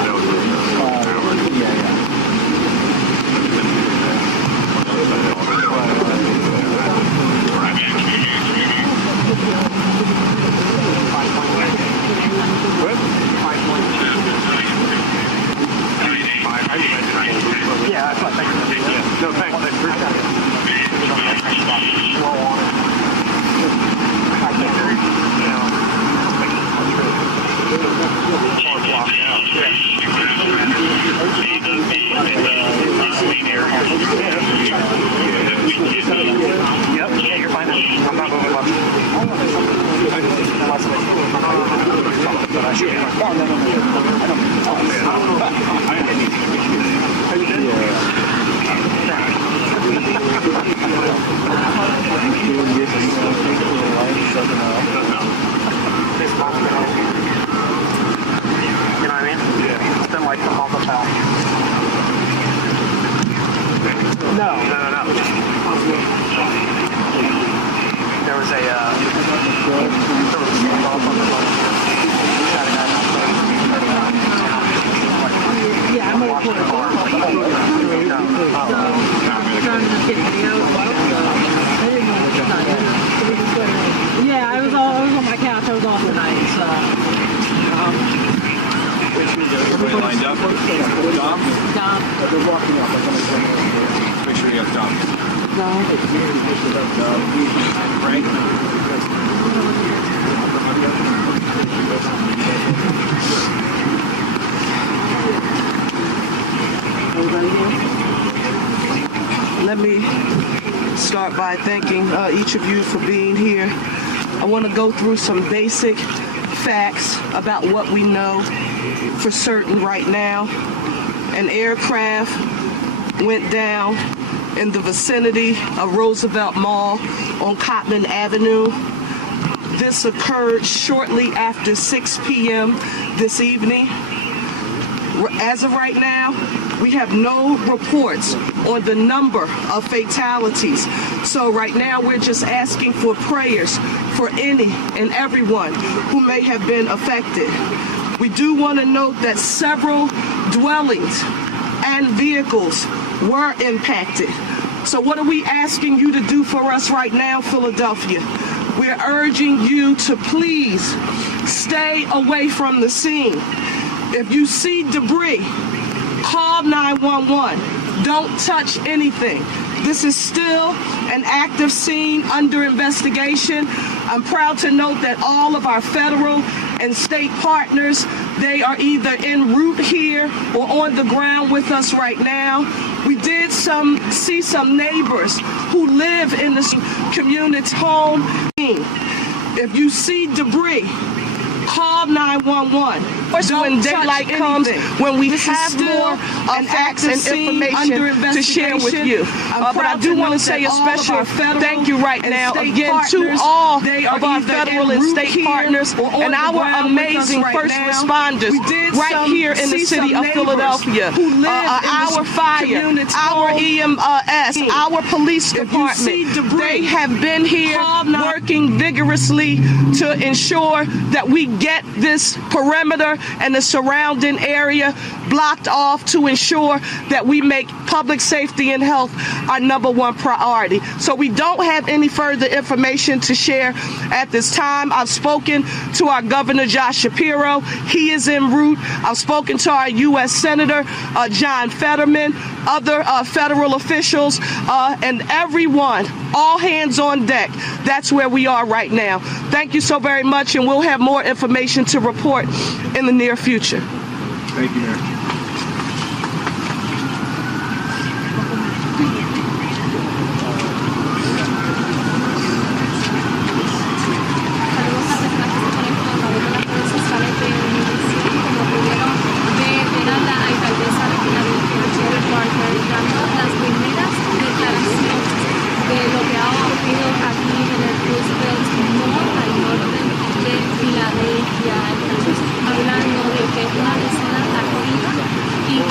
Let me start by thanking each of you for being here. I want to go through some basic facts about what we know for certain right now. An aircraft went down in the vicinity of Roosevelt Mall on Cottman Avenue. This occurred shortly after 6 p.m. this evening. As of right now, we have no reports on the number of fatalities. So right now we're just asking for prayers for any and everyone who may have been affected. We do want to note that several dwellings and vehicles were impacted. So what are we asking you to do for us right now, Philadelphia? We're urging you to please stay away from the scene. If you see debris, call 911. Don't touch anything. This is still an active scene under investigation. I'm proud to note that all of our federal and state partners, they are either en route here or on the ground with us right now. We did see some neighbors who live in the community home. If you see debris, call 911. When daylight comes, when we have more facts and information to share with you. But I do want to say a special thank you right now again to all of our federal and state partners and our amazing first responders right here in the city of Philadelphia. Our fire, our EMS, our police department, they have been here working vigorously to ensure that we get this perimeter and the surrounding area blocked off to ensure that we make public safety and health our #1 priority. So we don't have any further information to share at this time. I've spoken to our Governor Josh Shapiro. He is en route. I've spoken to our U.S. Senator John Fetterman, other federal officials, and everyone, all hands on deck. That's where we are right now. Thank you so very much, and we'll have more information to report in the near future. Thank you, Mayor. Hablando de que es una zona activa y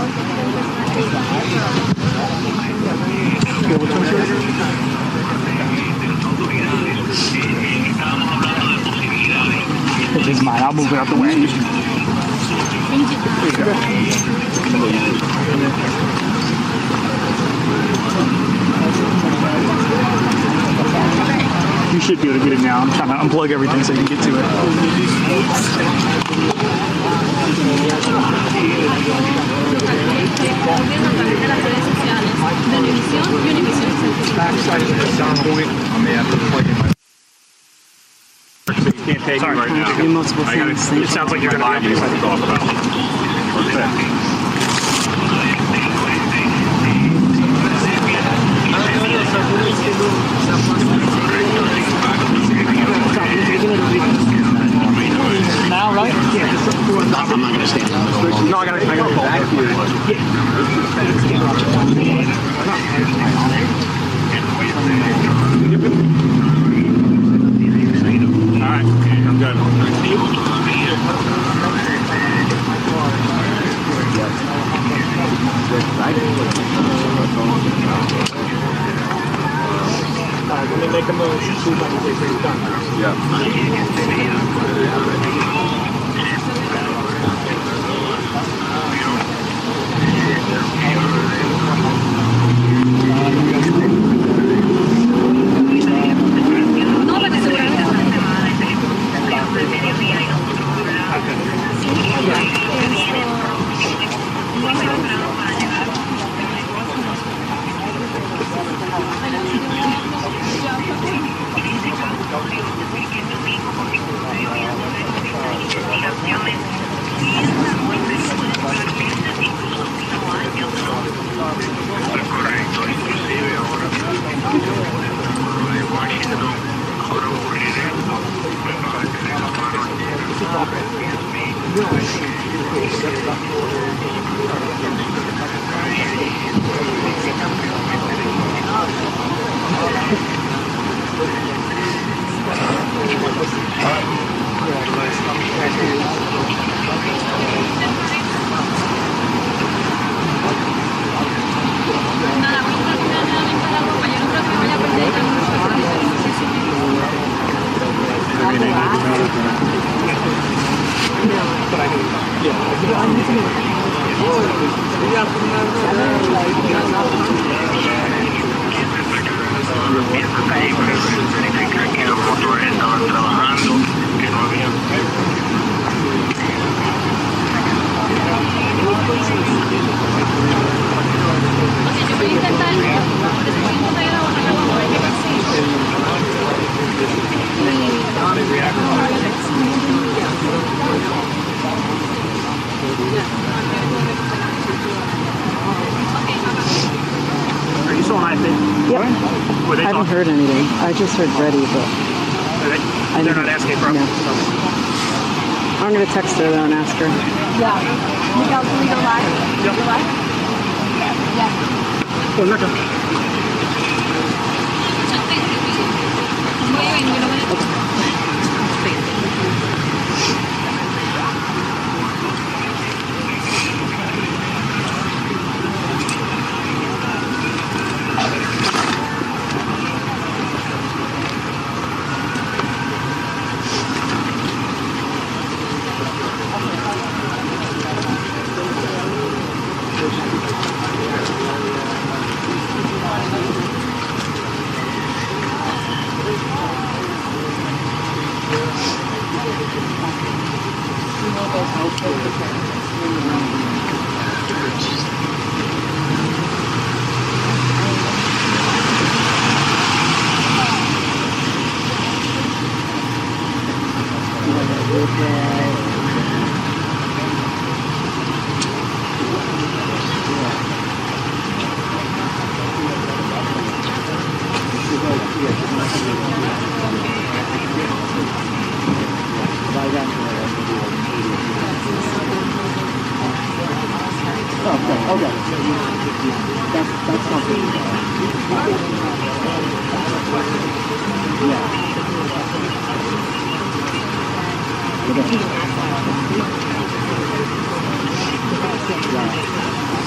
Which is mine. I'll move it out the way. You should be able to get it now. I'm trying to unplug everything so you can get to it. Can't take Sorry. you right now. Do multiple things. It sounds like you're going to have to talk about. now, right? I'm not going to stand up. No, I got to pull back here. All right, I'm good. Let me make a move. See if I can get it done. Are you still on IPEI? Yep. I haven't heard anything. I just heard ready, but They're not asking for no. I'm going to text her though and ask her. Yeah. Miguel, can we go live? Yep. Go live? Yeah. Oh, look.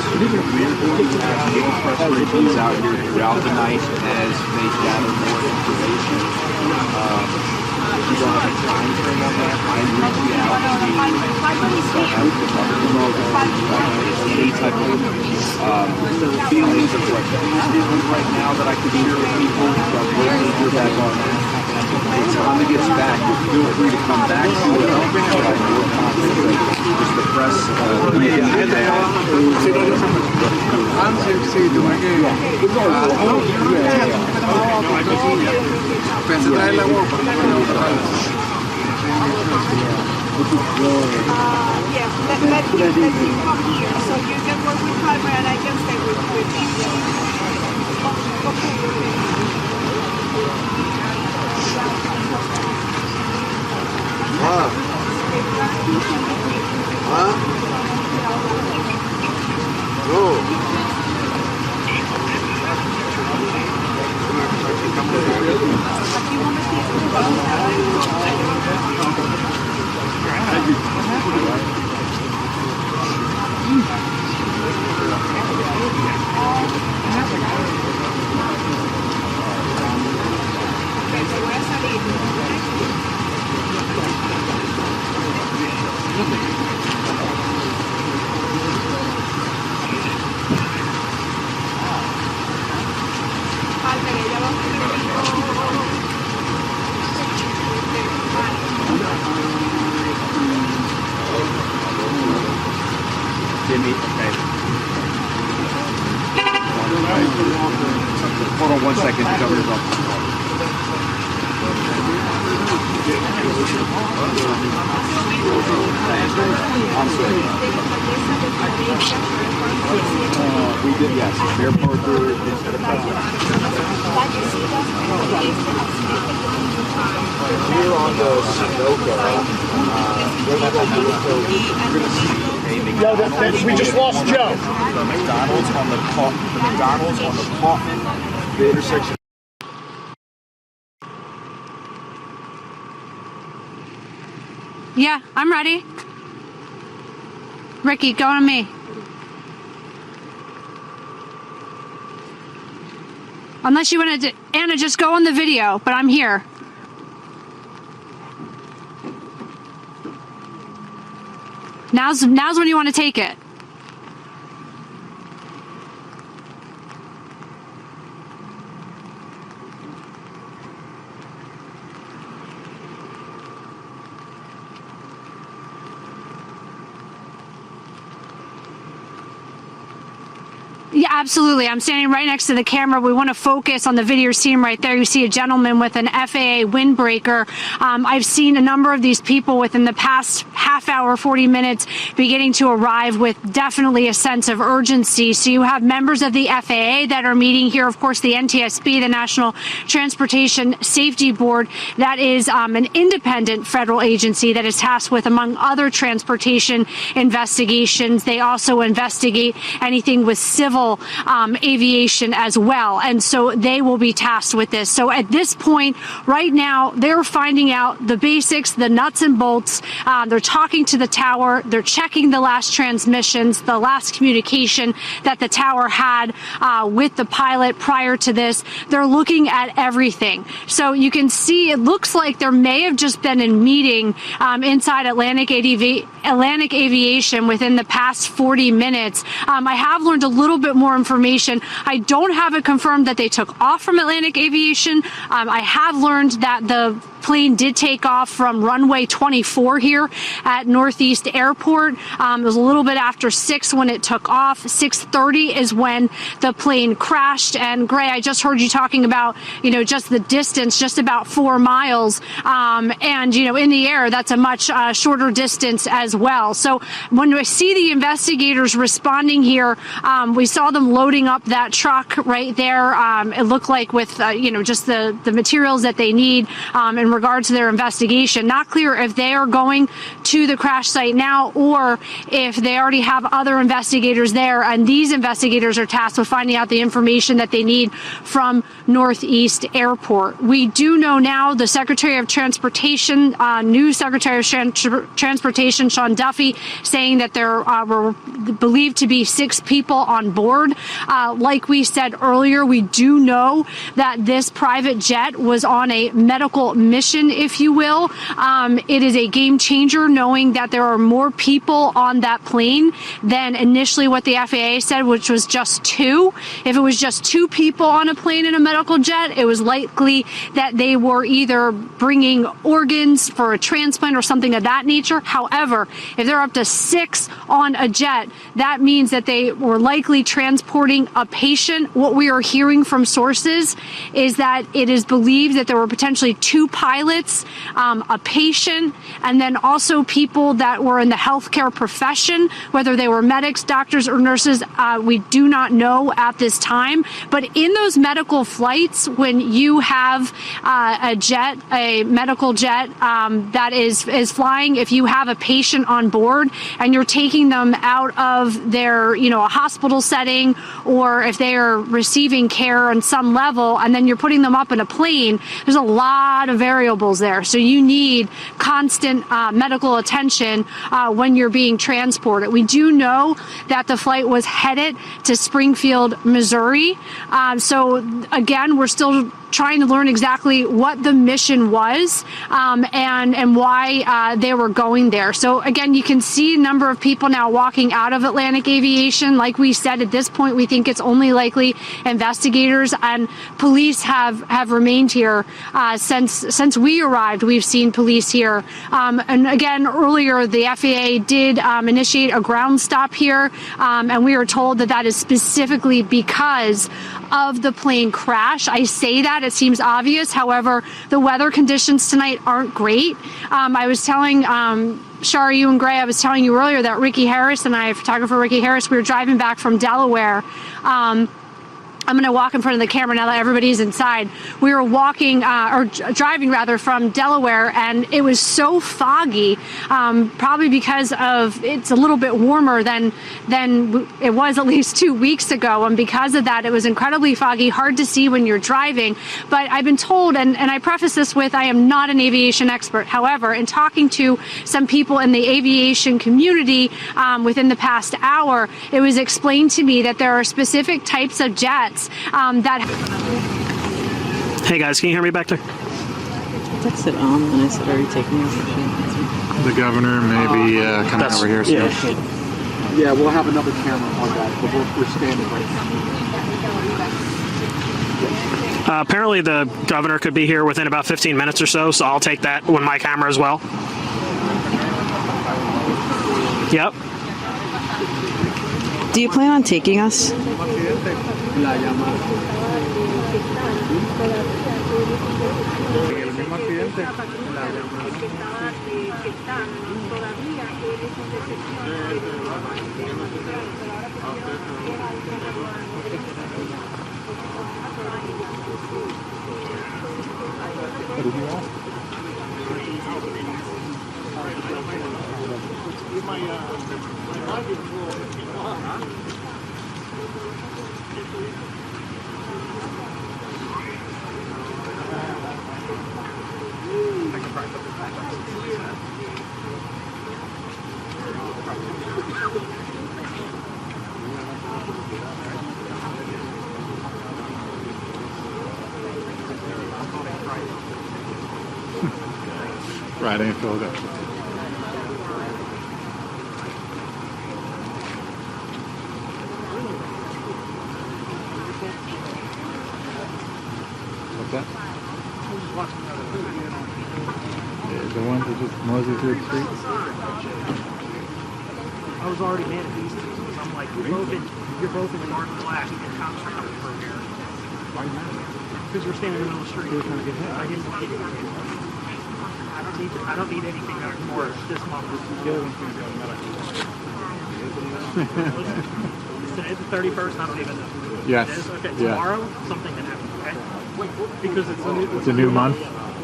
getting press reviews out here throughout the night as they gather more information. We don't have a time frame on that. I'm reaching out to any type of feelings of what he's doing right now that I could share with people. So I'm waiting to hear back on that. When Tommy gets back, feel free to come back to it. Just the press. Let's come here. So you can work with camera and I can stay with Jimmy, okay. Hold on 1 second, the governor's office. I'm sorry. We did, yes. Mayor Parker instead of president. Here on the Sunoco, Yo, we just lost Joe. The McDonald's on the Kaufman, the intersection. Yeah, I'm ready. Ricky, go on me. Unless you want to, Anna, just go on the video, but I'm here. Now's when you want to take it. Yeah, absolutely. I'm standing right next to the camera. We want to focus on the video you're seeing right there. You see a gentleman with an FAA windbreaker. I've seen a number of these people within the past half hour, 40 minutes, beginning to arrive with definitely a sense of urgency. So you have members of the FAA that are meeting here. Of course, the NTSB, the National Transportation Safety Board, that is an independent federal agency that is tasked with, among other transportation investigations. They also investigate anything with civil aviation as well. And so they will be tasked with this. So at this point, right now, they're finding out the basics, the nuts and bolts. They're talking to the tower. They're checking the last transmissions, the last communication that the tower had with the pilot prior to this. They're looking at everything. So you can see it looks like there may have just been a meeting inside Atlantic Aviation within the past 40 minutes. I have learned a little bit more information. I don't have it confirmed that they took off from Atlantic Aviation. I have learned that the plane did take off from runway 24 here at Northeast Airport. It was a little bit after 6 when it took off. 6:30 is when the plane crashed. And Gray, I just heard you talking about, just the distance, just about 4 miles. And, in the air, that's a much shorter distance as well. So when I see the investigators responding here, we saw them loading up that truck right there. It looked like with, just the materials that they need, and in regard to their investigation. Not clear if they are going to the crash site now or if they already have other investigators there, and these investigators are tasked with finding out the information that they need from Northeast Airport. We do know now the Secretary of Transportation, new Secretary of Transportation, Sean Duffy, saying that there were believed to be 6 people on board. Like we said earlier, we do know that this private jet was on a medical mission, if you will. It is a game changer knowing that there are more people on that plane than initially what the FAA said, which was just 2. If it was just 2 people on a plane in a medical jet, it was likely that they were either bringing organs for a transplant or something of that nature. However, if they're up to 6 on a jet, that means that they were likely transporting a patient. What we are hearing from sources is that it is believed that there were potentially 2 pilots, a patient, and then also people that were in the healthcare profession, whether they were medics, doctors, or nurses. We do not know at this time. But in those medical flights, when you have a jet, a medical jet that is flying, if you have a patient on board and you're taking them out of their, a hospital setting, or if they are receiving care on some level, and then you're putting them up in a plane, there's a lot of variables there. So you need constant medical attention when you're being transported. We do know that the flight was headed to Springfield, Missouri. So again, we're still trying to learn exactly what the mission was and why they were going there. So again, you can see a number of people now walking out of Atlantic Aviation. Like we said, at this point, we think it's only likely investigators, and police have remained here since we arrived. We've seen police here. And again, earlier, the FAA did initiate a ground stop here, and we are told that that is specifically because of the plane crash. I say that, it seems obvious. However, the weather conditions tonight aren't great. I was telling Shari, you and Gray, I was telling you earlier that Ricky Harris and I, photographer Ricky Harris, we were driving back from Delaware. I'm going to walk in front of the camera now that everybody's inside. We were walking, or driving rather, from Delaware, and it was so foggy, probably because of it's a little bit warmer than it was at least 2 weeks ago. And because of that, it was incredibly foggy, hard to see when you're driving. But I've been told, and I preface this with, I am not an aviation expert. However, in talking to some people in the aviation community within the past hour, it was explained to me that there are specific types of jets that. Hey guys, can you hear me back there? I texted and I said, are you taking me off? The governor may be coming over here soon. Yeah, we'll have another camera on that, but we're standing right now. Apparently the governor could be here within about 15 minutes or so, so I'll take that with my camera as well. Yep. Do you plan on taking us? Right in Philadelphia. What's that? Yeah, the ones that just mosey through the streets. I was already mad at these two, so I'm like, you're both in dark black, and cops are coming through here. Why are you mad? Because we're standing in the middle of the street. We're trying to get hit. I didn't want to get hit. I don't need anything more this month. The other one's going to go to medical. Today's the 31st. I don't even know. Yes. It is? Okay. Yeah. Tomorrow, something can happen. Okay. Because It's a new month.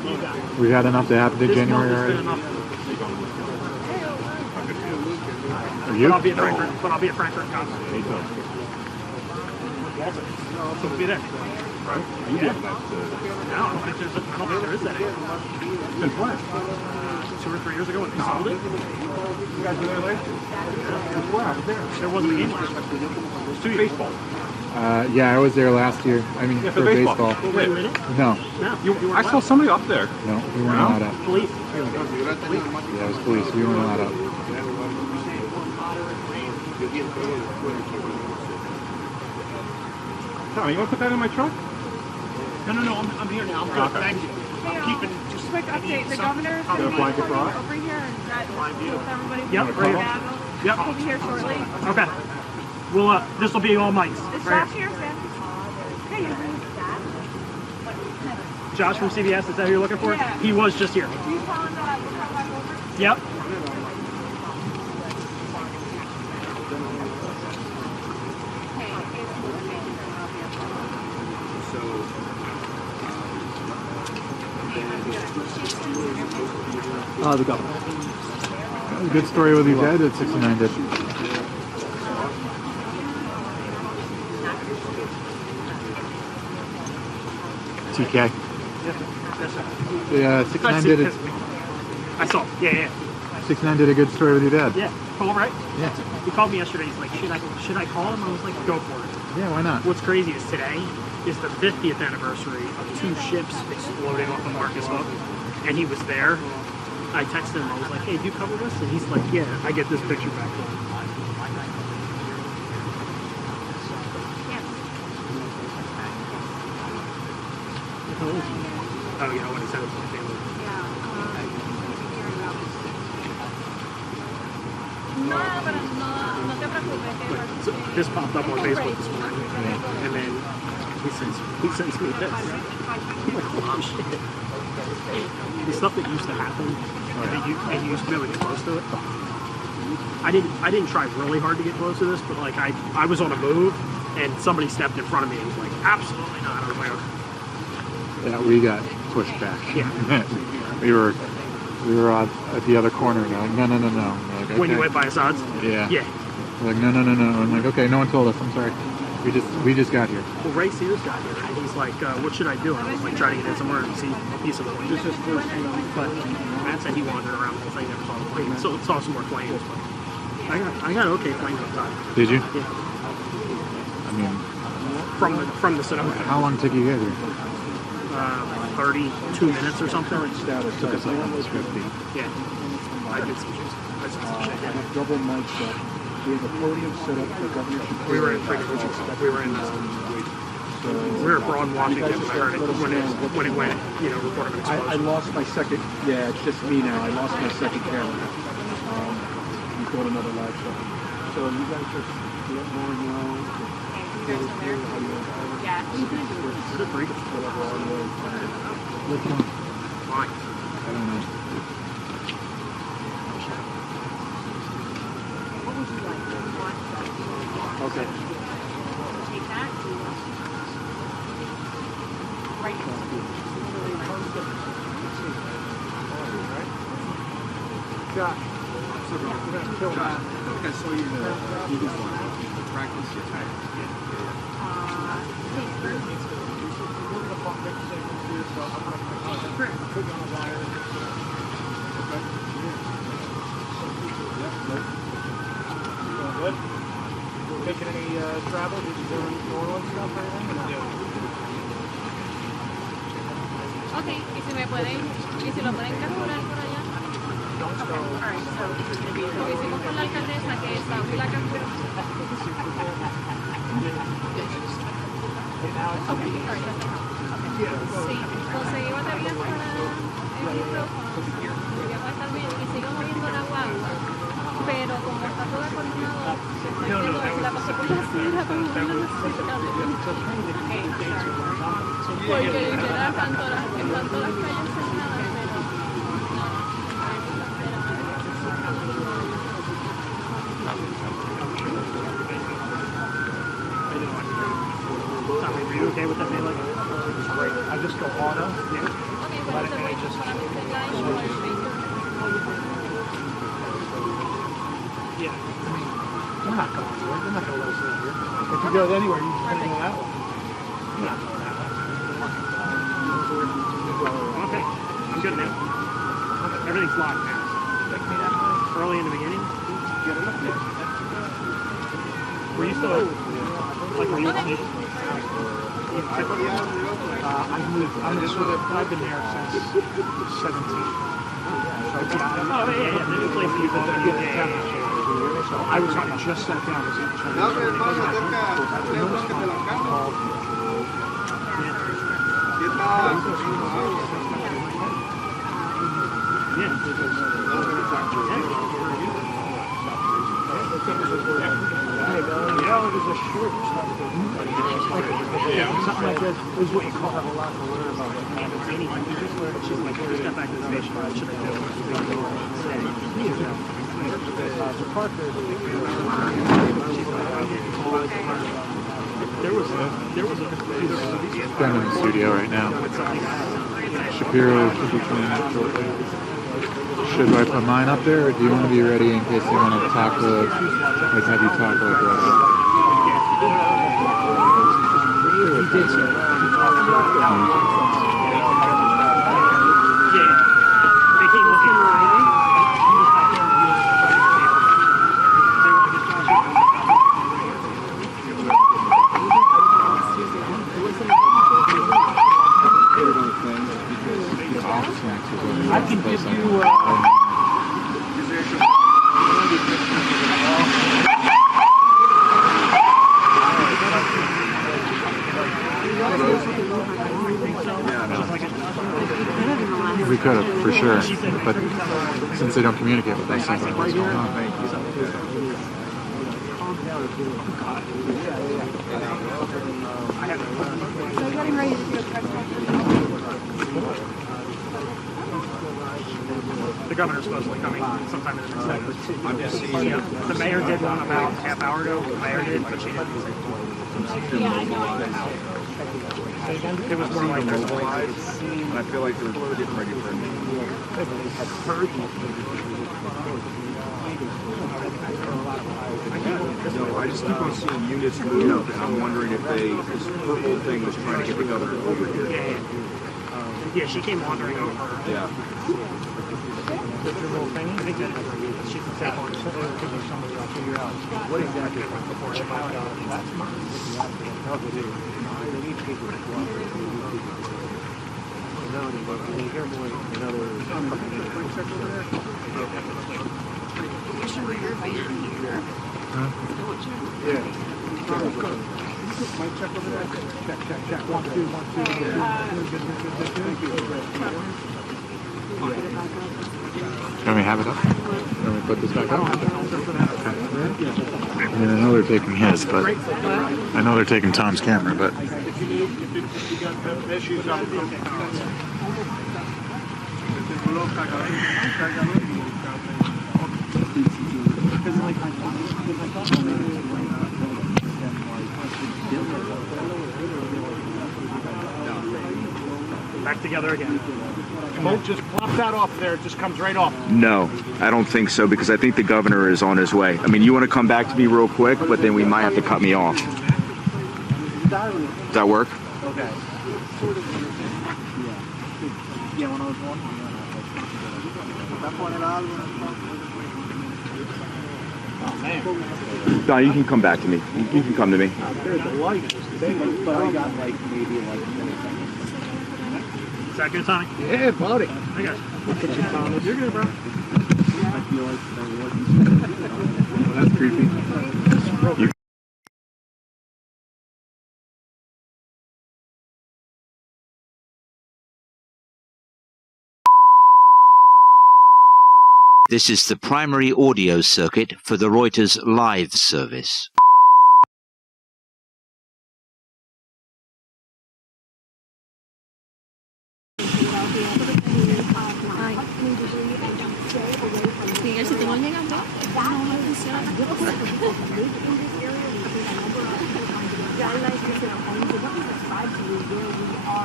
We had enough to happen in This January month has been already. enough. Are you? But I'll be at Frankfurt concert. Walter. So we'll be there. Right? You Yeah. get that. No, I don't think there is that anymore. Since when? 2 or 3 years ago when they sold it. You guys were there last year? Since when? I was there. There wasn't a game last year. It was 2 years. Baseball. Yeah, I was there last year. I mean, Yeah, for baseball. Were you in it? No, No. You, I saw somebody up there. no, we weren't allowed up. Police. Yeah, it was police. We weren't allowed up. Tommy, you want to put that in my truck? No, I'm here now. I'm good. Okay. Thank you. I'm keeping just Quick update, the governor is Got a going to be blanket for us? over here and with everybody. Yep, from right here. Chicago. Yep. He'll be here shortly. Okay. Well, this will be all mics. Is Right Josh here. here, Sam? Hey, Josh from CBS, is that who you're looking for? Yeah. He was just here. do you tell him that we'll come back over? Yep. The governor. Good story with your dad at 69 did. TK. Yes, sir. Yeah, 69 did it. I saw. Yeah. 69 did a good story with your dad. Yeah. Cool, right? Yeah. He called me yesterday. He's like, should I call him? I was like, go for it. Yeah, why not? What's crazy is today is the 50th anniversary of 2 ships exploding off the Marcus Hook, and he was there. I texted him. I was like, hey, do you cover this? And he's like, yeah. I get this picture back home. Oh, you know when he said it to my family. So this popped up on Facebook this morning, and then he sends me this. I'm like, oh shit. The stuff that used to happen, and you used to be able to get close to it. I didn't try really hard to get close to this, but like I was on a move, and somebody stepped in front of me and was like, absolutely not. I was like, okay. Yeah, we got pushed back. Yeah. we were at the other corner and they're like, no. We're like, When you okay. went by Assad's? Yeah. Yeah. We're like, no. I'm like, okay, no one told us. I'm sorry. We just got here. Well, Ray Sears got here, and he's like, what should I do? And I was like, try to get in somewhere and see a piece of the plane. But Matt said he wandered around the whole thing, never saw the plane. So saw some more planes, but I got okay planes up top. Did you? Yeah. I mean, From the Sonoma. how long did you get here? 32 minutes or something. Took us like almost 50. Yeah. I did some shit. Double mic set. We have a podium set up for Governor. We were in we were abroad in Washington when I heard it when it went, report of an I explosion. lost my second. Yeah, it's just me now. I lost my second camera. We bought another laptop. So you guys just let Lauren know. Which one? Fine. I don't know. Okay. Josh. We're gonna kill that. I think I saw you in the Eagles one. The practice. Good. Taking any travel? Did you do any New Orleans stuff or anything? Ok, y si me pueden, y si lo pueden capturar por allá. Alright, so, lo que hicimos con la alcaldesa que Saúl la capturó. Ok, alright, sí, conseguí baterías para el micrófono, ya va a estar bien, y sigo moviendo la guagua, pero como está toda coordinada, estoy viendo si la paso por la acera, pero no la necesita. Porque literal están todas las calles cerradas, pero Tommy, are you okay with that, Bailey? Great. I just go auto. Yeah. okay. cuenta de Facebook solamente live o el Facebook. Yeah. We're not going to it. We're not going to let us in here. If you go anywhere, you can go that way. We're not going that way. Okay. I'm good now. Everything's locked now. Early in the beginning? Were you still like were you asleep? I've been there since 17. So yeah. The new place that you bought, so I was just sat down. Yeah, it was a short stuff. Something like this is what you call a lot to learn about anything. You just learn, just like step back to the station. What should I do? I'm in the studio right now. Shapiro should be coming up shortly. Should I put mine up there, or do you want to be ready in case they want to talk like have you talk like I can give you we could have, for sure, but since they don't communicate with us, I don't know what's going on. The governor's supposedly coming sometime in the next day. The mayor did one about a half hour ago. The mayor did, but she didn't. Yeah, I know. It was more like there's a live. And I feel like they're getting ready for me. No, I just keep on seeing units move, and I'm wondering if this purple thing was trying to get the governor over here. Yeah, she came wandering over. Yeah. The little thing. I think that she can tap on it. So there could be somebody I'll figure out what exactly before she might go. That's mine. Yeah. Might check over there. Check. 1, 2, 1, 2. Can we have it up? Can we put this back up? Okay. I mean, I know they're taking his, but I know they're taking Tom's camera, but. Back together again. It won't just plop that off there, it just comes right off. No, I don't think so, because I think the governor is on his way. I mean, you want to come back to me real quick, but then we might have to cut me off. Does that work? Okay. No, you can come back to me. You can come to me. There's a light. But I got like maybe like. Is that good, Tommy? Yeah, buddy. I got you. You're good, bro. I feel like That's creepy. This is the primary audio circuit for the Reuters live service.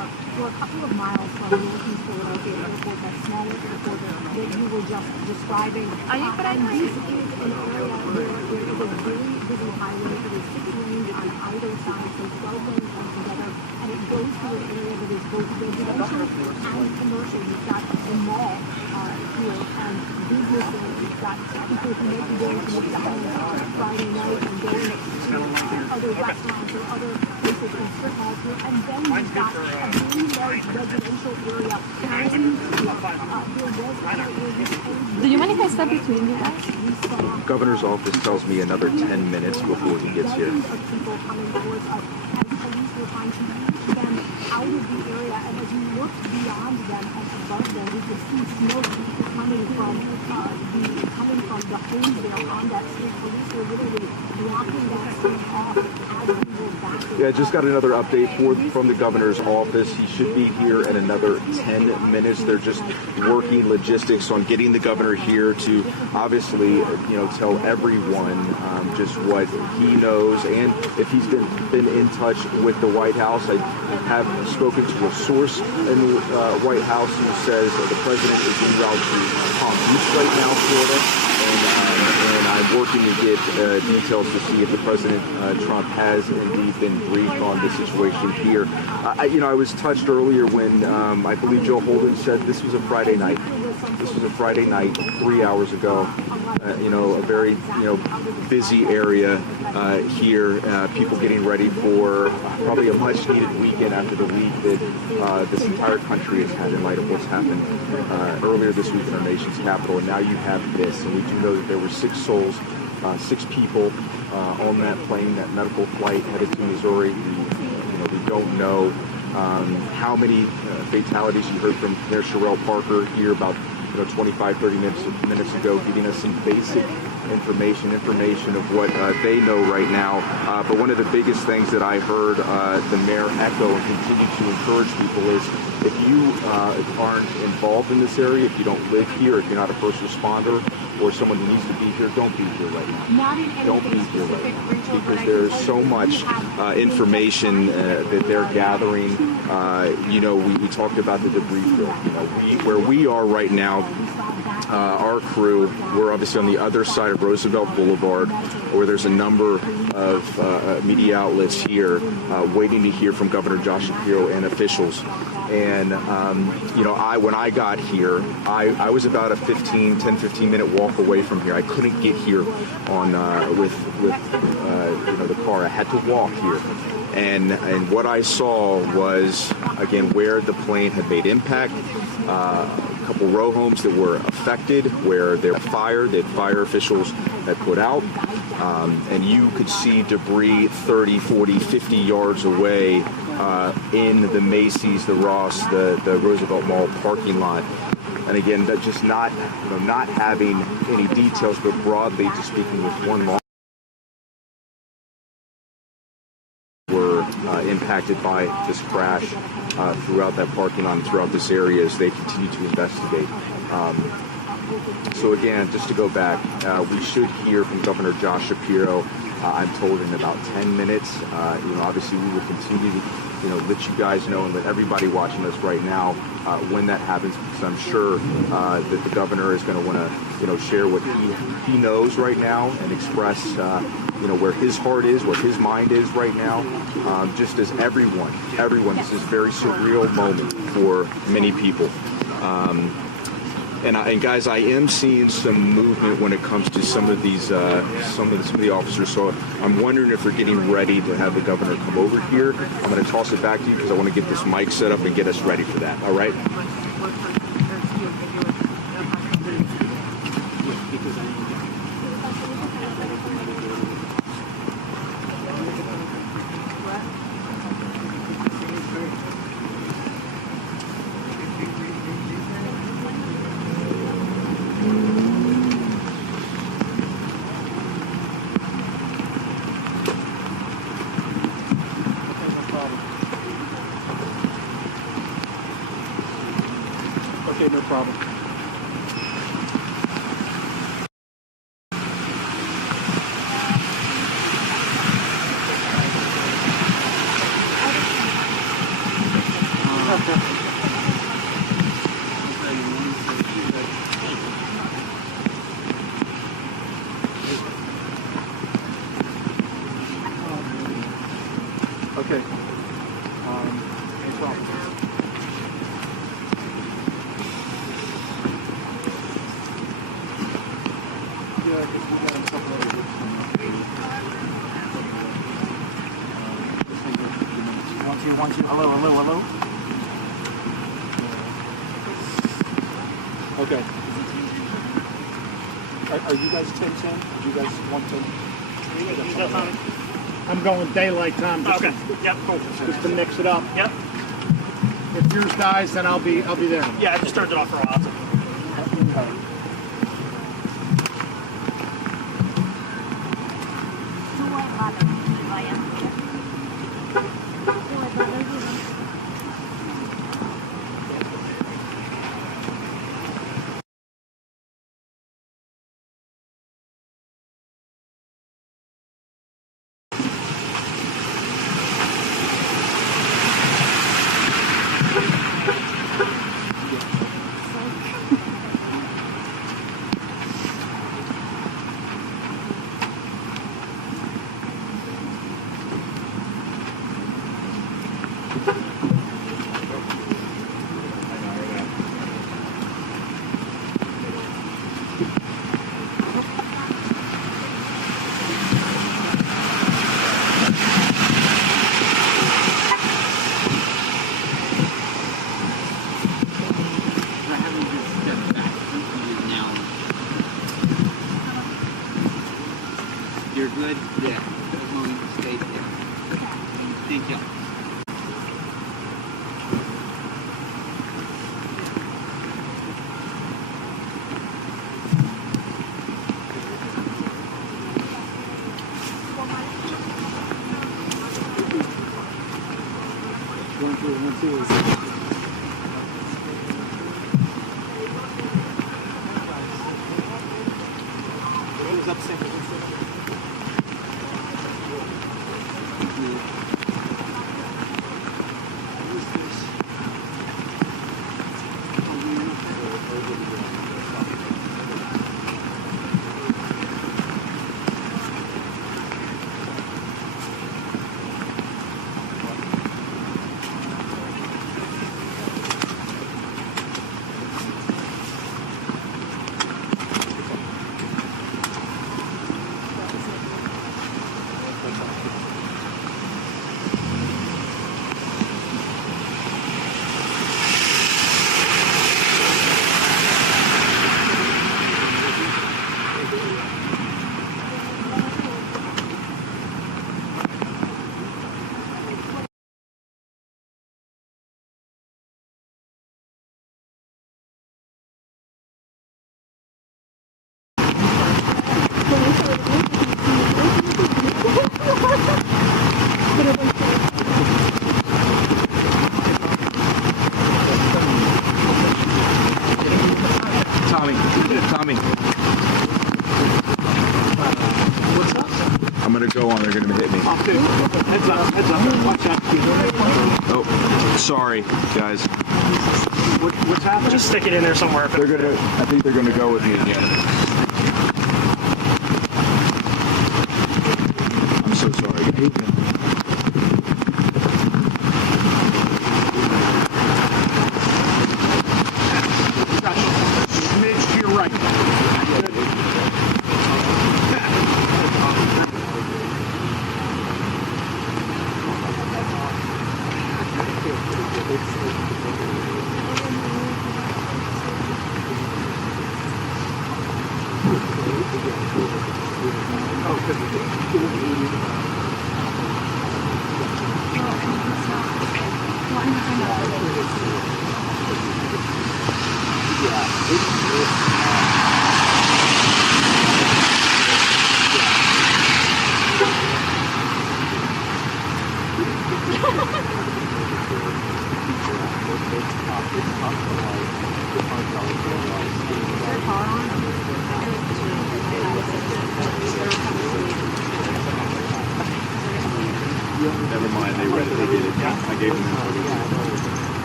for a couple of miles from Northeast Philadelphia Airport, that smaller airport that you were just describing. And this is an area where there is a very busy highway. It is 6 lanes on either side, so 12 lanes come together, and it goes through an area that is both residential and commercial. You've got the mall here and businesses. You've got people who may be going to McDonald's on Friday night and going to other restaurants or other places in strip malls here. And then you've got a very large residential area. Do you mind if I step between you guys? The governor's office tells me another 10 minutes before he gets here. People coming towards us as police were trying to reach them out of the area, and as you look beyond them and above them, you can see smoke coming from the homes there on that street. Police were literally blocking that street off as we were back. Yeah, just got another update from the governor's office. He should be here in another 10 minutes. They're just working logistics on getting the governor here to obviously, tell everyone just what he knows, and if he's been in touch with the White House. I have spoken to a source in the White House who says that the president is en route to Palm Beach right now, Florida, and I'm working to get details to see if the President Trump has indeed been briefed on the situation here. I was touched earlier when I believe Joe Holden said this was a Friday night. This was a Friday night 3 hours ago. A very busy area here. People getting ready for probably a much-needed weekend after the week that this entire country has had in light of what's happened earlier this week in our nation's capital. And now you have this, and we do know that there were 6 souls, 6 people on that plane, that medical flight headed to Missouri. We don't know how many fatalities. You heard from Mayor Sherrell Parker here about 25, 30 minutes ago, giving us some basic information of what they know right now. But one of the biggest things that I heard the mayor echo and continue to encourage people is if you aren't involved in this area, if you don't live here, if you're not a first responder or someone who needs to be here, don't be here right now. Don't be here right now, because there's so much information that they're gathering. We talked about the debris field. Where we are right now, our crew, we're obviously on the other side of Roosevelt Boulevard, where there's a number of media outlets here waiting to hear from Governor Josh Shapiro and officials. And, when I got here, I was about a 10-15 minute walk away from here. I couldn't get here on with the car. I had to walk here. And what I saw was, again, where the plane had made impact, a couple row homes that were affected, where there was fire that fire officials had put out. And you could see debris 30, 40, 50 yards away in the Macy's, the Ross, the Roosevelt Mall parking lot. And again, that just not having any details, but broadly just speaking with one law were impacted by this crash throughout that parking lot and throughout this area as they continue to investigate. So again, just to go back, we should hear from Governor Josh Shapiro, I'm told, in about 10 minutes. Obviously we will continue to let you guys know and let everybody watching us right now when that happens, because I'm sure that the governor is going to want to share what he knows right now and express where his heart is, where his mind is right now. Just as everyone, this is a very surreal moment for many people. And guys, I am seeing some movement when it comes to some of these, some of the officers. So I'm wondering if they're getting ready to have the governor come over here. I'm going to toss it back to you because I want to get this mic set up and get us ready for that. All right? Okay, no problem. Okay. Any problems? Yeah, I guess we got a couple of One, two, hello, hello, hello. Okay. Are you guys 10-10? Do you guys want to? I'm going daylight time. Just Okay. Yep. Cool. Just to mix it up. Yep. If yours dies, then I'll be there. Yeah, I just turned it off for a while. You're good? Yeah. As long as you stay there. Thank you. Tommy. What's up? I'm gonna go on. They're gonna hit me. Heads up, watch out. Oh, sorry, guys. What's happening? Just stick it in there somewhere. They're gonna. I think they're gonna go with me again. I'm so sorry. Never mind, they read it, they did it. I gave them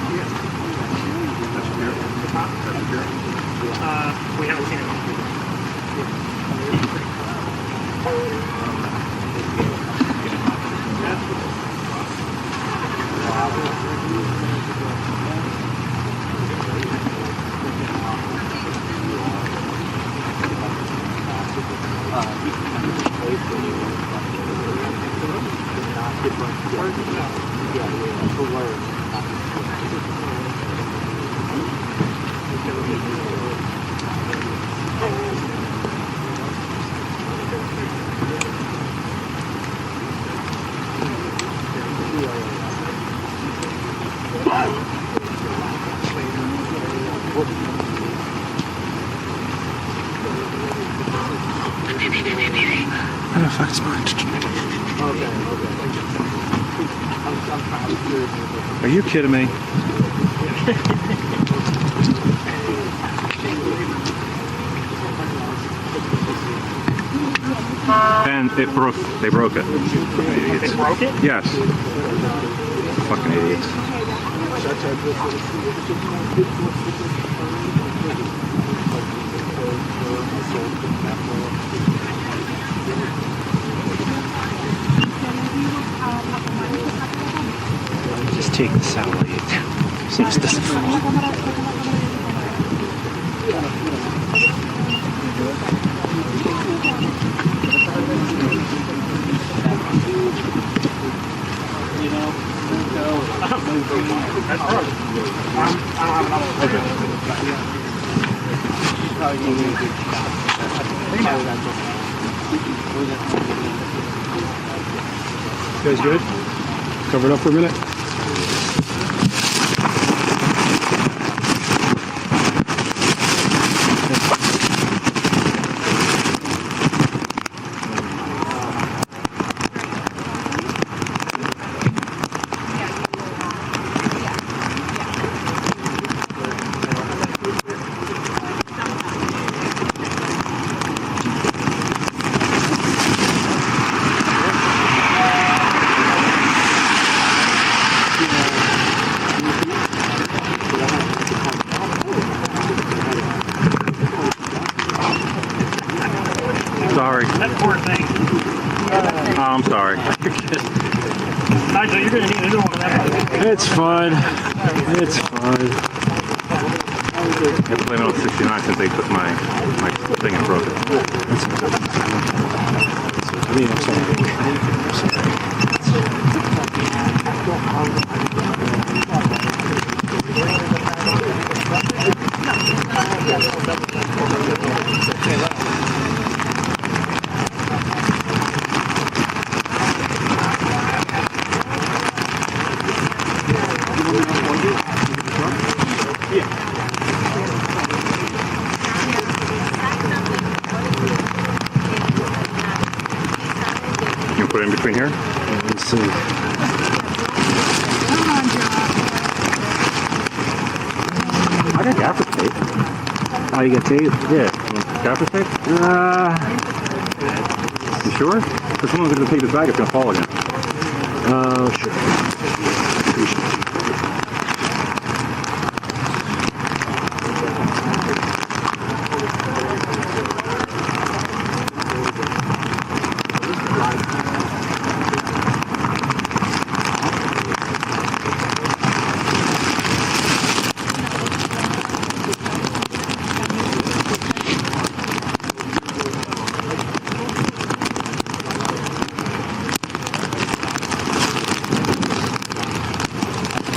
We haven't seen it. Are you kidding me? And it broke. They broke it. They broke it? Yes. Fucking idiots. Just take the satellite so this doesn't fall. That's right. I don't have another one. You guys good? Cover it up for a minute? Sorry. That poor thing. Oh, I'm sorry. Nigel, you're going to need a new one of that. It's fun. It's fun. I played on 69 since they took my thing and broke it. I mean, I'm sorry. You put it in between here? Let's see. I got gaffer tape. Oh, you got tape? Yeah. Gaffer tape? You sure? Because someone's going to take this bag, it's going to fall again. Sure.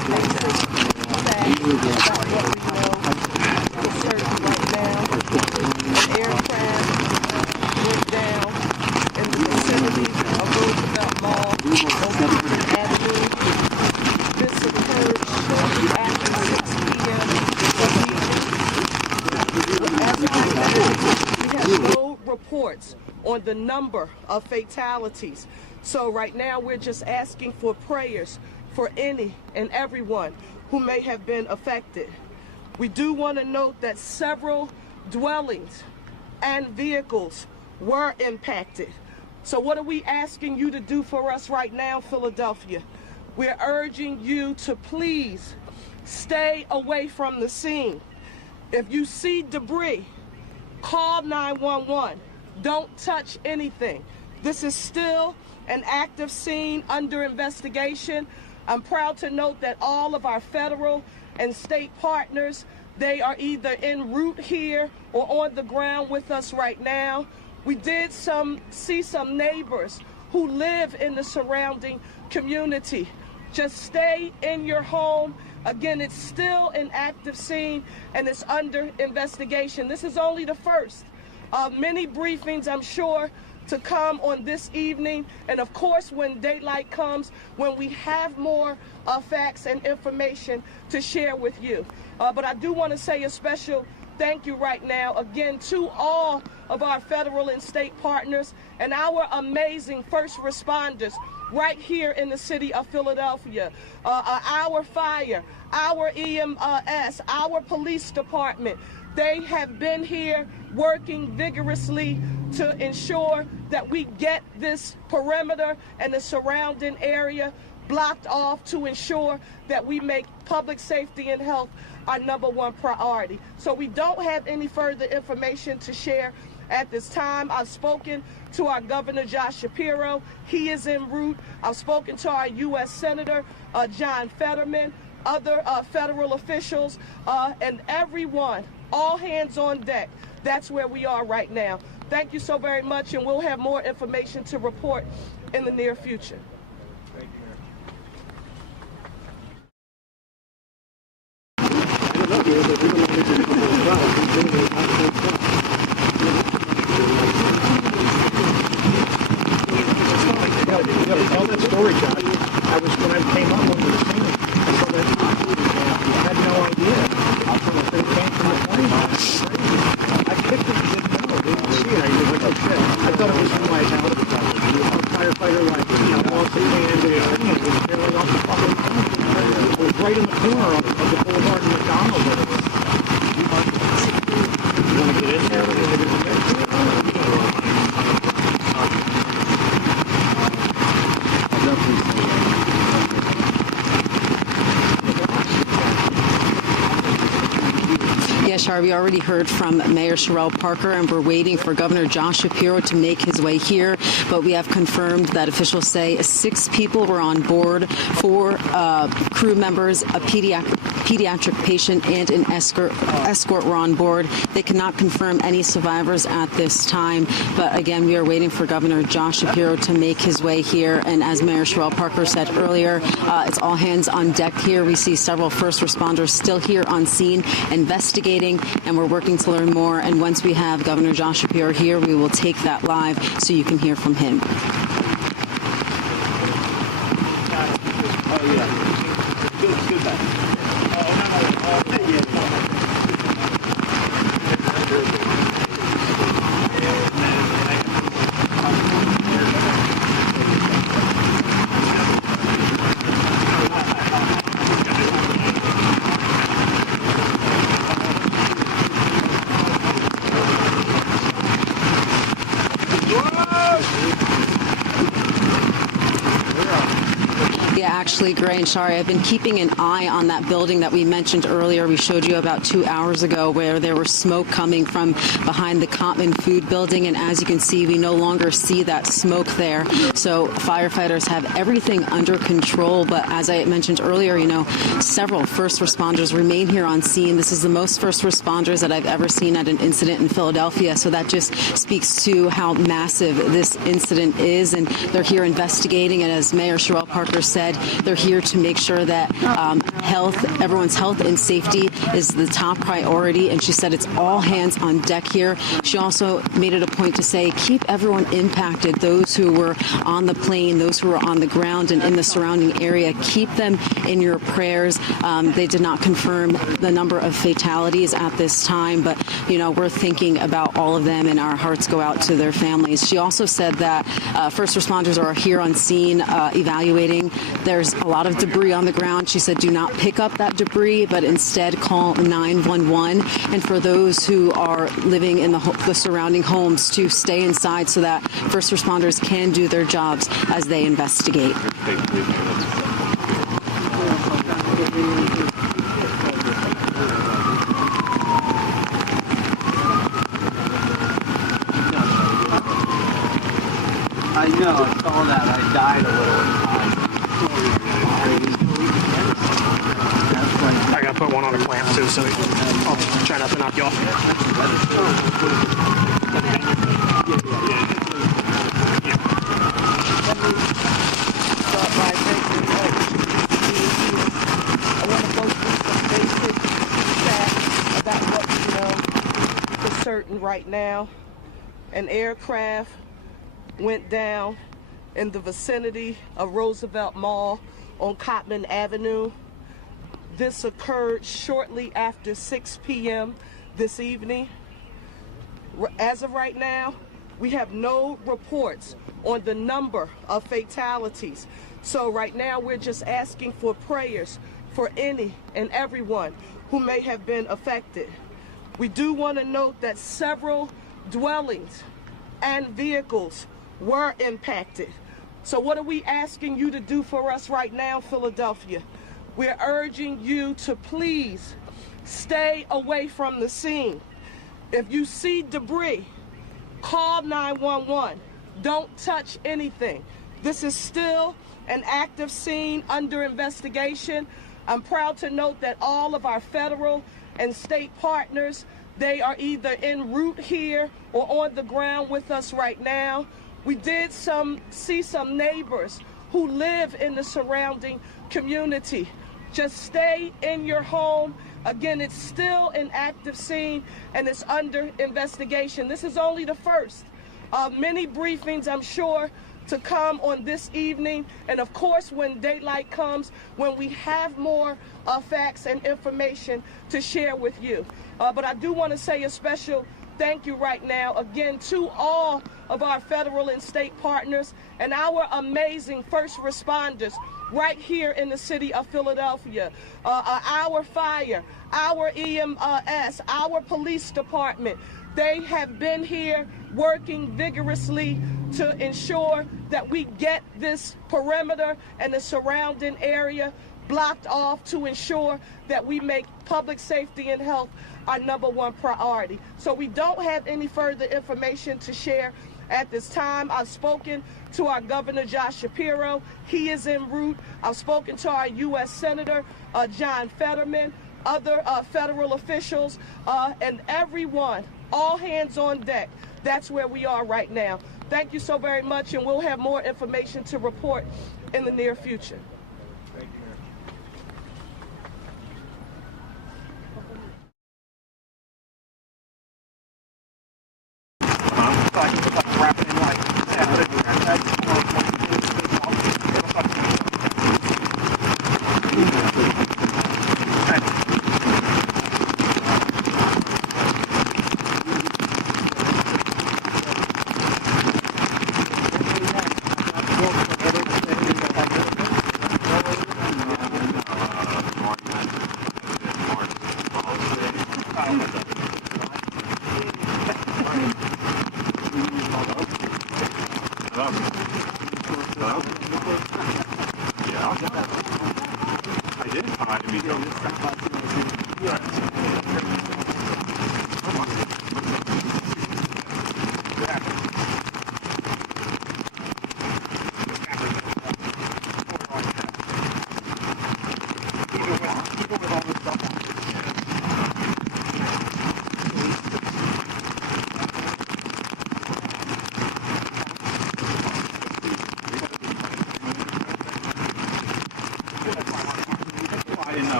reports on the number of fatalities. So right now we're just asking for prayers for any and everyone who may have been affected. We do want to note that several dwellings and vehicles were impacted. So what are we asking you to do for us right now, Philadelphia? We're urging you to please stay away from the scene. If you see debris, call 911. Don't touch anything. This is still an active scene under investigation. I'm proud to note that all of our federal and state partners, they are either en route here or on the ground with us right now. We did see some neighbors who live in the surrounding community. Just stay in your home. Again, it's still an active scene and it's under investigation. This is only the first of many briefings, I'm sure, to come on this evening. And of course, when daylight comes, when we have more facts and information to share with you. But I do want to say a special thank you right now, again, to all of our federal and state partners and our amazing first responders right here in the city of Philadelphia. Our fire, our EMS, our police department, they have been here working vigorously to ensure that we get this perimeter and the surrounding area blocked off to ensure that we make public safety and health our #1 priority. So we don't have any further information to share at this time. I've spoken to our Governor Josh Shapiro. He is en route. I've spoken to our U.S. Senator John Fetterman, other federal officials, and everyone, all hands on deck. That's where we are right now. Thank you so very much, and we'll have more information to report in the near future. Tell that story, Josh. When I came up on the scene, I saw that I had no idea. It came from the plane. I picked it, didn't know. Didn't see it. I was like, oh shit. I thought it was from my house. A firefighter, like, lost his hand and it was barely off the fucking plane. It was right in the corner of the Boulevard and McDonald's. You want to get in there? Yes, Shar, we already heard from Mayor Sherrell Parker, and we're waiting for Governor Josh Shapiro to make his way here. But we have confirmed that officials say 6 people were on board, 4 crew members, a pediatric patient, and an escort were on board. They cannot confirm any survivors at this time. But again, we are waiting for Governor Josh Shapiro to make his way here. And as Mayor Sherrell Parker said earlier, it's all hands on deck here. We see several first responders still here on scene investigating, and we're working to learn more. And once we have Governor Josh Shapiro here, we will take that live so you can hear from him. Oh, yeah. Good. Actually, Gray and Shari, I've been keeping an eye on that building that we mentioned earlier. We showed you about 2 hours ago where there was smoke coming from behind the Common Food Building. And as you can see, we no longer see that smoke there. So firefighters have everything under control. But as I mentioned earlier, several first responders remain here on scene. This is the most first responders that I've ever seen at an incident in Philadelphia. So that just speaks to how massive this incident is. And they're here investigating. And as Mayor Sherrell Parker said, they're here to make sure that everyone's health and safety is the top priority, and she said it's all hands on deck here. She also made it a point to say keep everyone impacted, those who were on the plane, those who were on the ground and in the surrounding area, keep them in your prayers. They did not confirm the number of fatalities at this time, but we're thinking about all of them, and our hearts go out to their families. She also said that first responders are here on scene evaluating. There's a lot of debris on the ground. She said do not pick up that debris, but instead call 911. And for those who are living in the surrounding homes, to stay inside so that first responders can do their jobs as they investigate. I know, I saw that. I died a little. I gotta put one on a clamp too, so I'll try not to knock you off. Start by thanking I want to go through some basic facts about what we know for certain right now. An aircraft went down in the vicinity of Roosevelt Mall on Cottman Avenue. This occurred shortly after 6 p.m. this evening. As of right now, we have no reports on the number of fatalities. So right now we're just asking for prayers for any and everyone who may have been affected. We do want to note that several dwellings and vehicles were impacted. So what are we asking you to do for us right now, Philadelphia? We're urging you to please stay away from the scene. If you see debris, call 911. Don't touch anything. This is still an active scene under investigation. I'm proud to note that all of our federal and state partners, they are either en route here or on the ground with us right now. We did see some neighbors who live in the surrounding community. Just stay in your home. Again, it's still an active scene and it's under investigation. This is only the first of many briefings, I'm sure, to come on this evening. And of course, when daylight comes, when we have more facts and information to share with you. But I do want to say a special thank you right now, again, to all of our federal and state partners and our amazing first responders right here in the city of Philadelphia. Our fire, our EMS, our police department, they have been here working vigorously to ensure that we get this perimeter and the surrounding area blocked off to ensure that we make public safety and health our #1 priority. So we don't have any further information to share at this time. I've spoken to our Governor Josh Shapiro. He is en route. I've spoken to our U.S. Senator John Fetterman, other federal officials, and everyone, all hands on deck. That's where we are right now. Thank you so very much, and we'll have more information to report in the near future.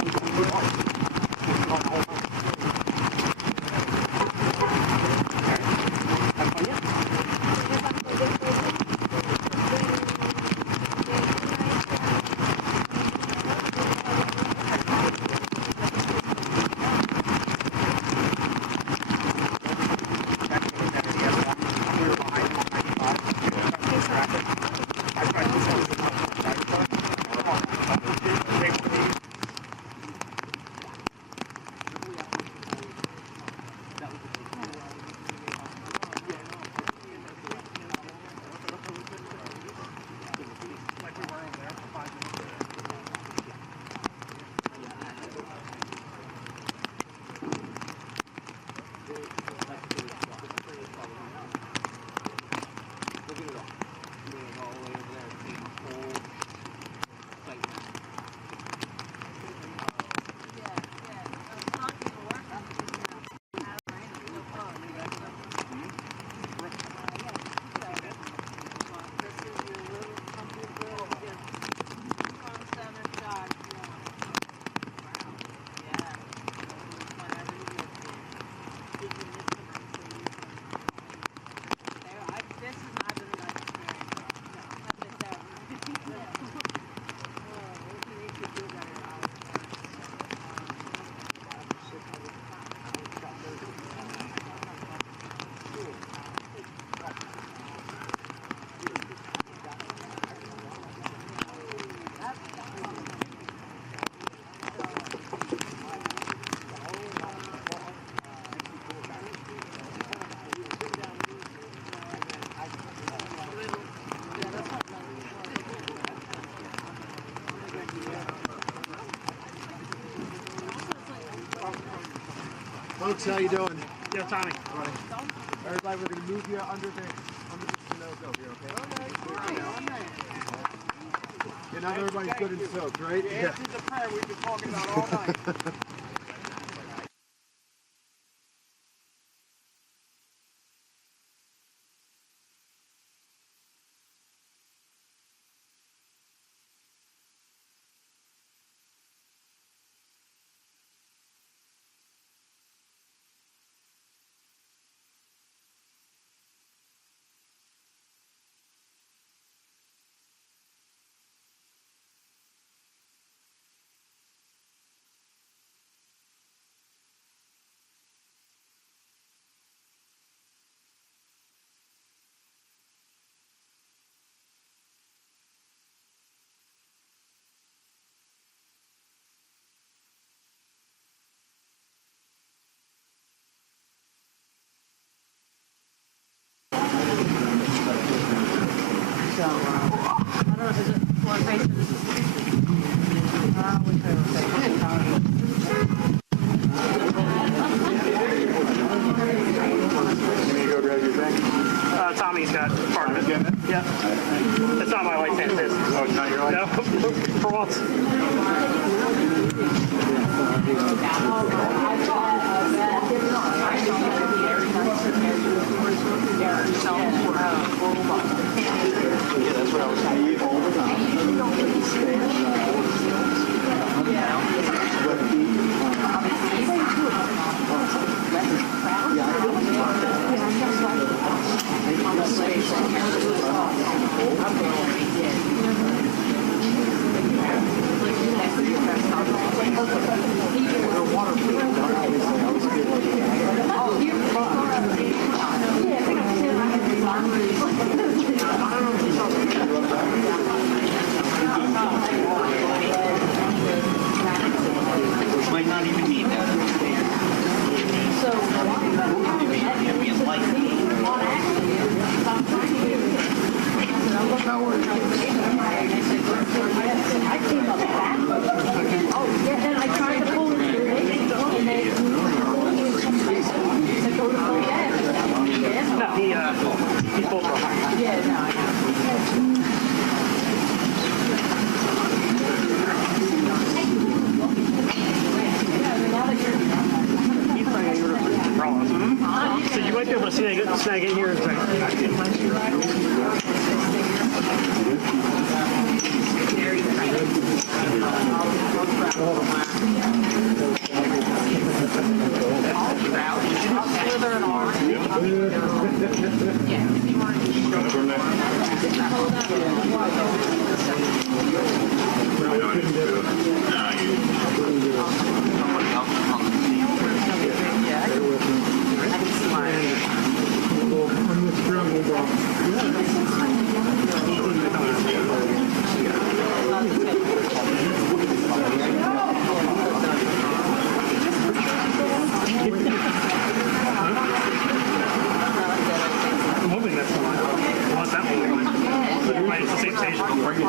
Folks, how you doing? Yeah, Tommy. Everybody, we're going to move you under the over here, okay? And now everybody's good and soaked, right? The answer to prayer we've been talking about all night. So, I don't know, is it four faces? Which way was You need to go grab your thing? Tommy's got part of it. Yeah. It's not my white hand, it's his. Oh, it's not your life? No, for once. Yeah, that's what I was saying all the Might not even need that. I came up back. Oh, yeah, and I tried to pull it through, and they No, he pulled behind. yeah, no, I know. He's probably going to get umbrellas. So you might be able to snag in here in a second.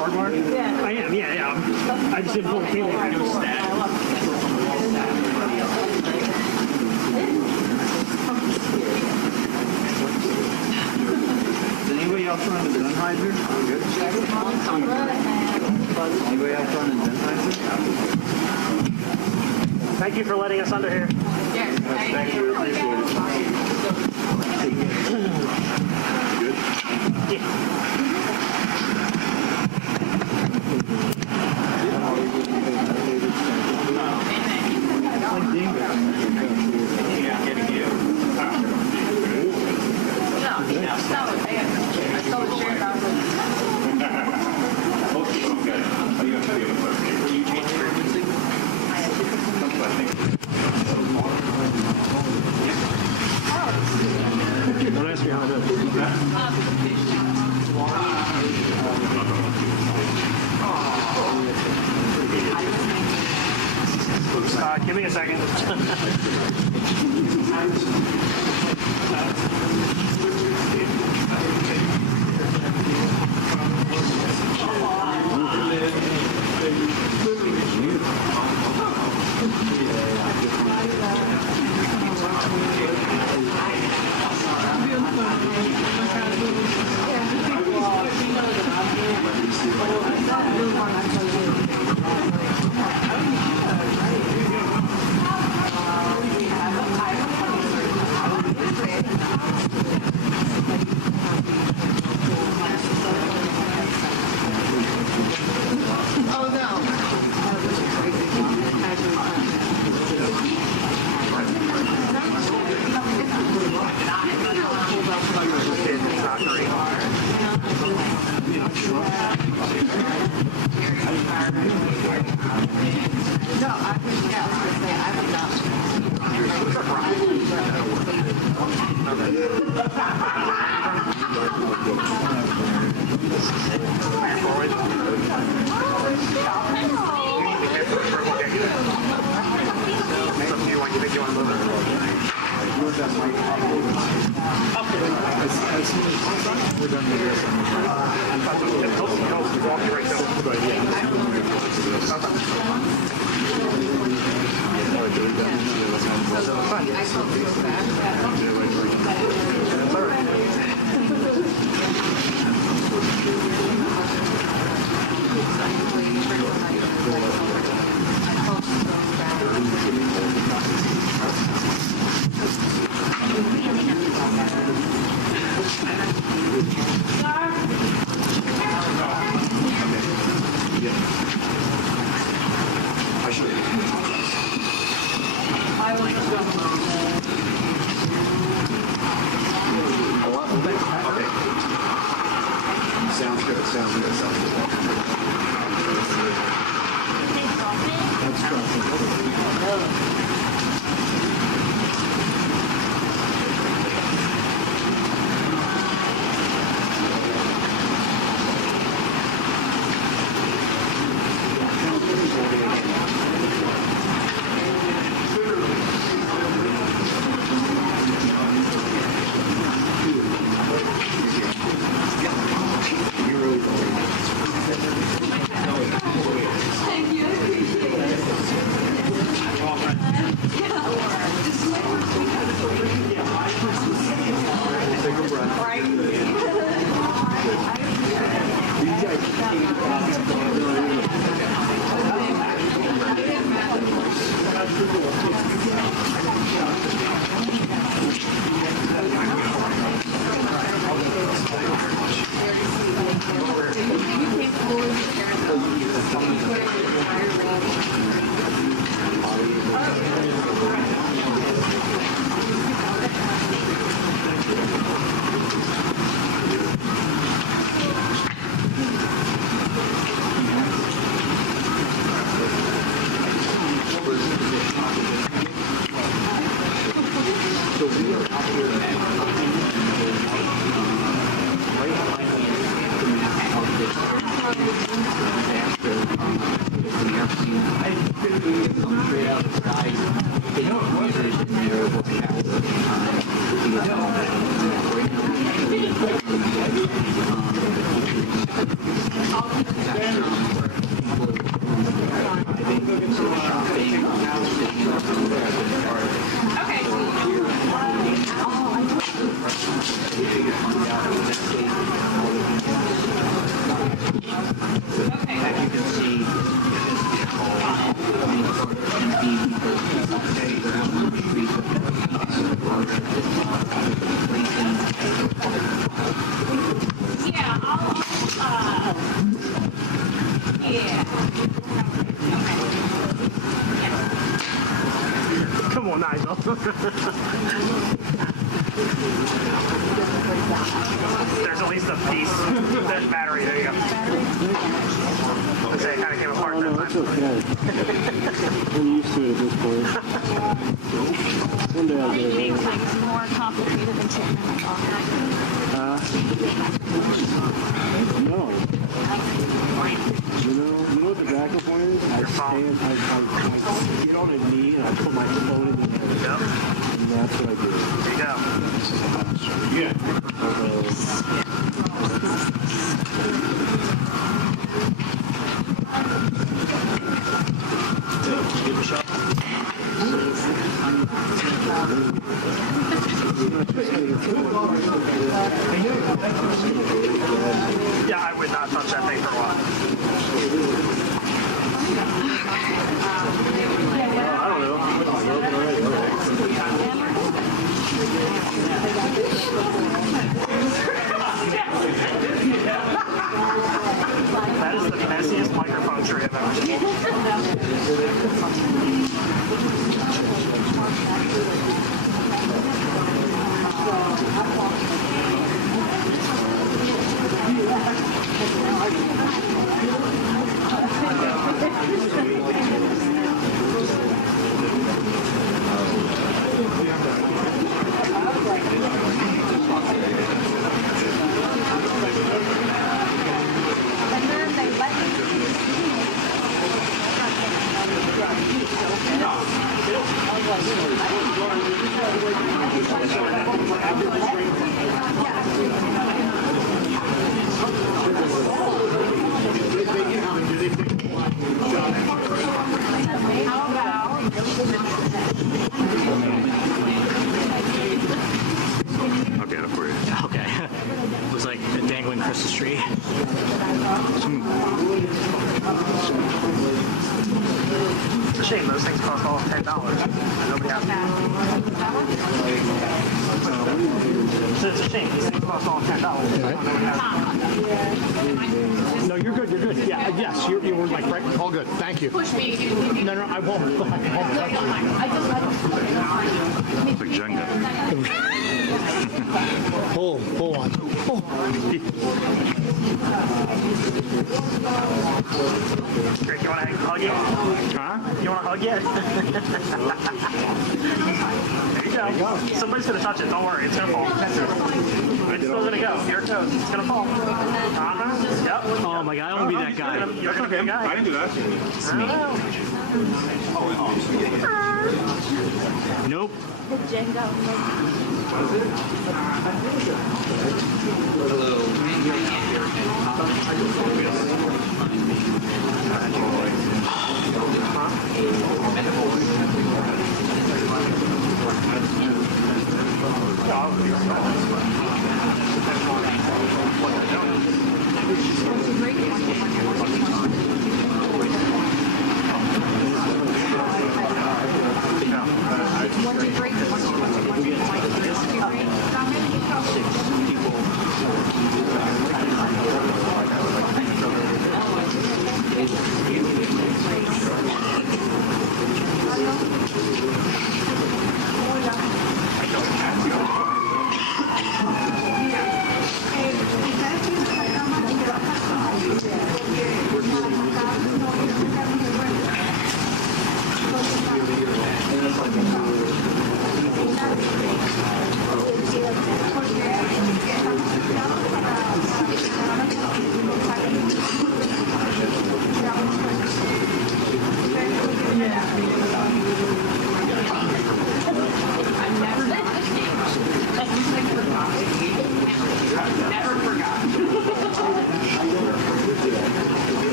hard bar? Yeah. I am, yeah. I just didn't pull the cable. Is anybody else running a Sennheiser? Good. Anybody else running a Sennheiser? Thank you for letting us under here. Yes. Thank you. Appreciate it. Good. Don't ask me how to do it. Give me a second. Sounds good. Come on, Nigel. There's at least a piece. There's battery. There you go. Let's say it kind of came apart that That's time. okay. I'm used to it at this point. One day I'll get it. Makes things more complicated than sitting in my office. No. You know what the backup one is? I stand, I get on a knee and I put my phone in the air. Yep. And that's what I do. There you go. Yeah. Give it a shot. Yeah, I would not touch that thing for a while. I don't know. That is the messiest microphone tree I've ever seen. Okay. It was like a dangling Christmas tree. It's a shame those things cost all $10. Nobody has them. It's a shame these things cost all $10. Nobody has them. No, you're good. You're good. Yeah. Yes. You were like right. All good. Thank you. Push me. No, I won't. I won't touch you. Like Jenga. Pull on. Rick, you want to hug it? Huh? You want to hug it? There you go. Somebody's going to touch it. Don't worry. It's going to fall. It's still going to go. Here it goes. It's going to fall. Yep. Oh my God! I don't want to be that guy. You're going to be the guy. I didn't do that. It's me. Nope. The Jenga.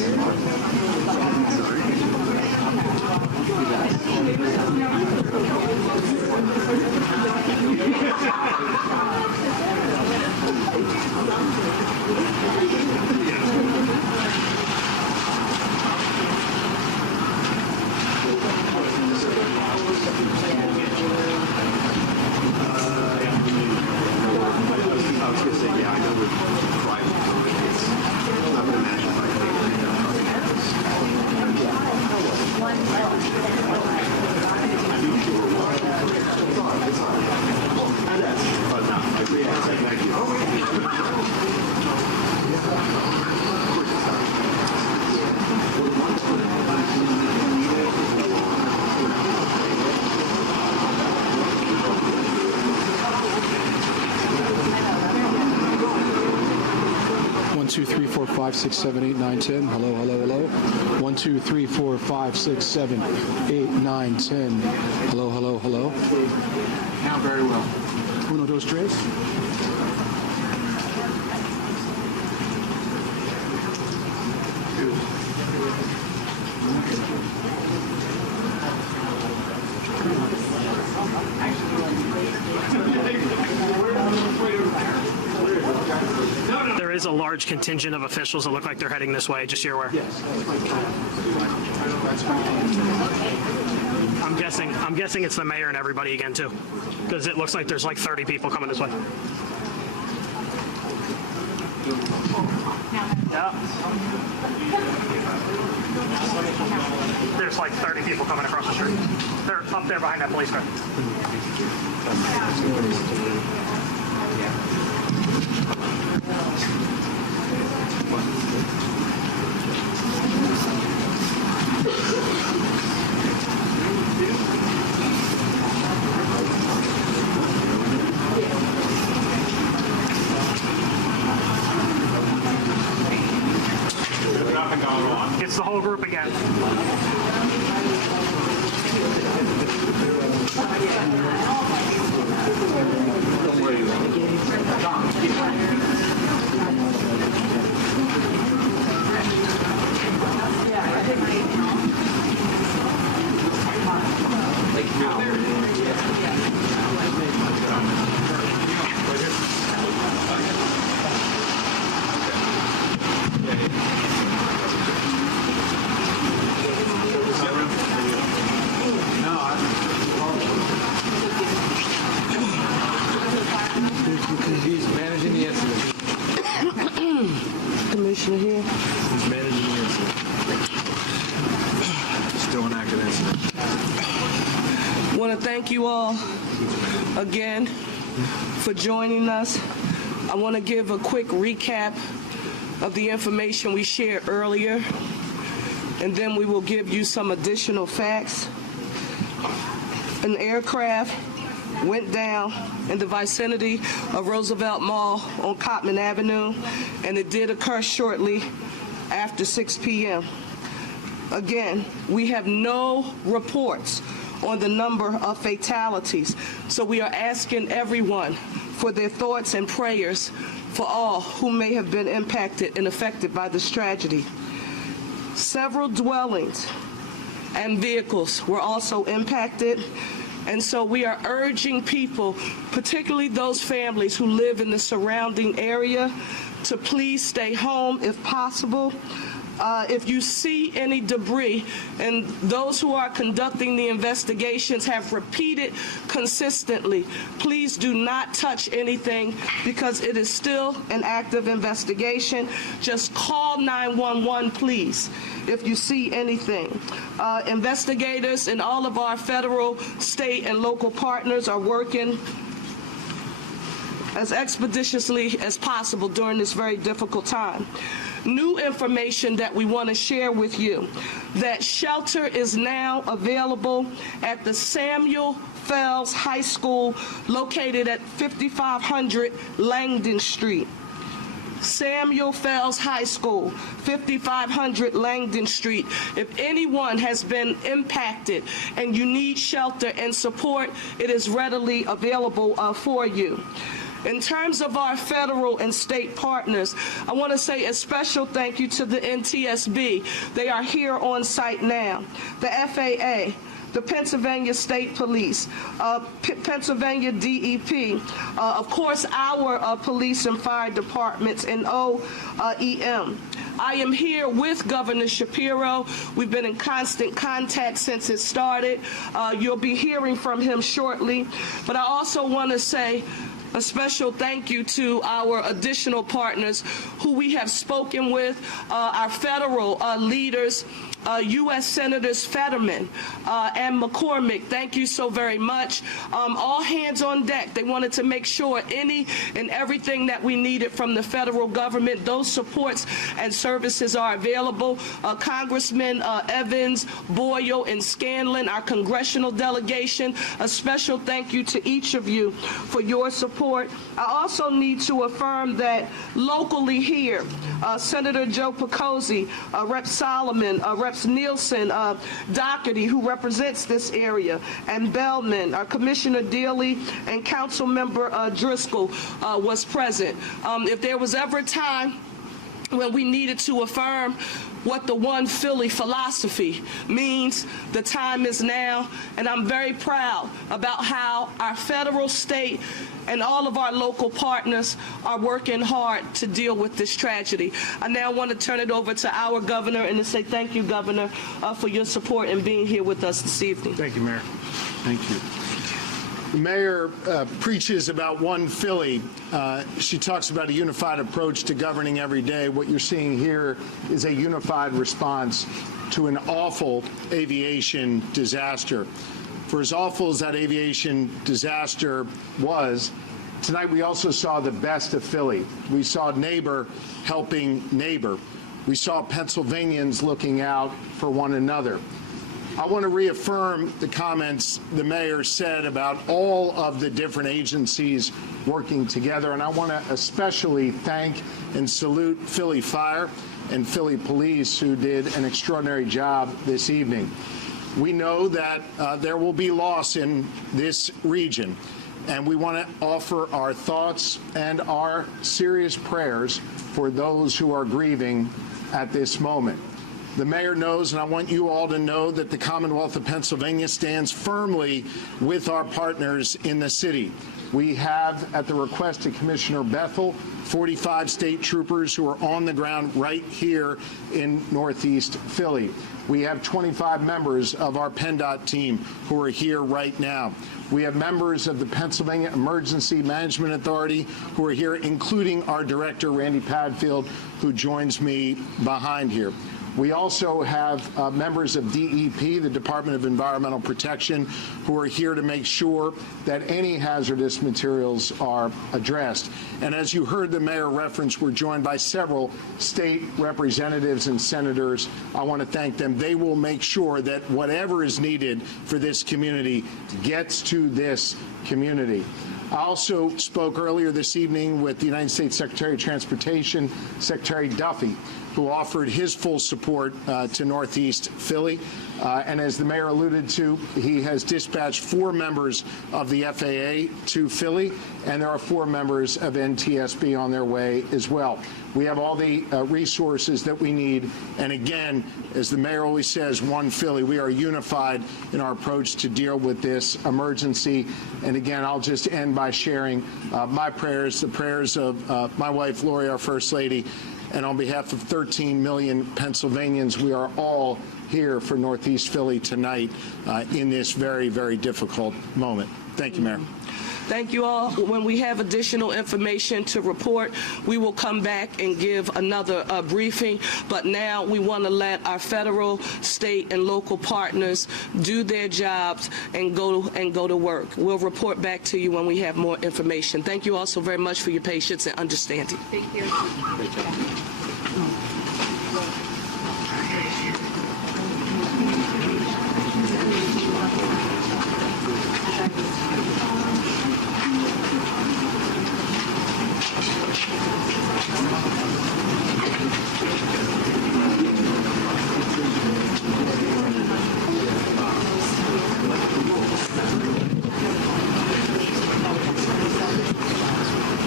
One, two, three, four, five, six, seven, eight, nine, 10. Hello, hello, hello. 1, 2, 3, 4, 5, 6, 7, 8, 9, 10. Hello, hello, hello. Now very well. Uno, dos, tres. There is a large contingent of officials that look like they're heading this way, just so you're aware. I'm guessing it's the mayor and everybody again too, because it looks like there's like 30 people coming this way. Yeah. There's like 30 people coming across the street. They're up there behind that police car. It's the whole group again. He's managing the incident. Commissioner here. He's managing the incident. Still an active incident. Want to thank you all again for joining us. I want to give a quick recap of the information we shared earlier, and then we will give you some additional facts. An aircraft went down in the vicinity of Roosevelt Mall on Cottman Avenue, and it did occur shortly after 6 p.m. Again, we have no reports on the number of fatalities, so we are asking everyone for their thoughts and prayers for all who may have been impacted and affected by this tragedy. Several dwellings and vehicles were also impacted, and so we are urging people, particularly those families who live in the surrounding area, to please stay home if possible. If you see any debris, and those who are conducting the investigations have repeated consistently, please do not touch anything because it is still an active investigation. Just call 911, please, if you see anything. Investigators and all of our federal, state, and local partners are working as expeditiously as possible during this very difficult time. New information that we want to share with you, that shelter is now available at the Samuel Fells High School located at 5500 Langdon Street. Samuel Fells High School, 5500 Langdon Street. If anyone has been impacted and you need shelter and support, it is readily available for you. In terms of our federal and state partners, I want to say a special thank you to the NTSB. They are here on site now. The FAA, the Pennsylvania State Police, Pennsylvania DEP, of course our police and fire departments, and OEM. I am here with Governor Shapiro. We've been in constant contact since it started. You'll be hearing from him shortly. But I also want to say a special thank you to our additional partners who we have spoken with, our federal leaders, U.S. Senators Fetterman and McCormick. Thank you so very much. All hands on deck. They wanted to make sure any and everything that we needed from the federal government, those supports and services are available. Congressman Evans, Boyle, and Scanlon, our congressional delegation, a special thank you to each of you for your support. I also need to affirm that locally here, Senator Joe Picozzi, Rep. Solomon, Reps. Nielsen, Doherty, who represents this area, and Bellman, Commissioner Dealey, and Council Member Driscoll was present. If there was ever a time when we needed to affirm what the One Philly philosophy means, the time is now, and I'm very proud about how our federal, state, and all of our local partners are working hard to deal with this tragedy. I now want to turn it over to our governor and to say thank you, Governor, for your support and being here with us this evening. Thank you, Mayor. Thank you. The mayor preaches about One Philly. She talks about a unified approach to governing every day. What you're seeing here is a unified response to an awful aviation disaster. For as awful as that aviation disaster was, tonight we also saw the best of Philly. We saw neighbor helping neighbor. We saw Pennsylvanians looking out for one another. I want to reaffirm the comments the mayor said about all of the different agencies working together, and I want to especially thank and salute Philly Fire and Philly Police, who did an extraordinary job this evening. We know that there will be loss in this region, and we want to offer our thoughts and our serious prayers for those who are grieving at this moment. The mayor knows, and I want you all to know, that the Commonwealth of Pennsylvania stands firmly with our partners in the city. We have, at the request of Commissioner Bethel, 45 state troopers who are on the ground right here in Northeast Philly. We have 25 members of our PennDOT team who are here right now. We have members of the Pennsylvania Emergency Management Authority who are here, including our director, Randy Padfield, who joins me behind here. We also have members of DEP, the Department of Environmental Protection, who are here to make sure that any hazardous materials are addressed. And as you heard the mayor reference, we're joined by several state representatives and senators. I want to thank them. They will make sure that whatever is needed for this community gets to this community. I also spoke earlier this evening with the United States Secretary of Transportation, Secretary Duffy, who offered his full support to Northeast Philly. And as the mayor alluded to, he has dispatched 4 members of the FAA to Philly, and there are 4 members of NTSB on their way as well. We have all the resources that we need. And again, as the mayor always says, One Philly, we are unified in our approach to deal with this emergency. And again, I'll just end by sharing my prayers, the prayers of my wife, Lori, our First Lady, and on behalf of 13 million Pennsylvanians, we are all here for Northeast Philly tonight in this very, very difficult moment. Thank you, Mayor. Thank you all. When we have additional information to report, we will come back and give another briefing. But now we want to let our federal, state, and local partners do their jobs and go to work. We'll report back to you when we have more information. Thank you all so very much for your patience and understanding. Thank you.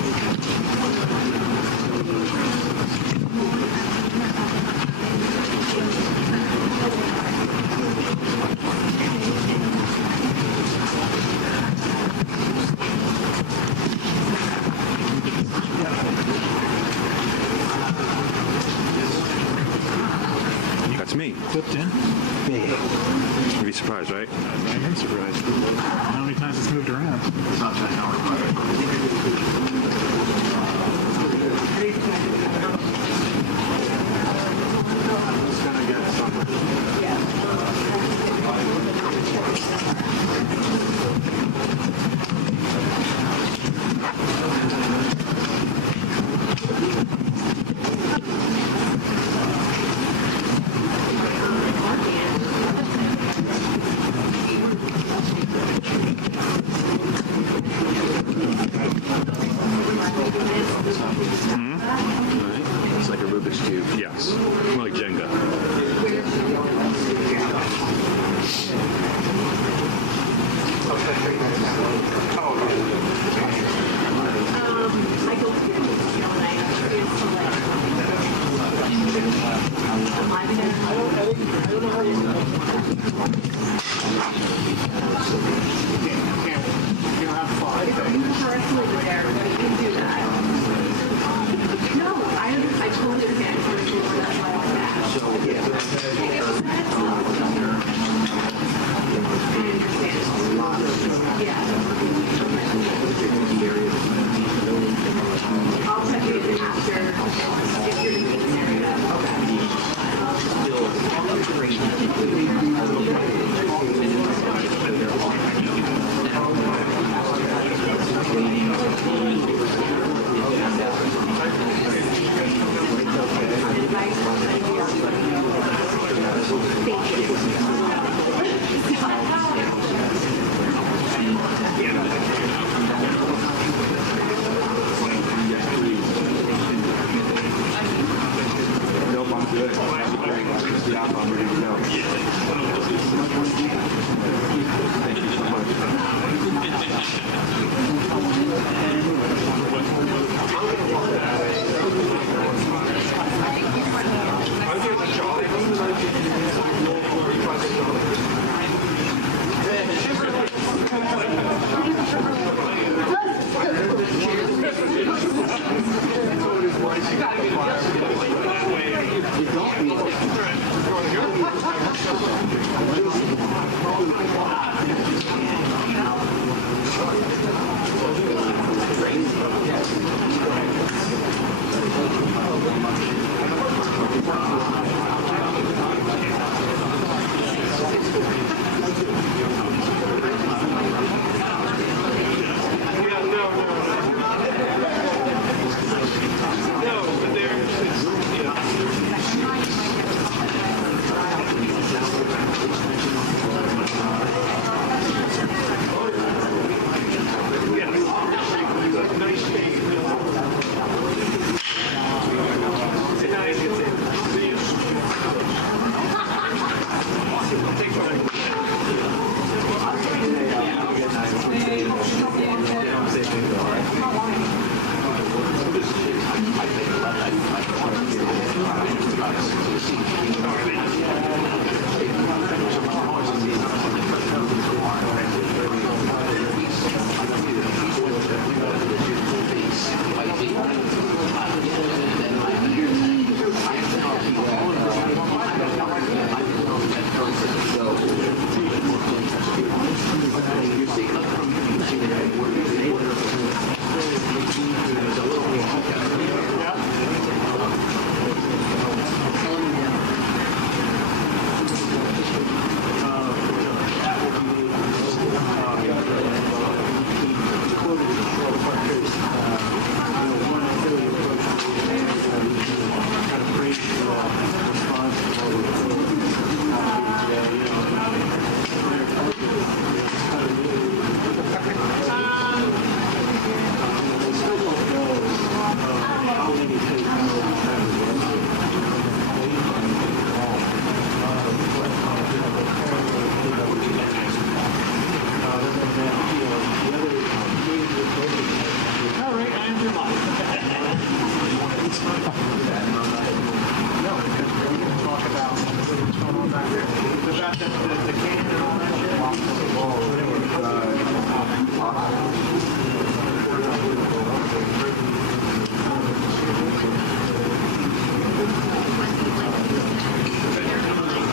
me. Clipped in. You'd be surprised, right? I am surprised. How many times it's moved around? It's like a Rubik's Cube. Yes. More like Jenga. I totally understand. That's why I like I'll check you in after if you're in the area. Nope, I'm good. Yeah, I'm ready to go. Thank you so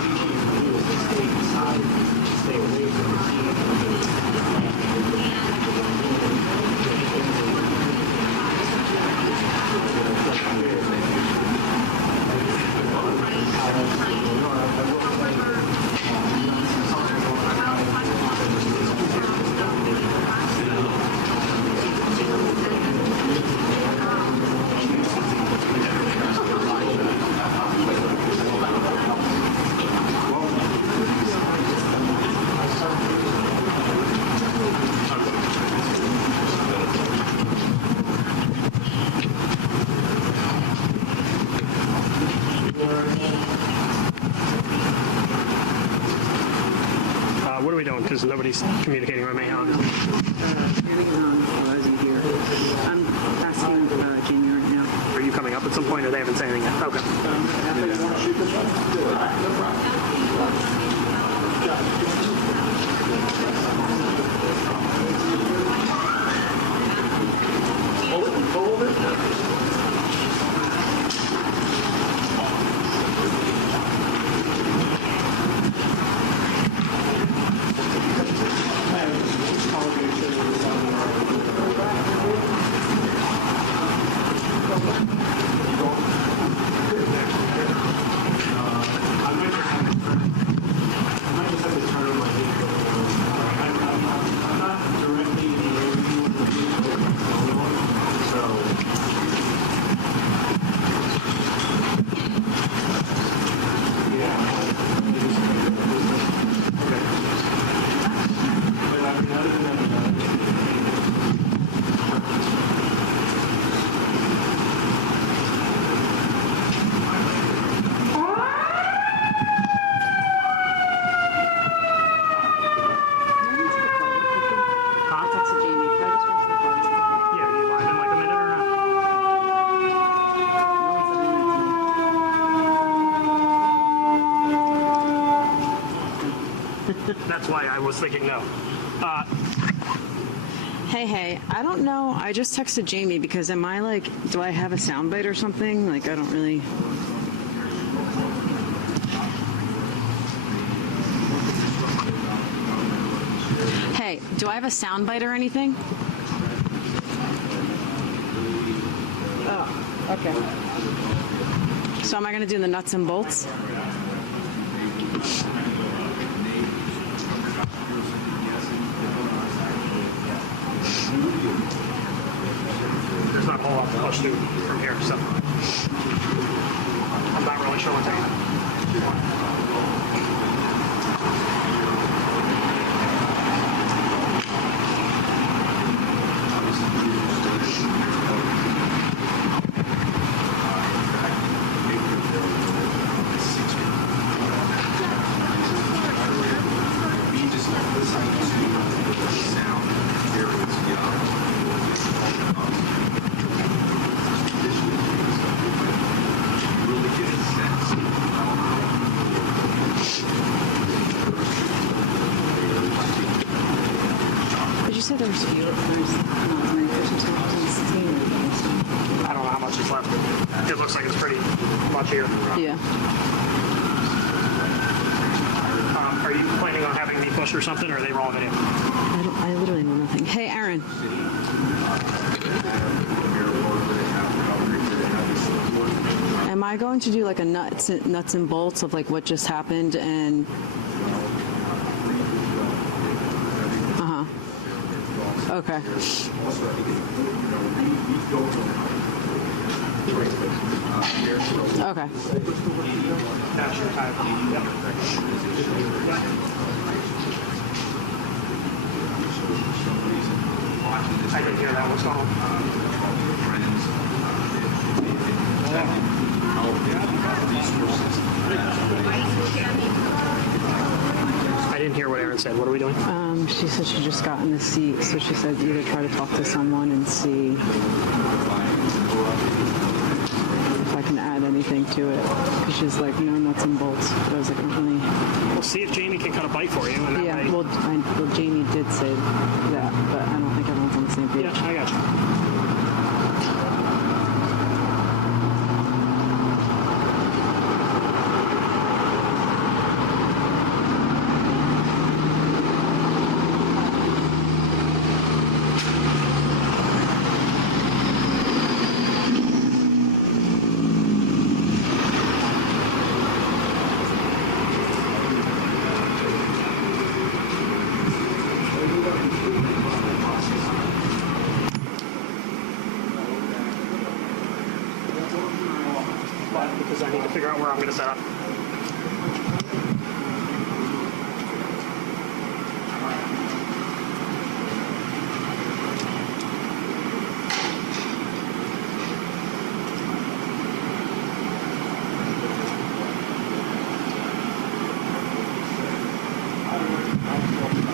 we doing? Because nobody's communicating with me. Hearing on wasn't here. I'm asking Jamie right now. Are you coming up at some point, or they haven't said anything yet? Okay. Hold it. That's why I was thinking no. Hey, I don't know. I just texted Jamie because am I like, do I have a soundbite or something? Like, I don't really. Hey, do I have a soundbite or anything? Oh, okay. So am I going to do the nuts and bolts? There's not a whole lot to push through from here, so I'm not really sure what's happening. Did you say there's not as many fish and I don't know how much is left. It looks like it's pretty much here. Yeah. Are you planning on having me push or something, or are they rolling it in? I literally know nothing. Hey, Aaron. Am I going to do like a nuts and bolts of like what just happened and? Okay. Okay. I didn't hear that. What's going on? I didn't hear what Aaron said. What are we doing? She said she just got in the seat, so she said either try to talk to someone and see if I can add anything to it. Because she's like, no nuts and bolts. But I was like, I don't really. We'll see if Jamie can cut a bite for you. And Yeah, well, Jamie did say that, but I don't think everyone's on the same page. Yeah, I got you. Because I need to figure out where I'm going to set up.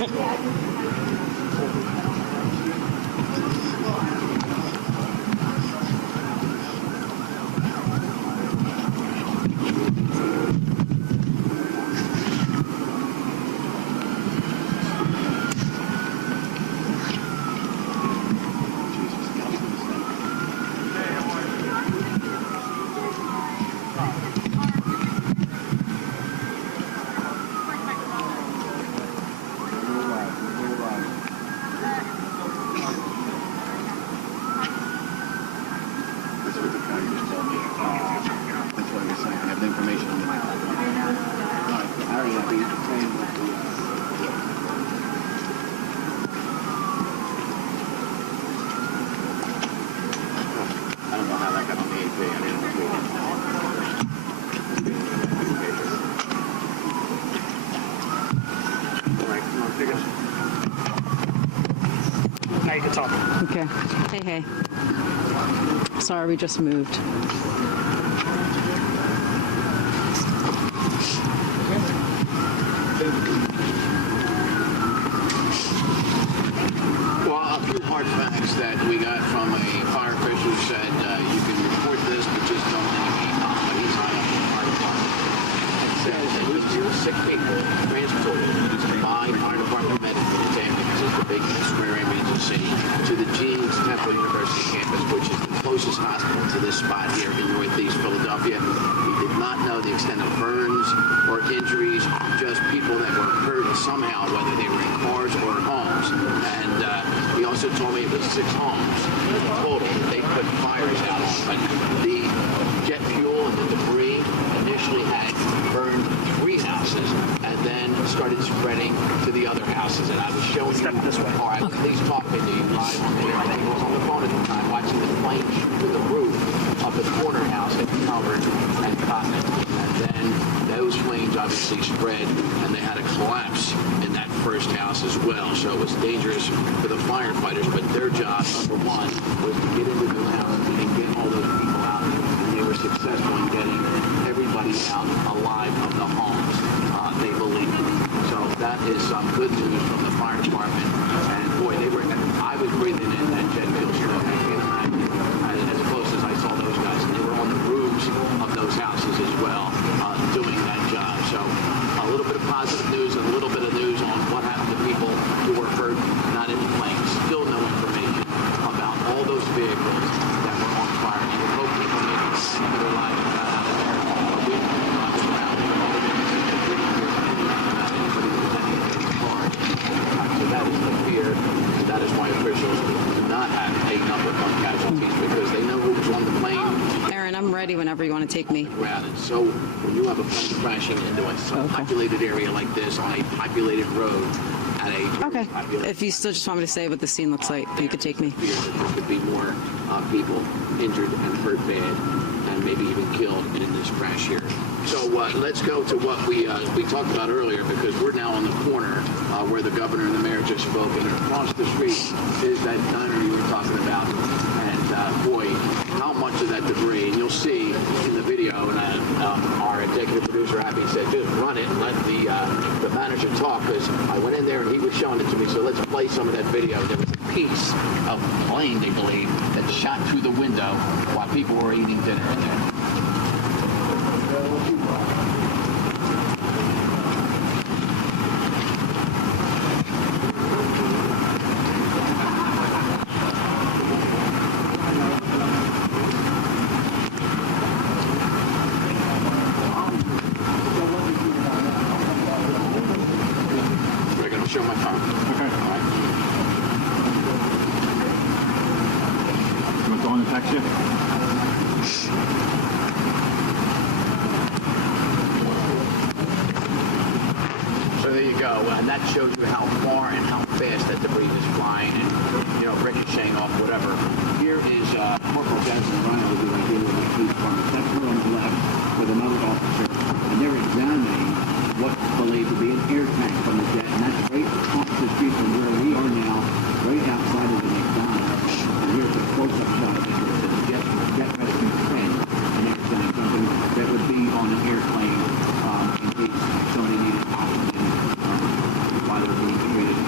Now you can talk. Okay. Hey. Sorry, we just moved. Well, a few hard facts that we got from a fire official said you can report this, but just don't indicate but he's high up in the fire department. It says that these two sick people transported by fire department medical exam, because it's the big square ambulance in the city, to the TAIPEI University campus, which is the closest hospital to this spot here in Northeast Philadelphia. He did not know the extent of burns or injuries, just people that were hurt somehow, whether they were in cars or in homes. And he also told me it was 6 homes total that they put fires out on. But the jet fuel and the debris initially had burned 3 houses and then started spreading to the other houses. And I was showing you, all right, please talk to you live on the air. I think I was on the phone at the time watching the flame shoot through the roof of the corner house at Calvert and Cotton. And then those flames obviously spread and they had a collapse in that first house as well. So it was dangerous for the firefighters, but their job, number one, was to get into the house and get all those people out. And they were successful in getting everybody out alive of the homes, they believe. So that is some good news from the fire department. And boy, I was breathing in that jet fuel smoke. I can't imagine as close as I saw those guys. And they were on the roofs of those houses as well, doing that job. So a little bit of positive news and a little bit of news on what happened to people who were hurt, not in the flames. Still no information about all those vehicles that were on fire. And we hope people made it to their lives and got out of there. But we around there, all the witnesses that didn't hear anything about anybody who was anything hard. So that is the fear, and that is why officials do not have a number of casualties, because they know who was on the plane. Aaron, I'm ready whenever you want to take me. And so when you have a plane crashing into a populated area like this on a populated road at a Okay. If you still just want me to say what the scene looks like, you could take me. Fear that there could be more people injured and hurt bad, and maybe even killed in this crash here. So let's go to what we talked about earlier, because we're now on the corner where the governor and the mayor just spoke, and across the street is that diner you were talking about. And boy, how much of that debris, and you'll see in the video, and our executive producer Abby said, just run it and let the manager talk, because I went in there and he was showing it to me, so let's play some of that video. There was a piece of plane, they believe, that shot through the window while people were eating dinner in there. Show my phone. Okay. All right. You want to go on and text you? So there you go, and that shows you how far and how fast that debris is flying and, ricocheting off whatever. Here is Corporal Jensen Ryan over right here with the police department. That's her on the left with another officer, and they're examining what's believed to be an air tank from the jet, and that's right off the street from where we are now, right outside of the McDonald's. And here's a close-up shot of it. It's a jet rescue plane, an air tank, something that would be on an airplane in case somebody needed oxygen while they were being treated.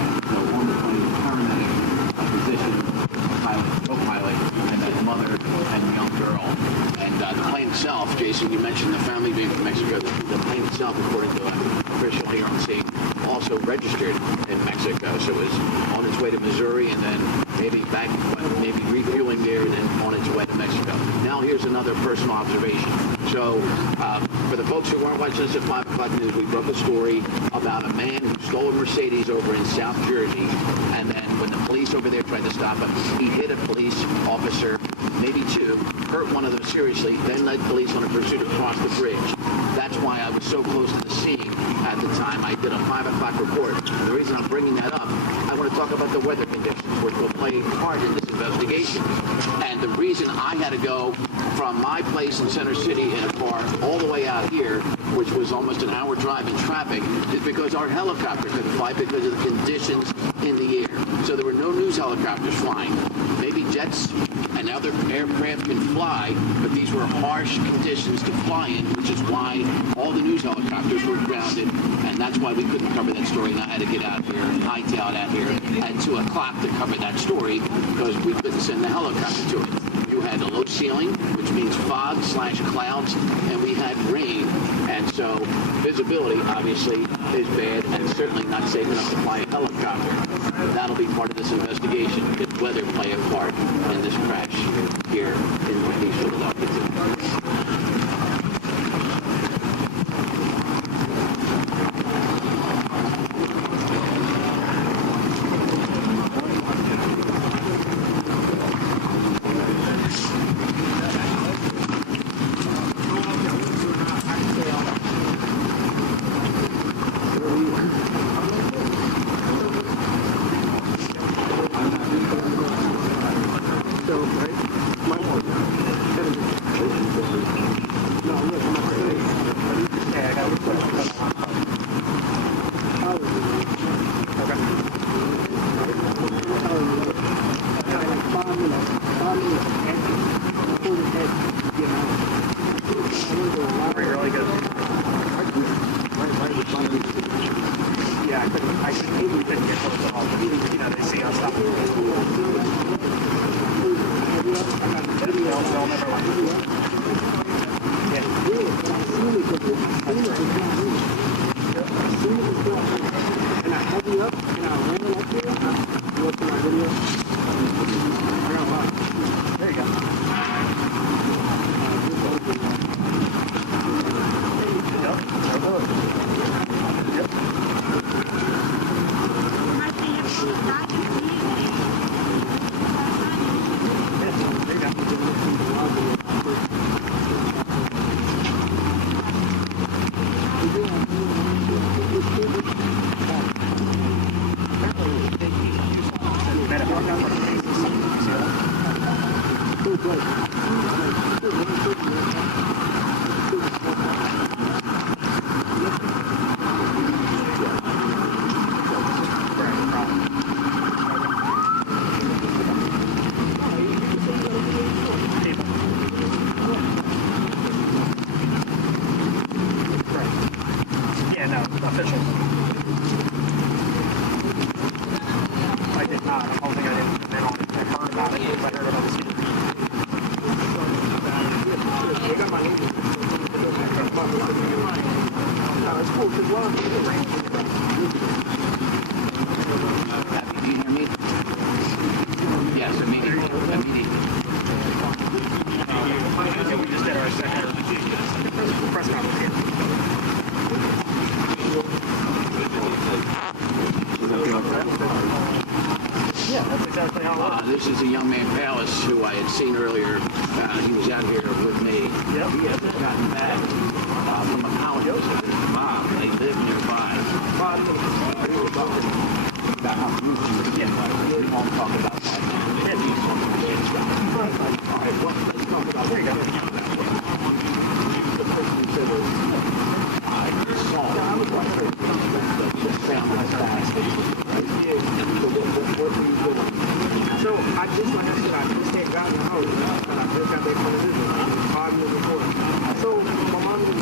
leaving from Mexico. The plane itself, according to an official here on scene, also registered in Mexico. So it was on its way to Missouri and then maybe refueling there and then on its way to Mexico. Now here's another personal observation. So for the folks who weren't watching this at 5 o'clock news, we broke a story about a man who stole a Mercedes over in South Jersey, and then when the police over there tried to stop him, he hit a police officer, maybe two, hurt one of them seriously, then led police on a pursuit across the bridge. That's why I was so close to the scene at the time. I did a 5 o'clock report. And the reason I'm bringing that up, I want to talk about the weather conditions, which will play a part in this investigation. And the reason I had to go from my place in Center City in a car all the way out here, which was almost an hour drive in traffic, is because our helicopter couldn't fly because of the conditions in the air. So there were no news helicopters flying. Maybe jets and other aircraft can fly, but these were harsh conditions to fly in, which is why all the news helicopters were grounded, and that's why we couldn't cover that story, and I had to get out here and hightail it out here at 2 o'clock to cover that story because we couldn't send the helicopter to it. You had a low ceiling, which means fog/clouds, and we had rain, and so visibility obviously is bad and certainly not safe enough to fly a helicopter. That'll be part of this investigation. Did weather play a part in this crash here in Northeast Philadelphia? This is a young man, Palace, who I had seen earlier. He was out here with me. He hasn't gotten back from a college visit with his mom. They live nearby. We won't talk about that now. All right, well, let's talk about there you go. The person who said I saw the family So I just, like I said, I just came back in the house and I just got back from the visit 5 years before. So my mom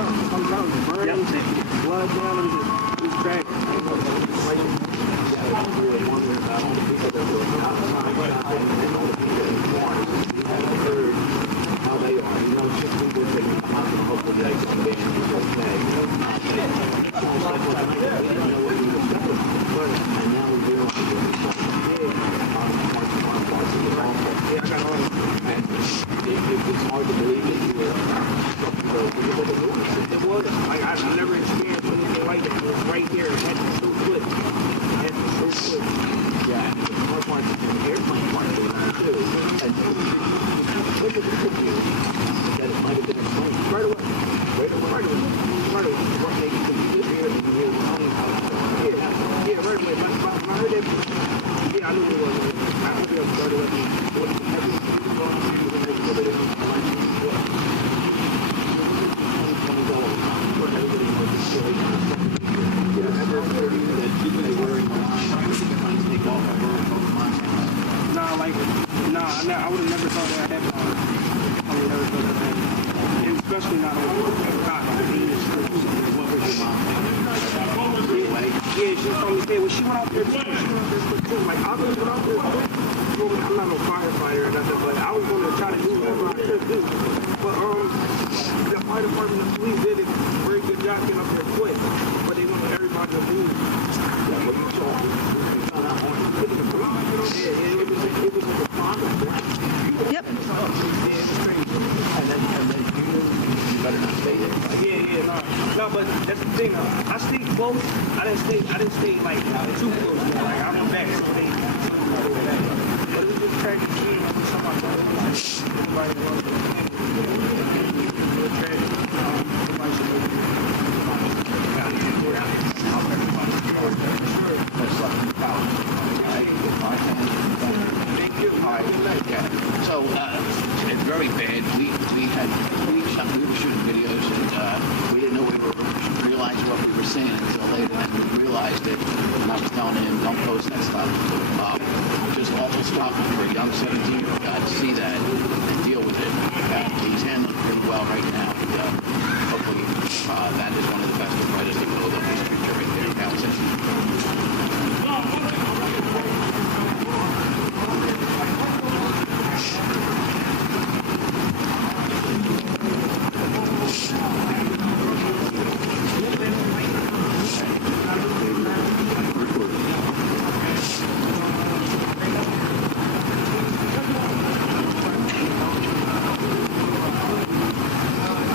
burning, blood down, it was bad. How they are, you know, just people taking the hospital, hopefully they come in and it's okay. And now we realize that it's hard to believe that you were. It was. Like, I've never experienced anything like that. It was right here. It had to be so good. It had to be so good. Yeah, and the car parts and the airplane parts are there too. And look at the picture that it might have been explained right away. Right away. What they can sit here and you hear the plane out. Yeah, right away. But I heard that. Yeah, I knew it was. I heard it was right away. I would have never thought that happened. I would never thought that happened. And especially not on God. Yeah, she told me, well, she went out there too. Like, I was out there. I'm not no firefighter or nothing, but I was going to try to do whatever I could do. But the fire department and police did a very good job getting up there quick. But they wanted everybody to move. That's what you saw. It was like a problem. Yep. And then you better not stay there. No, but that's the thing. I stayed close. I didn't stay like too close. Like I'm back. But it was just tragic. So it's very bad. We were shooting videos and we didn't know realize what we were saying until later, and we realized it. And I was telling him, don't post that stuff. Just awful stuff for a young 17-year-old guy to see that and deal with it. He's handling it pretty well right now. And, hopefully, that is one of the best and brightest to go that this picture right there counts it.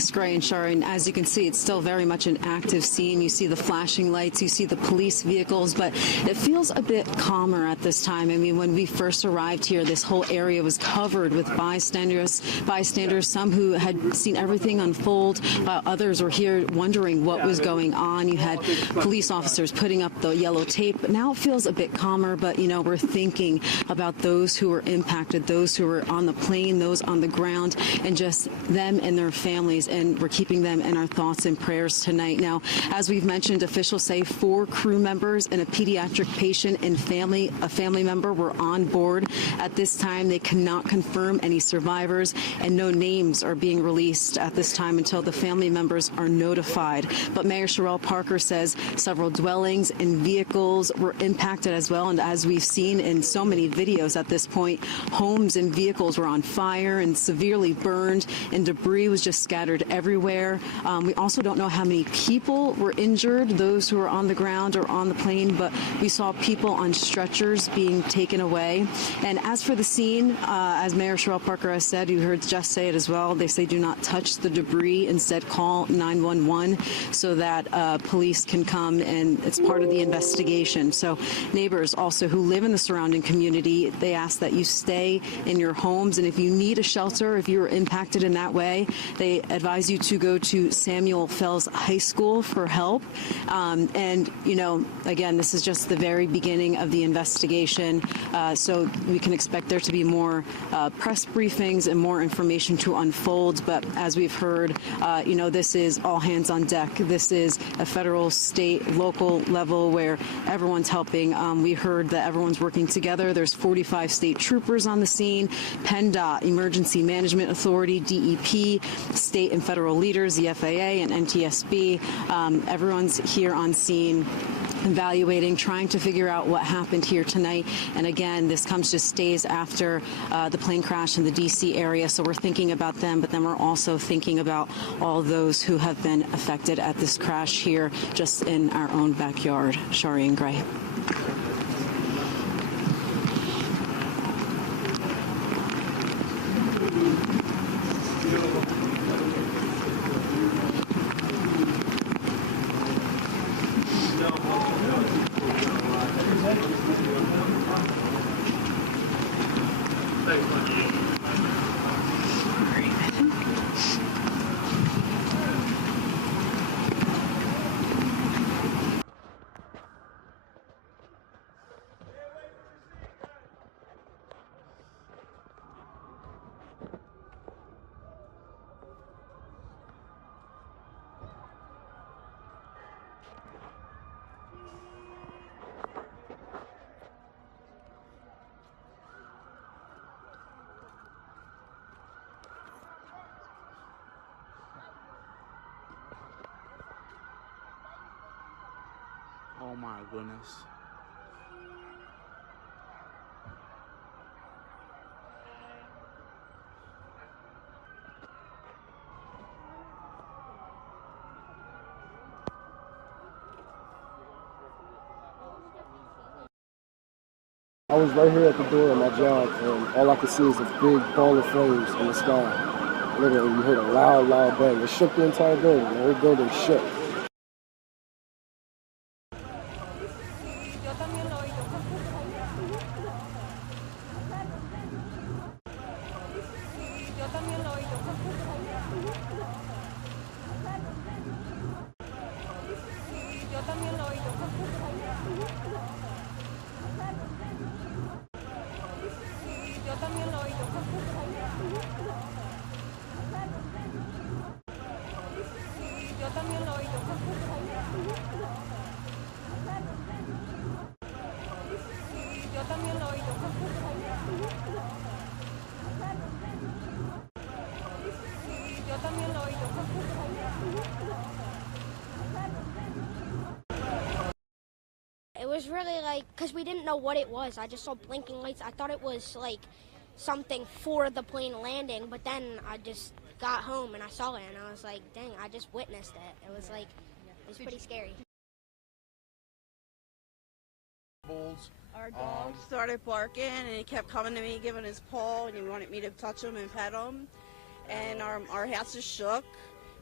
Yes, Gray and Shari, and as you can see, it's still very much an active scene. You see the flashing lights, you see the police vehicles, but it feels a bit calmer at this time. I mean, when we first arrived here, this whole area was covered with bystanders, some who had seen everything unfold, while others were here wondering what was going on. You had police officers putting up the yellow tape. But now it feels a bit calmer, but, you know, we're thinking about those who were impacted, those who were on the plane, those on the ground, and just them and their families, and we're keeping them in our thoughts and prayers tonight. Now, as we've mentioned, officials say 4 crew members and a pediatric patient and a family member were on board. At this time, they cannot confirm any survivors, and no names are being released at this time until the family members are notified. But Mayor Sherelle Parker says several dwellings and vehicles were impacted as well, and as we've seen in so many videos at this point, homes and vehicles were on fire and severely burned, and debris was just scattered everywhere. We also don't know how many people were injured, those who were on the ground or on the plane, but we saw people on stretchers being taken away. And as for the scene, as Mayor Sherelle Parker has said, you heard Jess say it as well, they say do not touch the debris, instead call 911 so that police can come, and it's part of the investigation. So neighbors also who live in the surrounding community, they ask that you stay in your homes, and if you need a shelter, if you were impacted in that way, they advise you to go to Samuel Fells High School for help. And, you know, again, this is just the very beginning of the investigation, so we can expect there to be more press briefings and more information to unfold. But as we've heard, you know, this is all hands on deck. This is a federal, state, local level where everyone's helping. We heard that everyone's working together. There's 45 state troopers on the scene, PennDOT, Emergency Management Authority, DEP, state and federal leaders, the FAA and NTSB. Everyone's here on scene, evaluating, trying to figure out what happened here tonight. And again, this comes just days after the plane crash in the D.C. area, so we're thinking about them, but then we're also thinking about all those who have been affected at this crash here just in our own backyard. Shari and Gray. Oh my goodness. I was right here at the door of my job, and all I could see is a big ball of flames in the sky. Literally, you heard a loud, loud bang. It shook the entire building. The whole building shook. It was really like, because we didn't know what it was. I just saw blinking lights. I thought it was like something for the plane landing, but then I just got home and I saw it and I was like, dang, I just witnessed it. It was like, it was pretty scary. Our dog started barking and he kept coming to me, giving his paw, and he wanted me to touch him and pet him. And our house is shook.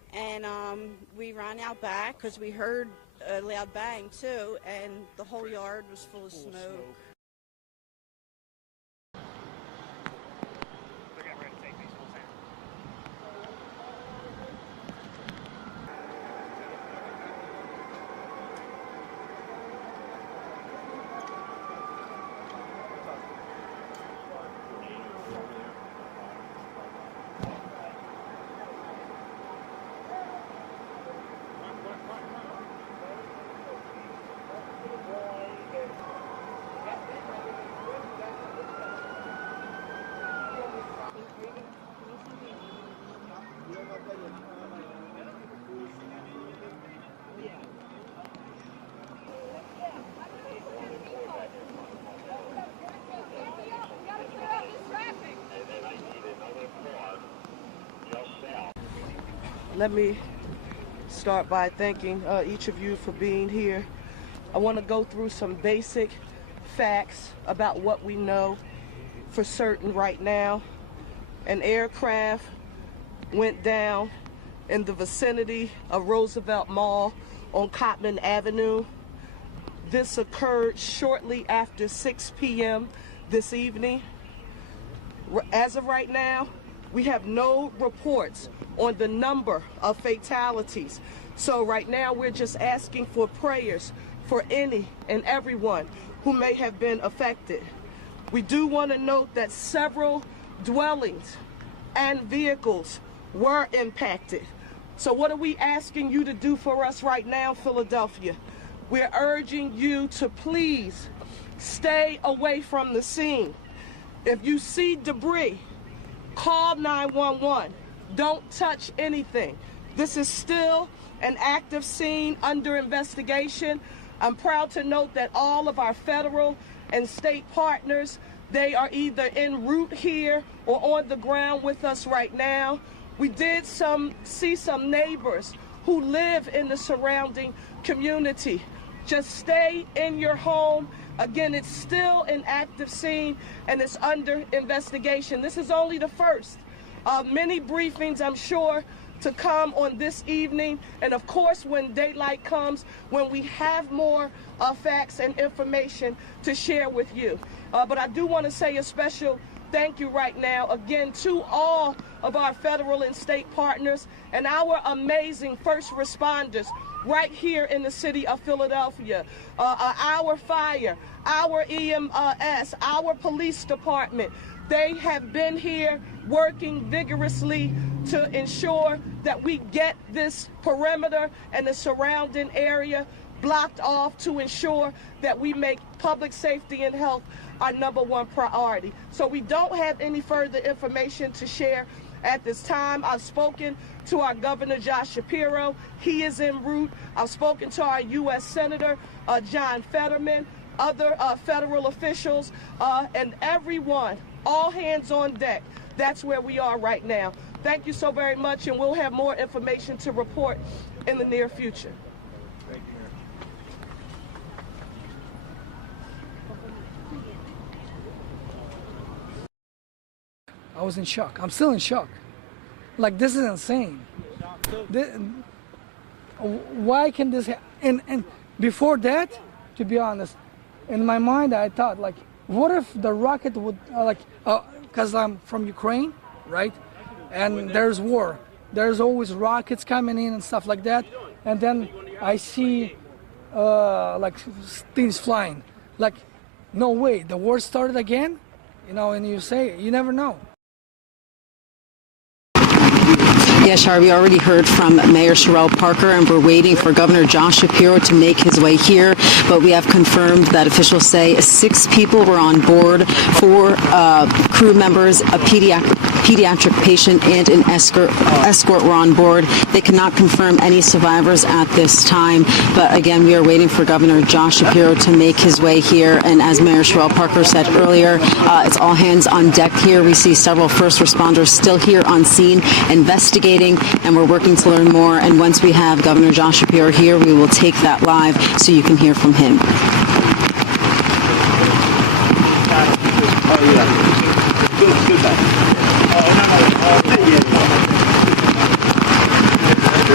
And we ran out back because we heard a loud bang too, and the whole yard was full of smoke. Let me start by thanking each of you for being here. I want to go through some basic facts about what we know for certain right now. An aircraft went down in the vicinity of Roosevelt Mall on Cottman Avenue. This occurred shortly after 6 p.m. this evening. As of right now, we have no reports on the number of fatalities. So right now we're just asking for prayers for any and everyone who may have been affected. We do want to note that several dwellings and vehicles were impacted. So what are we asking you to do for us right now, Philadelphia? We're urging you to please stay away from the scene. If you see debris, call 911. Don't touch anything. This is still an active scene under investigation. I'm proud to note that all of our federal and state partners, they are either en route here or on the ground with us right now. We did see some neighbors who live in the surrounding community. Just stay in your home. Again, it's still an active scene and it's under investigation. This is only the first of many briefings, I'm sure, to come on this evening. And of course, when daylight comes, when we have more facts and information to share with you. But I do want to say a special thank you right now, again, to all of our federal and state partners and our amazing first responders right here in the city of Philadelphia. Our fire, our EMS, our police department, they have been here working vigorously to ensure that we get this perimeter and the surrounding area blocked off to ensure that we make public safety and health our #1 priority. So we don't have any further information to share at this time. I've spoken to our Governor Josh Shapiro. He is en route. I've spoken to our U.S. Senator John Fetterman, other federal officials, and everyone, all hands on deck. That's where we are right now. Thank you so very much, and we'll have more information to report in the near future. Thank you, Mayor. I was in shock. I'm still in shock. Like, this is insane. Why can this happen? And before that, to be honest, in my mind, I thought, like, what if the rocket would, because I'm from Ukraine, right? And there's war. There's always rockets coming in and stuff like that. And then I see, like, things flying. Like, no way, the war started again? You know, and you say, you never know. Yes, Shar, we already heard from Mayor Sherrell Parker, and we're waiting for Governor Josh Shapiro to make his way here. But we have confirmed that officials say 6 people were on board, 4 crew members, a pediatric patient, and an escort were on board. They cannot confirm any survivors at this time. But again, we are waiting for Governor Josh Shapiro to make his way here. And as Mayor Sherrell Parker said earlier, it's all hands on deck here. We see several first responders still here on scene investigating, and we're working to learn more. And once we have Governor Josh Shapiro here, we will take that live so you can hear from him.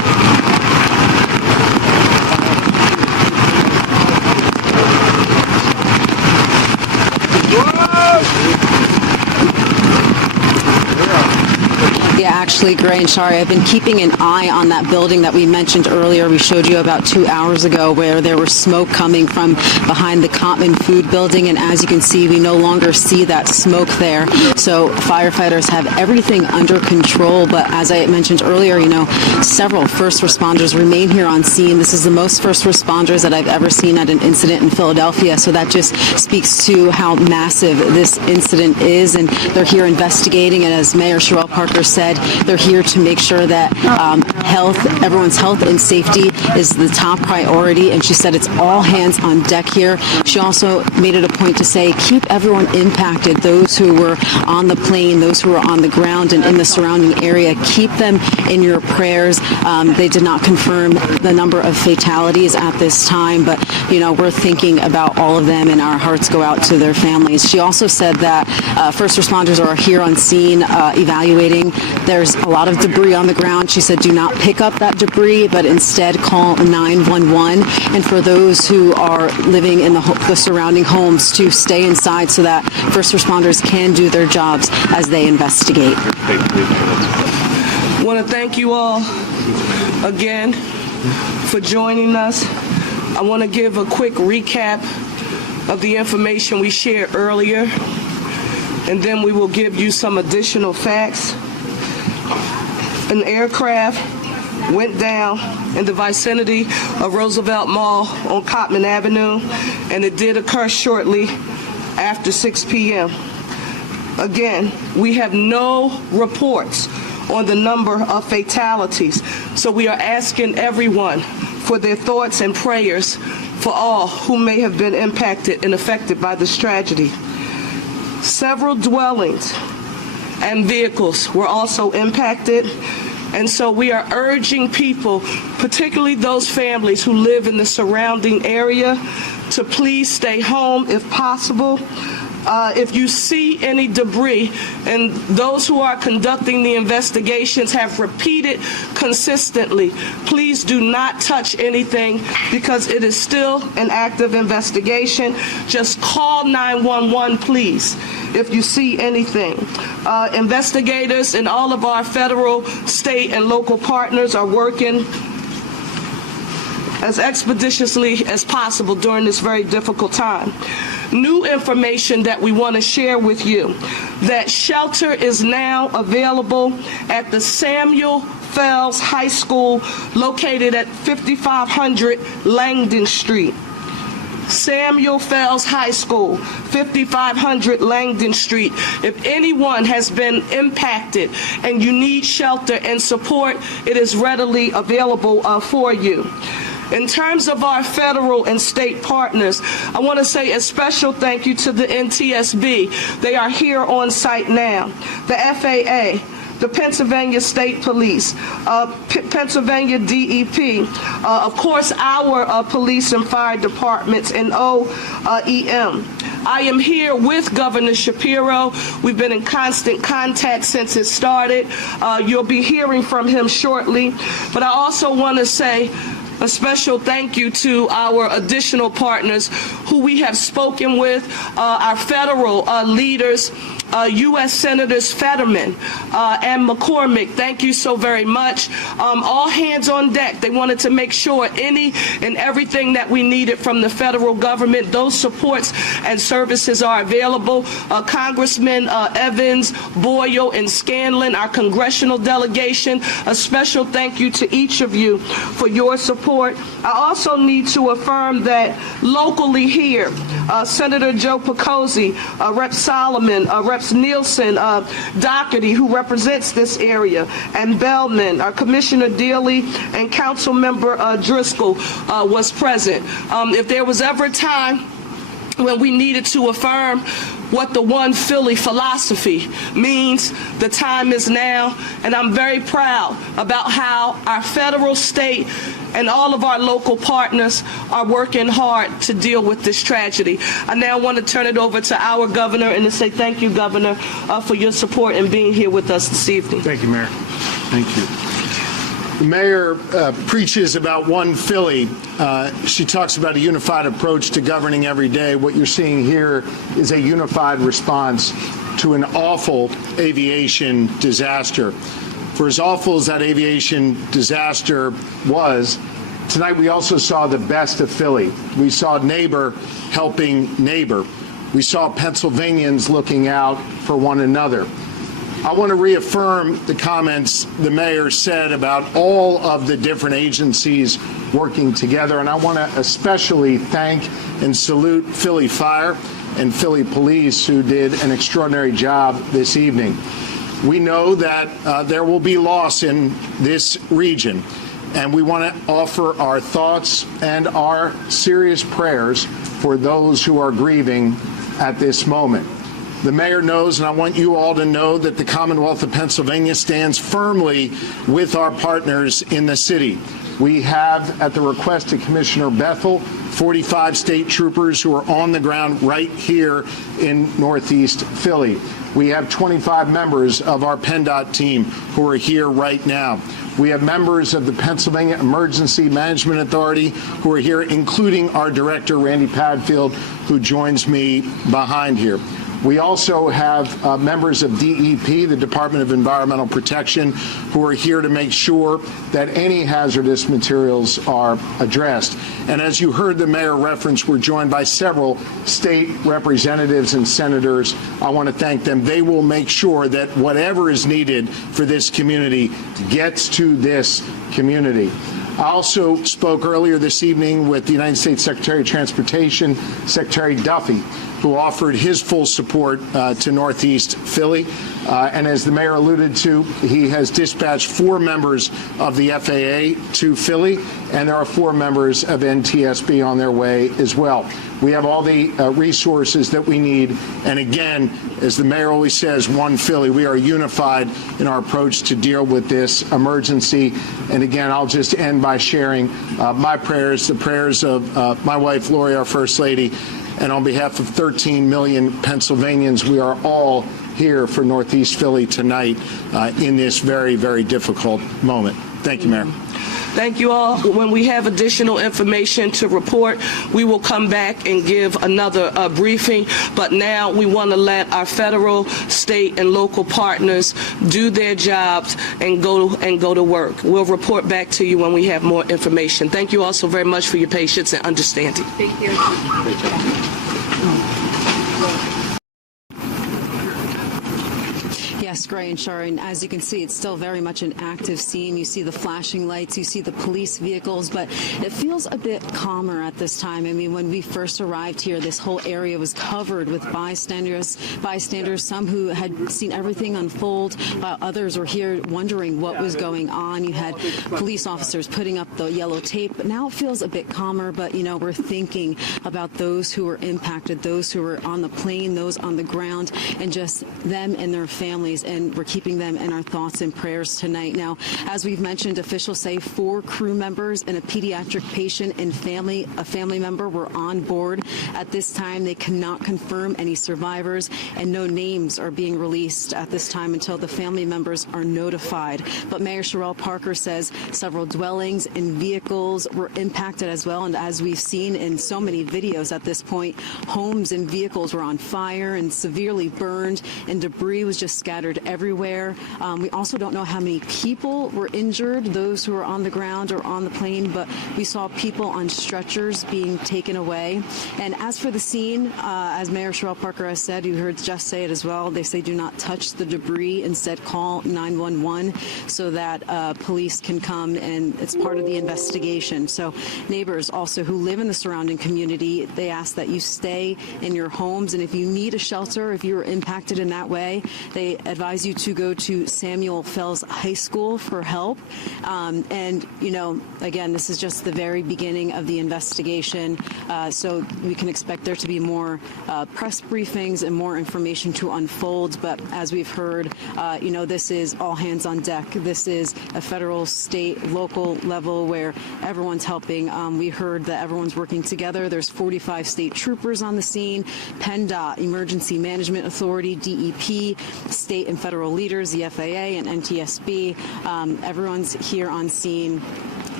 Yeah, actually, Gray and Shari, I've been keeping an eye on that building that we mentioned earlier. We showed you about 2 hours ago where there was smoke coming from behind the Cottman Food Building, and as you can see, we no longer see that smoke there. So firefighters have everything under control, but as I mentioned earlier, several first responders remain here on scene. This is the most first responders that I've ever seen at an incident in Philadelphia, so that just speaks to how massive this incident is, and they're here investigating, and as Mayor Sherelle Parker said, they're here to make sure that everyone's health and safety is the top priority, and she said it's all hands on deck here. She also made it a point to say, keep everyone impacted, those who were on the plane, those who were on the ground and in the surrounding area, keep them in your prayers. They did not confirm the number of fatalities at this time, but we're thinking about all of them, and our hearts go out to their families. She also said that first responders are here on scene evaluating. There's a lot of debris on the ground. She said do not pick up that debris, but instead call 911. And for those who are living in the surrounding homes, to stay inside so that first responders can do their jobs as they investigate. I want to thank you all again for joining us. I want to give a quick recap of the information we shared earlier, and then we will give you some additional facts. An aircraft went down in the vicinity of Roosevelt Mall on Cottman Avenue, and it did occur shortly after 6 p.m. Again, we have no reports on the number of fatalities, so we are asking everyone for their thoughts and prayers for all who may have been impacted and affected by this tragedy. Several dwellings and vehicles were also impacted, and so we are urging people, particularly those families who live in the surrounding area, to please stay home if possible. If you see any debris, and those who are conducting the investigations have repeated consistently, please do not touch anything because it is still an active investigation. Just call 911, please, if you see anything. Investigators and all of our federal, state, and local partners are working as expeditiously as possible during this very difficult time. New information that we want to share with you, that shelter is now available at the Samuel Fells High School located at 5500 Langdon Street. Samuel Fells High School, 5500 Langdon Street. If anyone has been impacted and you need shelter and support, it is readily available for you. In terms of our federal and state partners, I want to say a special thank you to the NTSB. They are here on site now. The FAA, the Pennsylvania State Police, Pennsylvania DEP, of course our police and fire departments, and OEM. I am here with Governor Shapiro. We've been in constant contact since it started. You'll be hearing from him shortly. But I also want to say a special thank you to our additional partners who we have spoken with, our federal leaders, U.S. Senators Fetterman and McCormick. Thank you so very much. All hands on deck. They wanted to make sure any and everything that we needed from the federal government, those supports and services are available. Congressman Evans, Boyle, and Scanlon, our congressional delegation, a special thank you to each of you for your support. I also need to affirm that locally here, Senator Joe Picozzi, Rep. Solomon, Reps. Nielsen, Doherty, who represents this area, and Bellman, Commissioner Dealey, and Council Member Driscoll was present. If there was ever a time when we needed to affirm what the One Philly philosophy means, the time is now, and I'm very proud about how our federal, state, and all of our local partners are working hard to deal with this tragedy. I now want to turn it over to our governor and to say thank you, Governor, for your support and being here with us this evening. Thank you, Mayor. Thank you. The mayor preaches about One Philly. She talks about a unified approach to governing every day. What you're seeing here is a unified response to an awful aviation disaster. For as awful as that aviation disaster was, tonight we also saw the best of Philly. We saw neighbor helping neighbor. We saw Pennsylvanians looking out for one another. I want to reaffirm the comments the mayor said about all of the different agencies working together, and I want to especially thank and salute Philly Fire and Philly Police, who did an extraordinary job this evening. We know that there will be loss in this region, and we want to offer our thoughts and our serious prayers for those who are grieving at this moment. The mayor knows, and I want you all to know, that the Commonwealth of Pennsylvania stands firmly with our partners in the city. We have, at the request of Commissioner Bethel, 45 state troopers who are on the ground right here in Northeast Philly. We have 25 members of our PennDOT team who are here right now. We have members of the Pennsylvania Emergency Management Authority who are here, including our director, Randy Padfield, who joins me behind here. We also have members of DEP, the Department of Environmental Protection, who are here to make sure that any hazardous materials are addressed. And as you heard the mayor reference, we're joined by several state representatives and senators. I want to thank them. They will make sure that whatever is needed for this community gets to this community. I also spoke earlier this evening with the United States Secretary of Transportation, Secretary Duffy, who offered his full support to Northeast Philly. And as the mayor alluded to, he has dispatched 4 members of the FAA to Philly, and there are 4 members of NTSB on their way as well. We have all the resources that we need. And again, as the mayor always says, one Philly, we are unified in our approach to deal with this emergency. And again, I'll just end by sharing my prayers, the prayers of my wife, Lori, our First Lady, and on behalf of 13 million Pennsylvanians, we are all here for Northeast Philly tonight in this very, very difficult moment. Thank you, Mayor. Thank you all. When we have additional information to report, we will come back and give another briefing. But now we want to let our federal, state, and local partners do their jobs and go to work. We'll report back to you when we have more information. Thank you all so very much for your patience and understanding. Thank you. Yes, Gray and Sharon, as you can see, it's still very much an active scene. You see the flashing lights, you see the police vehicles, but it feels a bit calmer at this time. I mean, when we first arrived here, this whole area was covered with bystanders, some who had seen everything unfold, while others were here wondering what was going on. You had police officers putting up the yellow tape. Now it feels a bit calmer, but, you know, we're thinking about those who were impacted, those who were on the plane, those on the ground, and just them and their families. And we're keeping them in our thoughts and prayers tonight. Now, as we've mentioned, officials say 4 crew members and a pediatric patient and a family member were on board. At this time, they cannot confirm any survivors, and no names are being released at this time until the family members are notified. But Mayor Sherrell Parker says several dwellings and vehicles were impacted as well. And as we've seen in so many videos at this point, homes and vehicles were on fire and severely burned, and debris was just scattered everywhere. We also don't know how many people were injured, those who were on the ground or on the plane, but we saw people on stretchers being taken away. And as for the scene, as Mayor Sherrell Parker has said, you heard Jess say it as well, they say do not touch the debris, instead call 911 so that police can come, and it's part of the investigation. So neighbors also who live in the surrounding community, they ask that you stay in your homes, and if you need a shelter, if you were impacted in that way, they advise you to go to Samuel Fells High School for help. And, you know, again, this is just the very beginning of the investigation, so we can expect there to be more press briefings and more information to unfold. But as we've heard, you know, this is all hands on deck. This is a federal, state, local level where everyone's helping. We heard that everyone's working together. There's 45 state troopers on the scene, PennDOT, Emergency Management Authority, DEP, state and federal leaders, the FAA and NTSB. Everyone's here on scene.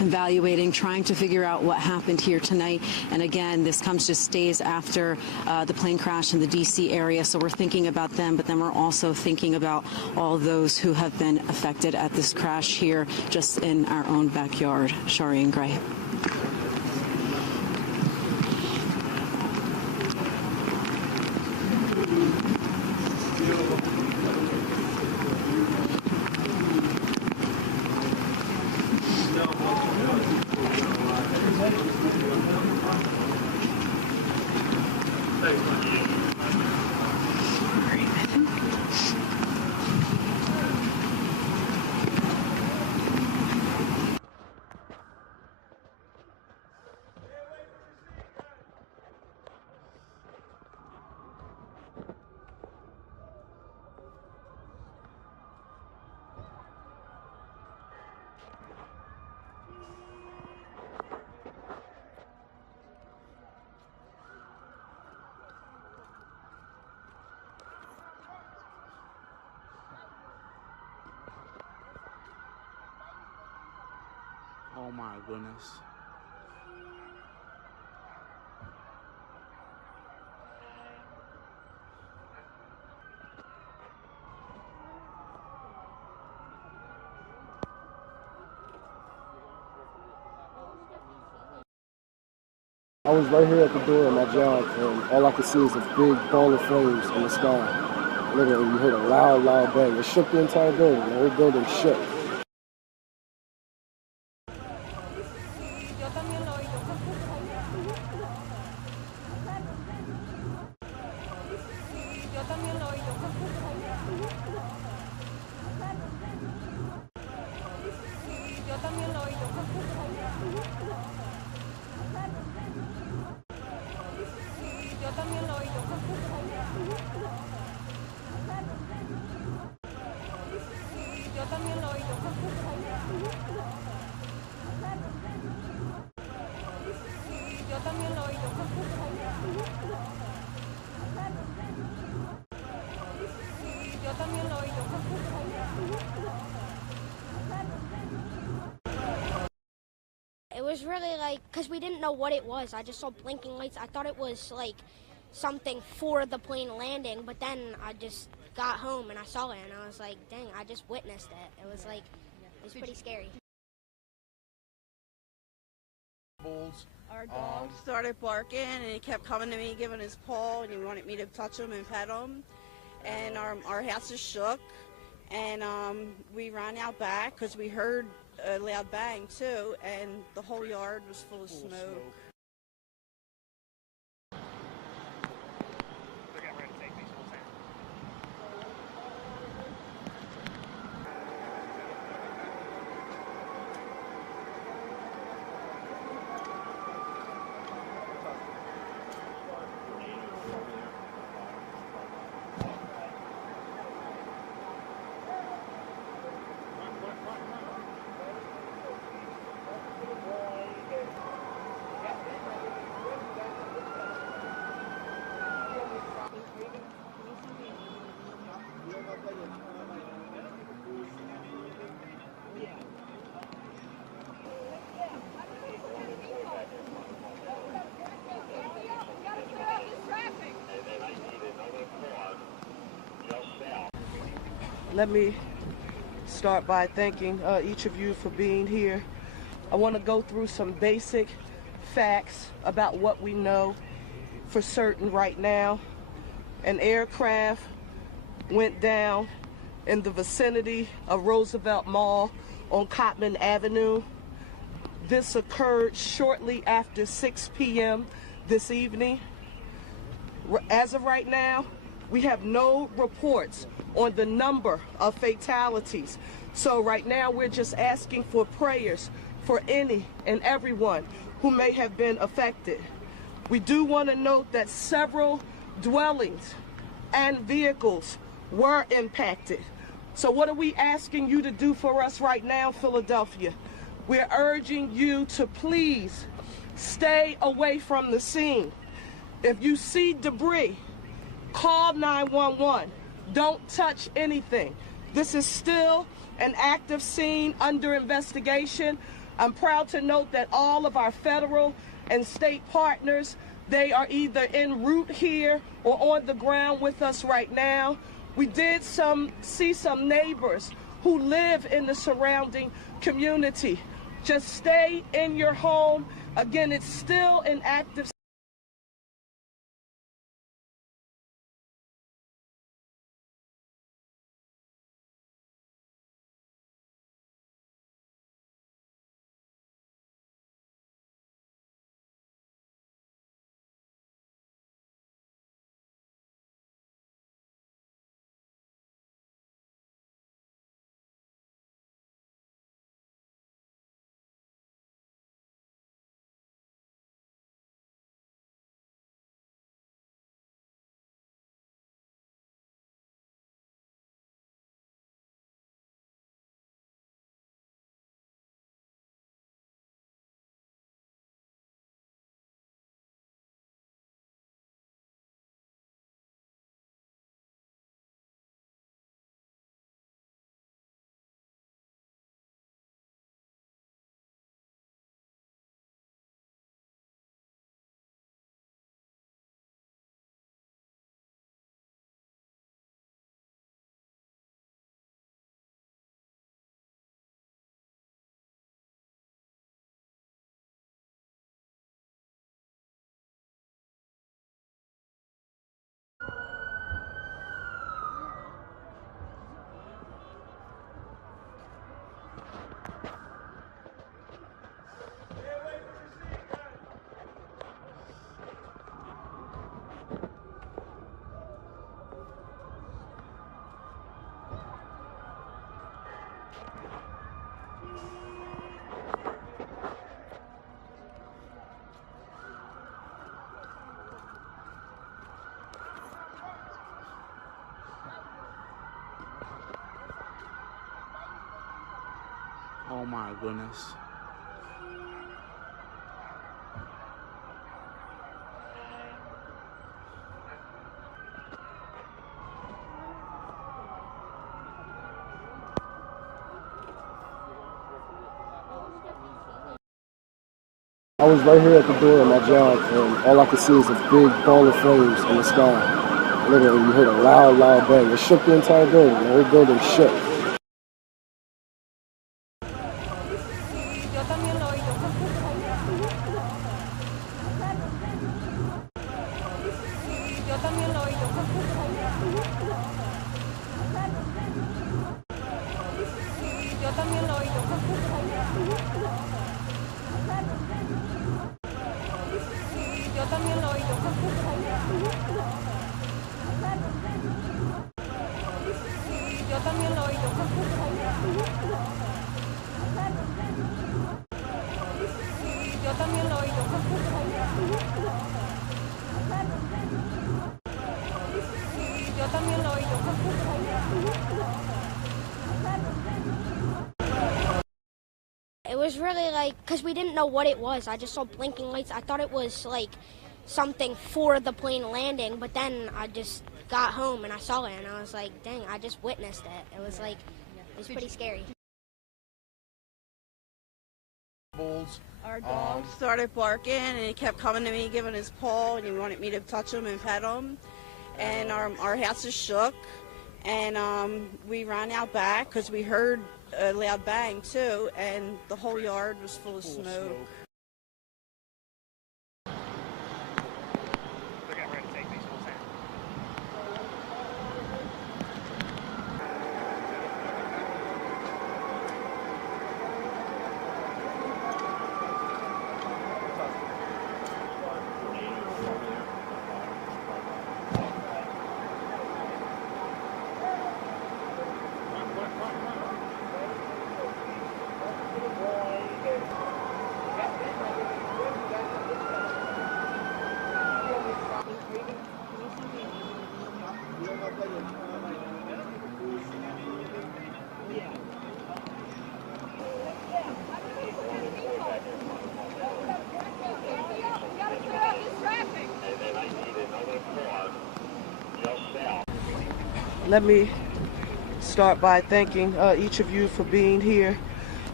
evaluating, trying to figure out what happened here tonight. And again, this comes just days after the plane crash in the D.C. area. So we're thinking about them, but then we're also thinking about all those who have been affected at this crash here just in our own backyard. Shari and Gray. Oh my goodness. I was right here at the door of my job, and all I could see is a big ball of flames in the sky. Literally, you heard a loud, loud bang. It shook the entire building. The whole building shook. It was really like, because we didn't know what it was. I just saw blinking lights. I thought it was like something for the plane landing, but then I just got home and I saw it and I was like, dang, I just witnessed it. It was like, it was pretty scary. Our dog started barking and he kept coming to me, giving his paw, and he wanted me to touch him and pet him. And our house is shook, and we ran out back because we heard a loud bang too, and the whole yard was full of smoke. Let me start by thanking each of you for being here. I want to go through some basic facts about what we know for certain right now. An aircraft went down in the vicinity of Roosevelt Mall on Cottman Avenue. This occurred shortly after 6 p.m. this evening. As of right now, we have no reports on the number of fatalities. So right now we're just asking for prayers for any and everyone who may have been affected. We do want to note that several dwellings and vehicles were impacted. So what are we asking you to do for us right now, Philadelphia? We're urging you to please stay away from the scene. If you see debris, call 911. Don't touch anything. This is still an active scene under investigation. I'm proud to note that all of our federal and state partners, they are either en route here or on the ground with us right now. We did see some neighbors who live in the surrounding community. Just stay in your home. Again, it's still an active Oh my goodness. I was right here at the door of my job, and all I could see is a big ball of flames in the sky. Literally, you heard a loud, loud bang. It shook the entire building. The whole building shook. It was really like, because we didn't know what it was. I just saw blinking lights. I thought it was like something for the plane landing, but then I just got home and I saw it and I was like, dang, I just witnessed it. It was like, it was pretty scary. Our dog started barking and he kept coming to me, giving his paw, and he wanted me to touch him and pet him. And our house is shook, and we ran out back because we heard a loud bang too, and the whole yard was full of smoke. Let me start by thanking each of you for being here.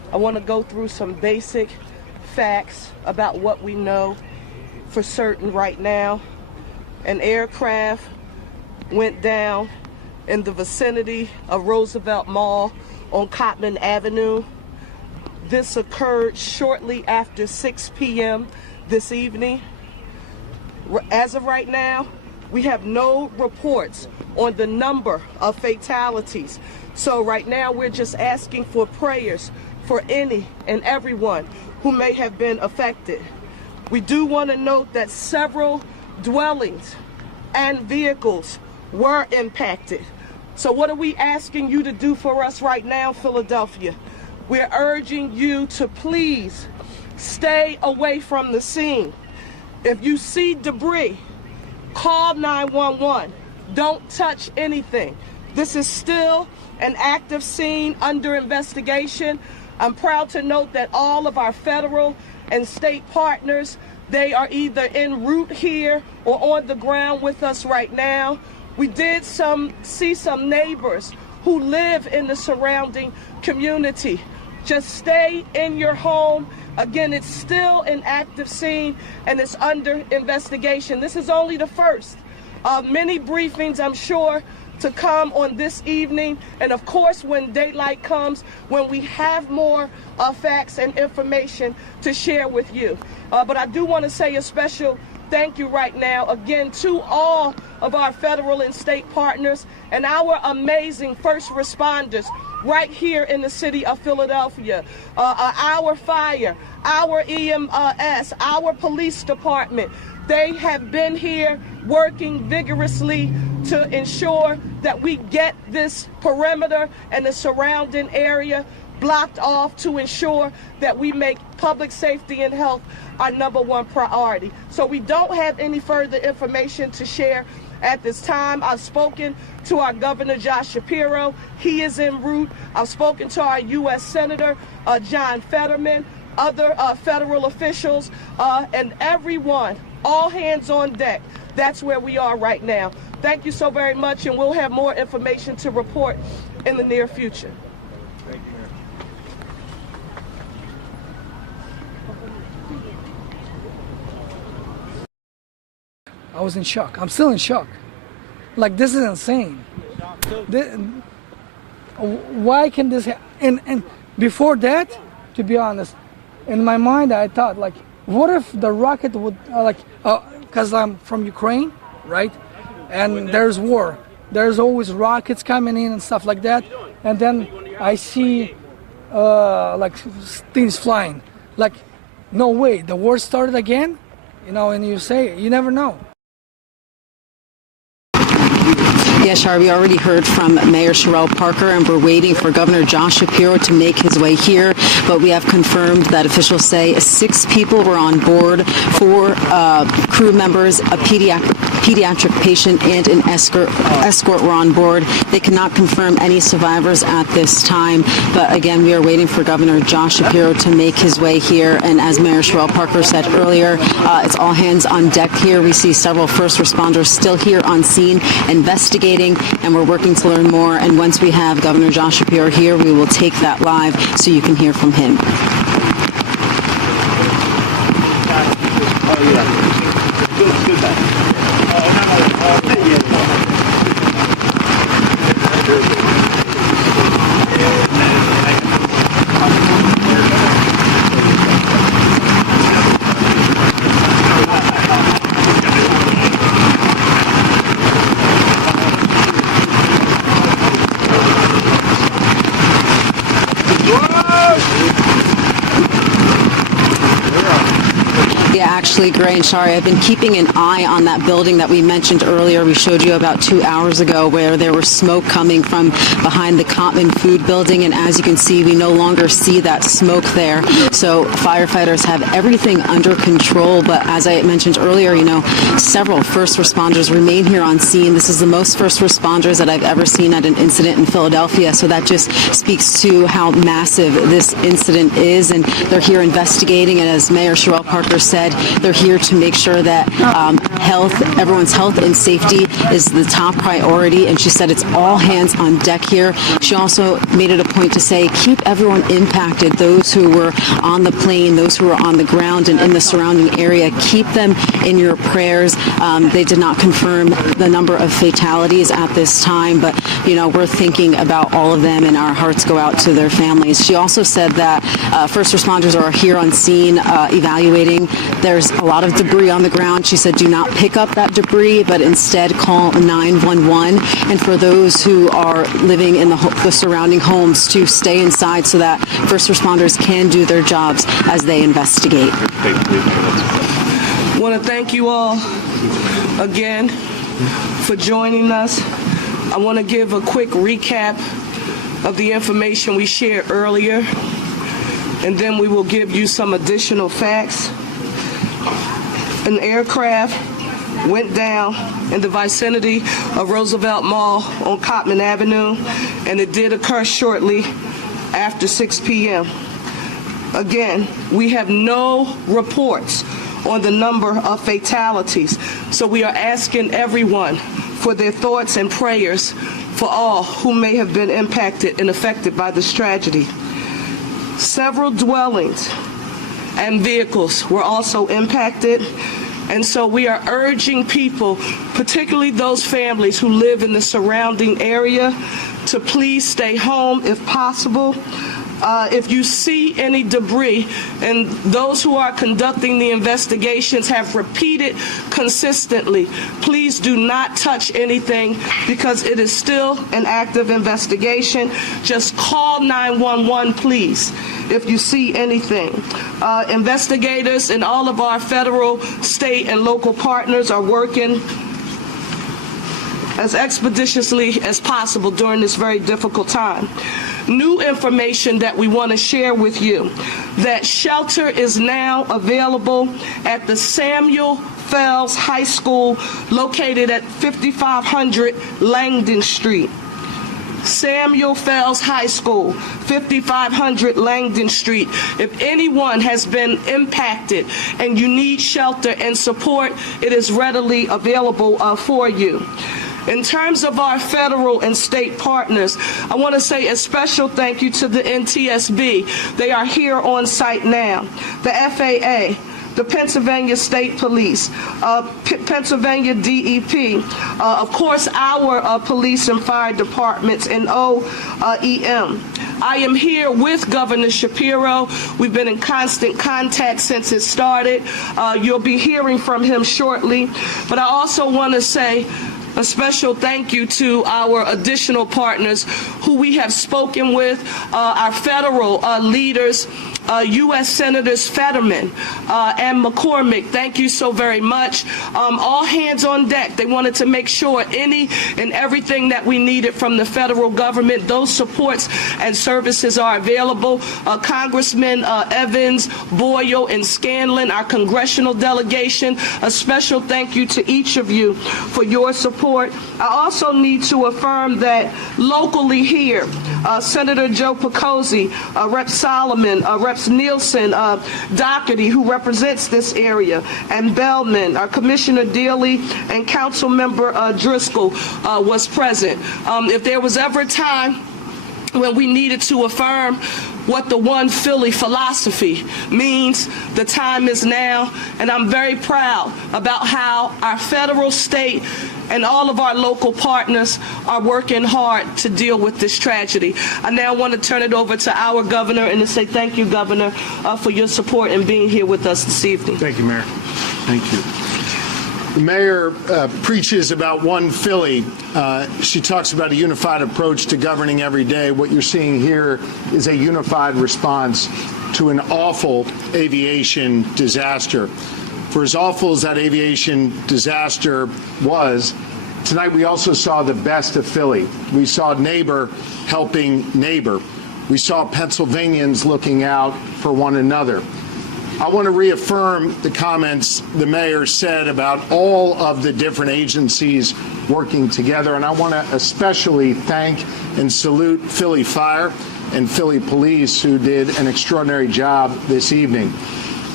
I want to go through some basic facts about what we know for certain right now. An aircraft went down in the vicinity of Roosevelt Mall on Cottman Avenue. This occurred shortly after 6 p.m. this evening. As of right now, we have no reports on the number of fatalities. So right now we're just asking for prayers for any and everyone who may have been affected. We do want to note that several dwellings and vehicles were impacted. So what are we asking you to do for us right now, Philadelphia? We're urging you to please stay away from the scene. If you see debris, call 911. Don't touch anything. This is still an active scene under investigation. I'm proud to note that all of our federal and state partners, they are either en route here or on the ground with us right now. We did see some neighbors who live in the surrounding community. Just stay in your home. Again, it's still an active scene and it's under investigation. This is only the first of many briefings, I'm sure, to come on this evening. And of course, when daylight comes, when we have more facts and information to share with you. But I do want to say a special thank you right now, again, to all of our federal and state partners and our amazing first responders right here in the city of Philadelphia. Our fire, our EMS, our police department, they have been here working vigorously to ensure that we get this perimeter and the surrounding area blocked off to ensure that we make public safety and health our #1 priority. So we don't have any further information to share at this time. I've spoken to our Governor Josh Shapiro. He is en route. I've spoken to our U.S. Senator John Fetterman, other federal officials, and everyone, all hands on deck. That's where we are right now. Thank you so very much, and we'll have more information to report in the near future. Thank you, Mayor. I was in shock. I'm still in shock. Like, this is insane. Why can this happen? And before that, to be honest, in my mind, I thought, like, what if the rocket would, because I'm from Ukraine, right? And there's war. There's always rockets coming in and stuff like that. And then I see, like, things flying. Like, no way, the war started again? You know, and you say, you never know. Yes, Shar, we already heard from Mayor Sherrell Parker, and we're waiting for Governor Josh Shapiro to make his way here. But we have confirmed that officials say 6 people were on board, 4 crew members, a pediatric patient, and an escort were on board. They cannot confirm any survivors at this time. But again, we are waiting for Governor Josh Shapiro to make his way here. And as Mayor Sherrell Parker said earlier, it's all hands on deck here. We see several first responders still here on scene investigating, and we're working to learn more. And once we have Governor Josh Shapiro here, we will take that live so you can hear from him. Actually, Gray and Shari, I've been keeping an eye on that building that we mentioned earlier. We showed you about 2 hours ago where there was smoke coming from behind the Cottman Food Building, and as you can see, we no longer see that smoke there. So firefighters have everything under control, but as I mentioned earlier, you know, several first responders remain here on scene. This is the most first responders that I've ever seen at an incident in Philadelphia, so that just speaks to how massive this incident is, and they're here investigating, and as Mayor Sherrell Parker said, said they're here to make sure that everyone's health and safety is the top priority, and she said it's all hands on deck here. She also made it a point to say keep everyone impacted, those who were on the plane, those who were on the ground and in the surrounding area, keep them in your prayers. They did not confirm the number of fatalities at this time, but we're thinking about all of them and our hearts go out to their families. She also said that first responders are here on scene evaluating. There's a lot of debris on the ground. She said do not pick up that debris, but instead call 911. And for those who are living in the surrounding homes, to stay inside so that first responders can do their jobs as they investigate. I want to thank you all again for joining us. I want to give a quick recap of the information we shared earlier, and then we will give you some additional facts. An aircraft went down in the vicinity of Roosevelt Mall on Cottman Avenue, and it did occur shortly after 6 p.m. Again, we have no reports on the number of fatalities, so we are asking everyone for their thoughts and prayers for all who may have been impacted and affected by this tragedy. Several dwellings and vehicles were also impacted, and so we are urging people, particularly those families who live in the surrounding area, to please stay home if possible. If you see any debris, and those who are conducting the investigations have repeated consistently, please do not touch anything because it is still an active investigation. Just call 911, please, if you see anything. Investigators and all of our federal, state, and local partners are working as expeditiously as possible during this very difficult time. New information that we want to share with you, that shelter is now available at the Samuel Fells High School located at 5500 Langdon Street. Samuel Fells High School, 5500 Langdon Street. If anyone has been impacted and you need shelter and support, it is readily available for you. In terms of our federal and state partners, I want to say a special thank you to the NTSB. They are here on site now. The FAA, the Pennsylvania State Police, Pennsylvania DEP, of course our police and fire departments, and OEM. I am here with Governor Shapiro. We've been in constant contact since it started. You'll be hearing from him shortly. But I also want to say a special thank you to our additional partners who we have spoken with, our federal leaders, U.S. Senators Fetterman and McCormick. Thank you so very much. All hands on deck. They wanted to make sure any and everything that we needed from the federal government, those supports and services are available. Congressman Evans, Boyle, and Scanlon, our congressional delegation, a special thank you to each of you for your support. I also need to affirm that locally here, Senator Joe Picozzi, Rep. Solomon, Reps. Nielsen, Doherty, who represents this area, and Bellman, Commissioner Dealey, and Council Member Driscoll was present. If there was ever a time when we needed to affirm what the One Philly philosophy means, the time is now, and I'm very proud about how our federal, state, and all of our local partners are working hard to deal with this tragedy. I now want to turn it over to our governor and to say thank you, Governor, for your support and being here with us this evening. Thank you, Mayor. Thank you. The mayor preaches about One Philly. She talks about a unified approach to governing every day. What you're seeing here is a unified response to an awful aviation disaster. For as awful as that aviation disaster was, tonight we also saw the best of Philly. We saw neighbor helping neighbor. We saw Pennsylvanians looking out for one another. I want to reaffirm the comments the mayor said about all of the different agencies working together, and I want to especially thank and salute Philly Fire and Philly Police, who did an extraordinary job this evening.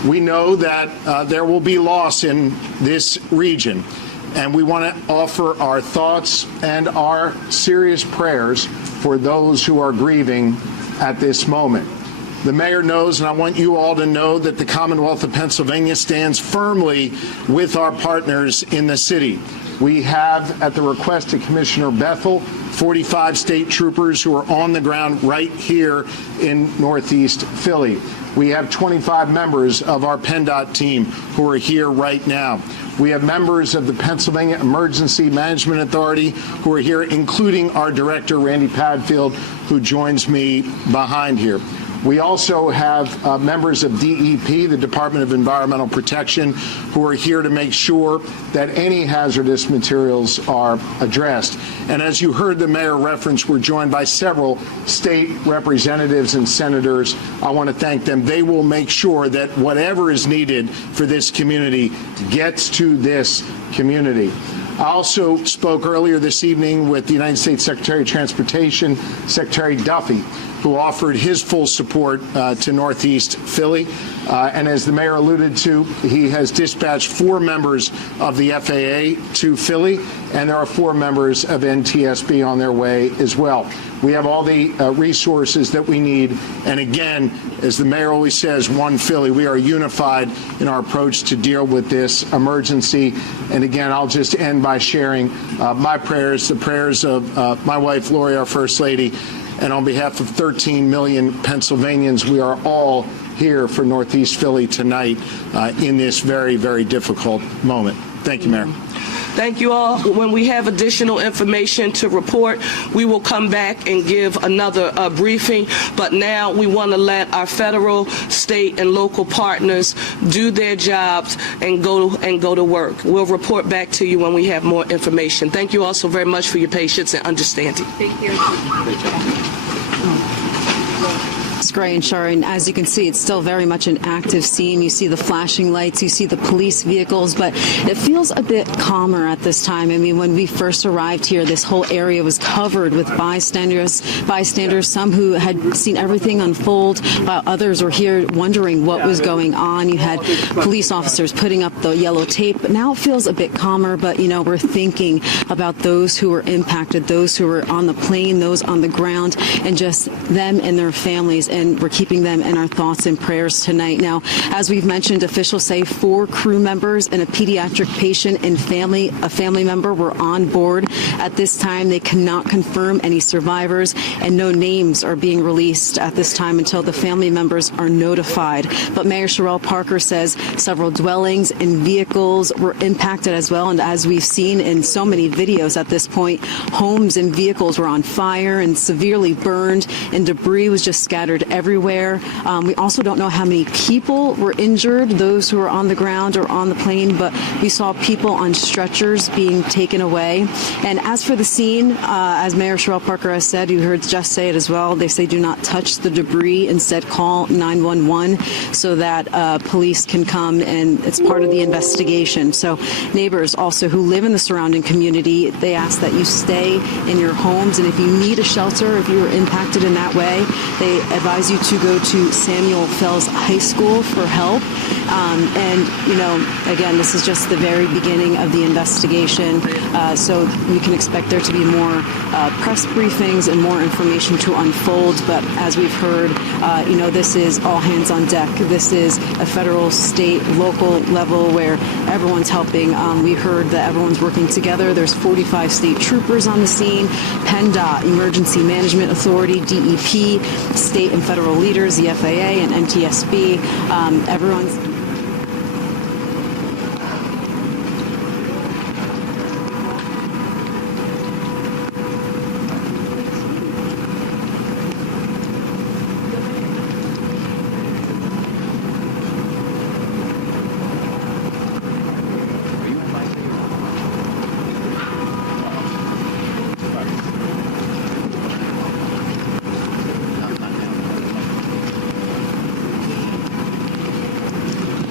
We know that there will be loss in this region, and we want to offer our thoughts and our serious prayers for those who are grieving at this moment. The mayor knows, and I want you all to know, that the Commonwealth of Pennsylvania stands firmly with our partners in the city. We have, at the request of Commissioner Bethel, 45 state troopers who are on the ground right here in Northeast Philly. We have 25 members of our PennDOT team who are here right now. We have members of the Pennsylvania Emergency Management Authority who are here, including our director, Randy Padfield, who joins me behind here. We also have members of DEP, the Department of Environmental Protection, who are here to make sure that any hazardous materials are addressed. And as you heard the mayor reference, we're joined by several state representatives and senators. I want to thank them. They will make sure that whatever is needed for this community gets to this community. I also spoke earlier this evening with the United States Secretary of Transportation, Secretary Duffy, who offered his full support to Northeast Philly. And as the mayor alluded to, he has dispatched 4 members of the FAA to Philly, and there are 4 members of NTSB on their way as well. We have all the resources that we need. And again, as the mayor always says, one Philly, we are unified in our approach to deal with this emergency. And again, I'll just end by sharing my prayers, the prayers of my wife, Lori, our First Lady, and on behalf of 13 million Pennsylvanians, we are all here for Northeast Philly tonight in this very, very difficult moment. Thank you, Mayor. Thank you all. When we have additional information to report, we will come back and give another briefing. But now we want to let our federal, state, and local partners do their jobs and go to work. We'll report back to you when we have more information. Thank you all so very much for your patience and understanding. Thank you. Gray and Sharon, as you can see, it's still very much an active scene. You see the flashing lights, you see the police vehicles, but it feels a bit calmer at this time. I mean, when we first arrived here, this whole area was covered with bystanders, some who had seen everything unfold, while others were here wondering what was going on. You had police officers putting up the yellow tape, but now it feels a bit calmer, but, you know, we're thinking about those who were impacted, those who were on the plane, those on the ground, and just them and their families, and we're keeping them in our thoughts and prayers tonight. Now, as we've mentioned, officials say 4 crew members and a pediatric patient and a family member were on board. At this time, they cannot confirm any survivors, and no names are being released at this time until the family members are notified. But Mayor Sherrell Parker says several dwellings and vehicles were impacted as well, and as we've seen in so many videos at this point, homes and vehicles were on fire and severely burned, and debris was just scattered everywhere. We also don't know how many people were injured, those who were on the ground or on the plane, but we saw people on stretchers being taken away. And as for the scene, as Mayor Sherrell Parker has said, you heard Jess say it as well, they say do not touch the debris, instead call 911 so that police can come, and it's part of the investigation. So neighbors also who live in the surrounding community, they ask that you stay in your homes, and if you need a shelter, if you were impacted in that way, they advise you to go to Samuel Fells High School for help. And, you know, again, this is just the very beginning of the investigation, so we can expect there to be more press briefings and more information to unfold. But as we've heard, you know, this is all hands on deck. This is a federal, state, local level where everyone's helping. We heard that everyone's working together. There's 45 state troopers on the scene, PennDOT, Emergency Management Authority, DEP, state and federal leaders, the FAA and NTSB. Everyone's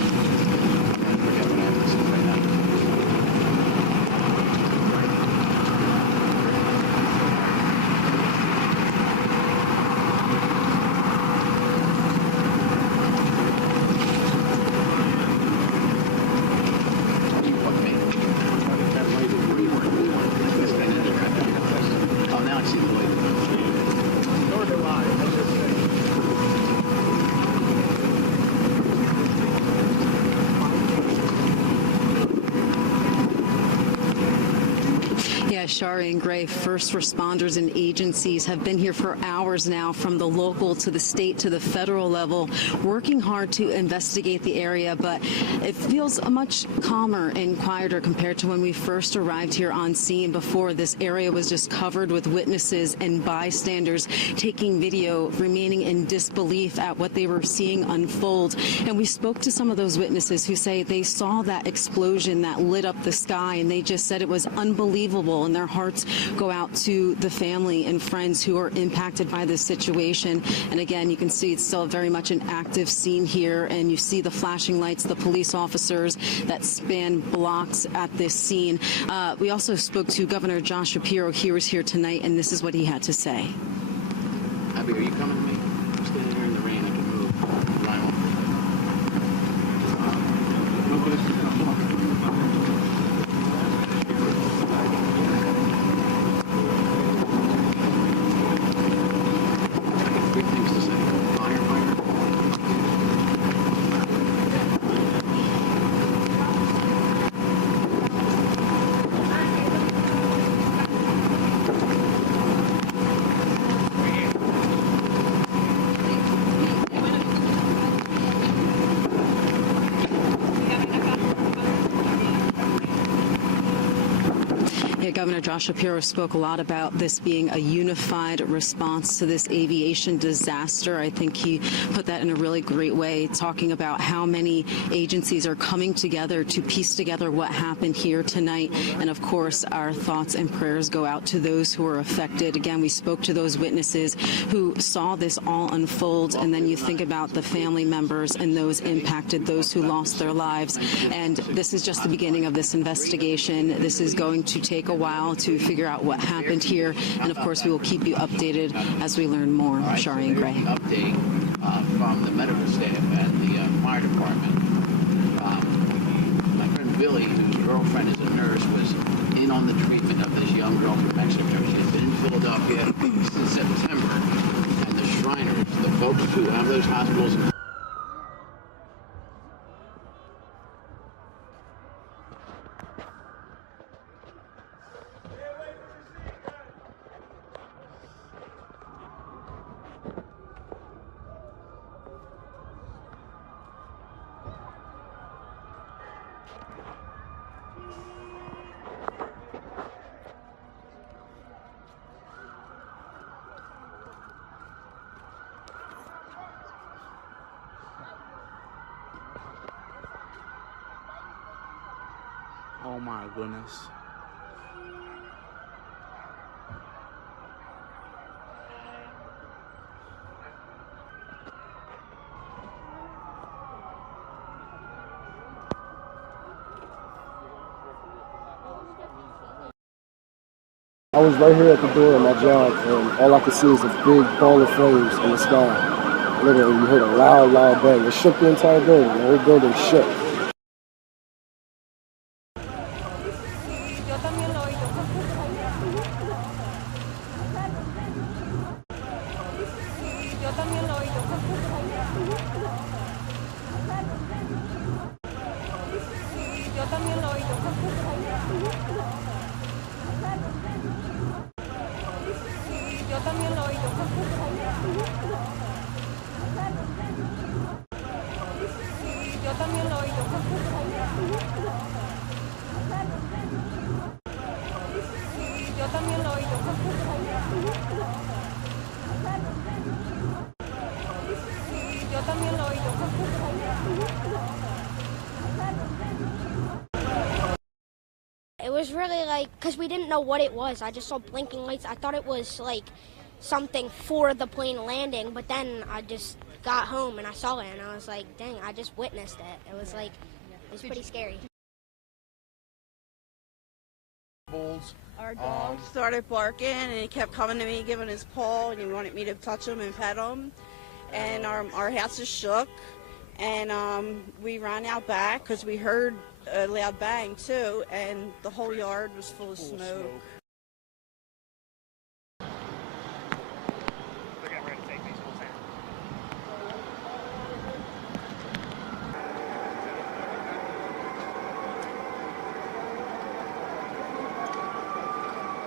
Yes, Shari and Gray, first responders and agencies have been here for hours now, from the local to the state to the federal level, working hard to investigate the area, but it feels much calmer and quieter compared to when we first arrived here on scene. Before, this area was just covered with witnesses and bystanders taking video, remaining in disbelief at what they were seeing unfold. And we spoke to some of those witnesses who say they saw that explosion that lit up the sky, and they just said it was unbelievable, and their hearts go out to the family and friends who are impacted by this situation. And again, you can see it's still very much an active scene here, and you see the flashing lights, the police officers that span blocks at this scene. We also spoke to Governor Josh Shapiro. He was here tonight, and this is what he had to say. Abby, are you coming to me? I'm standing here in the rain. I can move. Dry off. Three things to say. Fire, fire. Governor Josh Shapiro spoke a lot about this being a unified response to this aviation disaster. I think he put that in a really great way, talking about how many agencies are coming together to piece together what happened here tonight. And of course, our thoughts and prayers go out to those who are affected. Again, we spoke to those witnesses who saw this all unfold, and then you think about the family members and those impacted, those who lost their lives. And this is just the beginning of this investigation. This is going to take a while to figure out what happened here, and of course we will keep you updated as we learn more. Right, Shari and Gray. Update from the medical staff at the fire department. My friend Billy, whose girlfriend is a nurse, was in on the treatment of this young girl from Mexico. She had been in Philadelphia since September, and the Shriners, the folks who have those hospitals. Oh my goodness. I was right here at the door of my job, and all I could see is a big ball of flames in the sky. Literally, you heard a loud, loud bang. It shook the entire building. The whole building shook. It was really like, because we didn't know what it was. I just saw blinking lights. I thought it was like something for the plane landing, but then I just got home and I saw it and I was like, dang, I just witnessed it. It was like, it was pretty scary. Our dog started barking and he kept coming to me, giving his paw, and he wanted me to touch him and pet him. And our house is shook, and we ran out back because we heard a loud bang too, and the whole yard was full of smoke.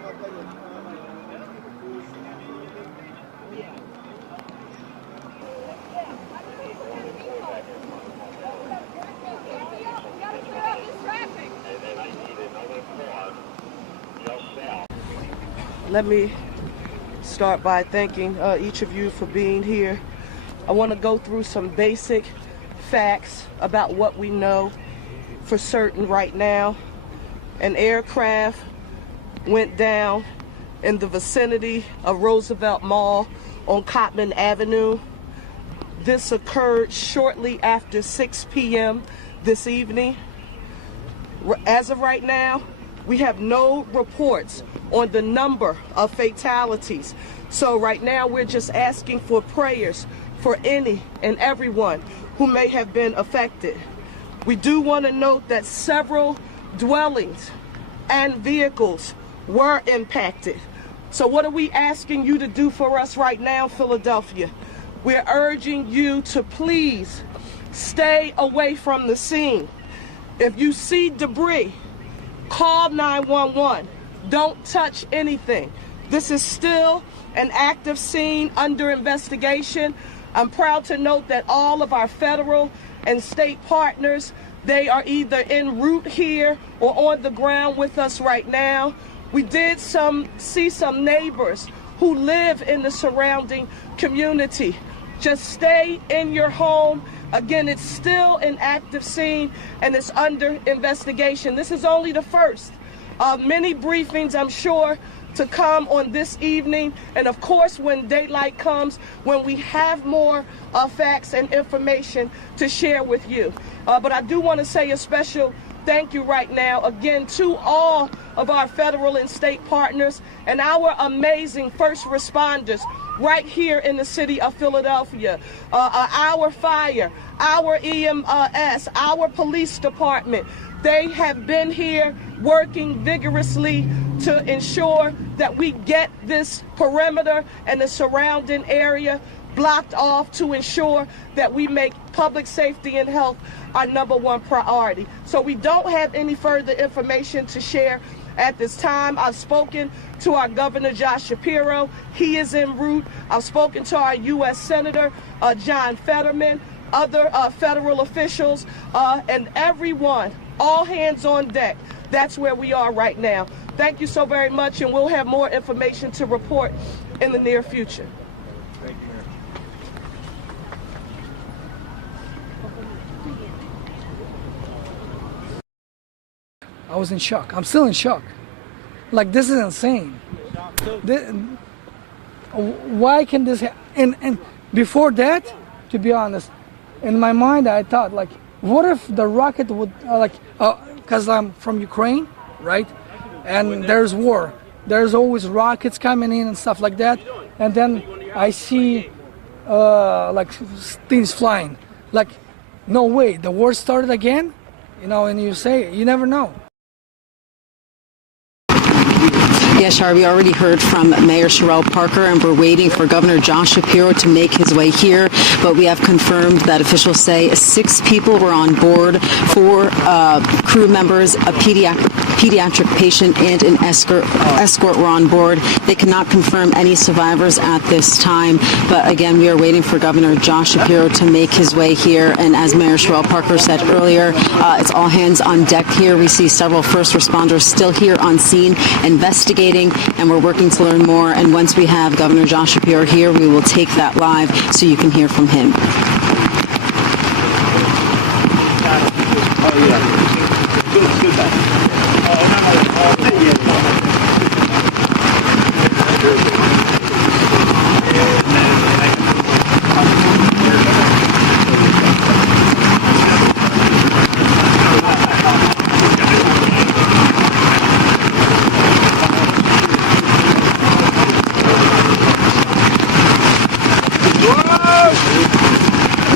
Let me start by thanking each of you for being here. I want to go through some basic facts about what we know for certain right now. An aircraft went down in the vicinity of Roosevelt Mall on Cottman Avenue. This occurred shortly after 6 p.m. this evening. As of right now, we have no reports on the number of fatalities. So right now we're just asking for prayers for any and everyone who may have been affected. We do want to note that several dwellings and vehicles were impacted. So what are we asking you to do for us right now, Philadelphia? We're urging you to please stay away from the scene. If you see debris, call 911. Don't touch anything. This is still an active scene under investigation. I'm proud to note that all of our federal and state partners, they are either en route here or on the ground with us right now. We did see some neighbors who live in the surrounding community. Just stay in your home. Again, it's still an active scene and it's under investigation. This is only the first of many briefings, I'm sure, to come on this evening. And of course, when daylight comes, when we have more facts and information to share with you. But I do want to say a special thank you right now, again, to all of our federal and state partners and our amazing first responders right here in the city of Philadelphia. Our fire, our EMS, our police department, they have been here working vigorously to ensure that we get this perimeter and the surrounding area blocked off to ensure that we make public safety and health our #1 priority. So we don't have any further information to share at this time. I've spoken to our Governor Josh Shapiro. He is en route. I've spoken to our U.S. Senator John Fetterman, other federal officials, and everyone, all hands on deck. That's where we are right now. Thank you so very much, and we'll have more information to report in the near future. Thank you, Mayor. I was in shock. I'm still in shock. Like, this is insane. Why can this happen? And before that, to be honest, in my mind, I thought, like, what if the rocket would, because I'm from Ukraine, right? And there's war. There's always rockets coming in and stuff like that. And then I see, like, things flying. Like, no way, the war started again? You know, and you say, you never know. Yes, Shar, we already heard from Mayor Sherrell Parker, and we're waiting for Governor Josh Shapiro to make his way here. But we have confirmed that officials say 6 people were on board, 4 crew members, a pediatric patient, and an escort were on board. They cannot confirm any survivors at this time. But again, we are waiting for Governor Josh Shapiro to make his way here. And as Mayor Sherrell Parker said earlier, it's all hands on deck here. We see several first responders still here on scene investigating, and we're working to learn more. And once we have Governor Josh Shapiro here, we will take that live so you can hear from him.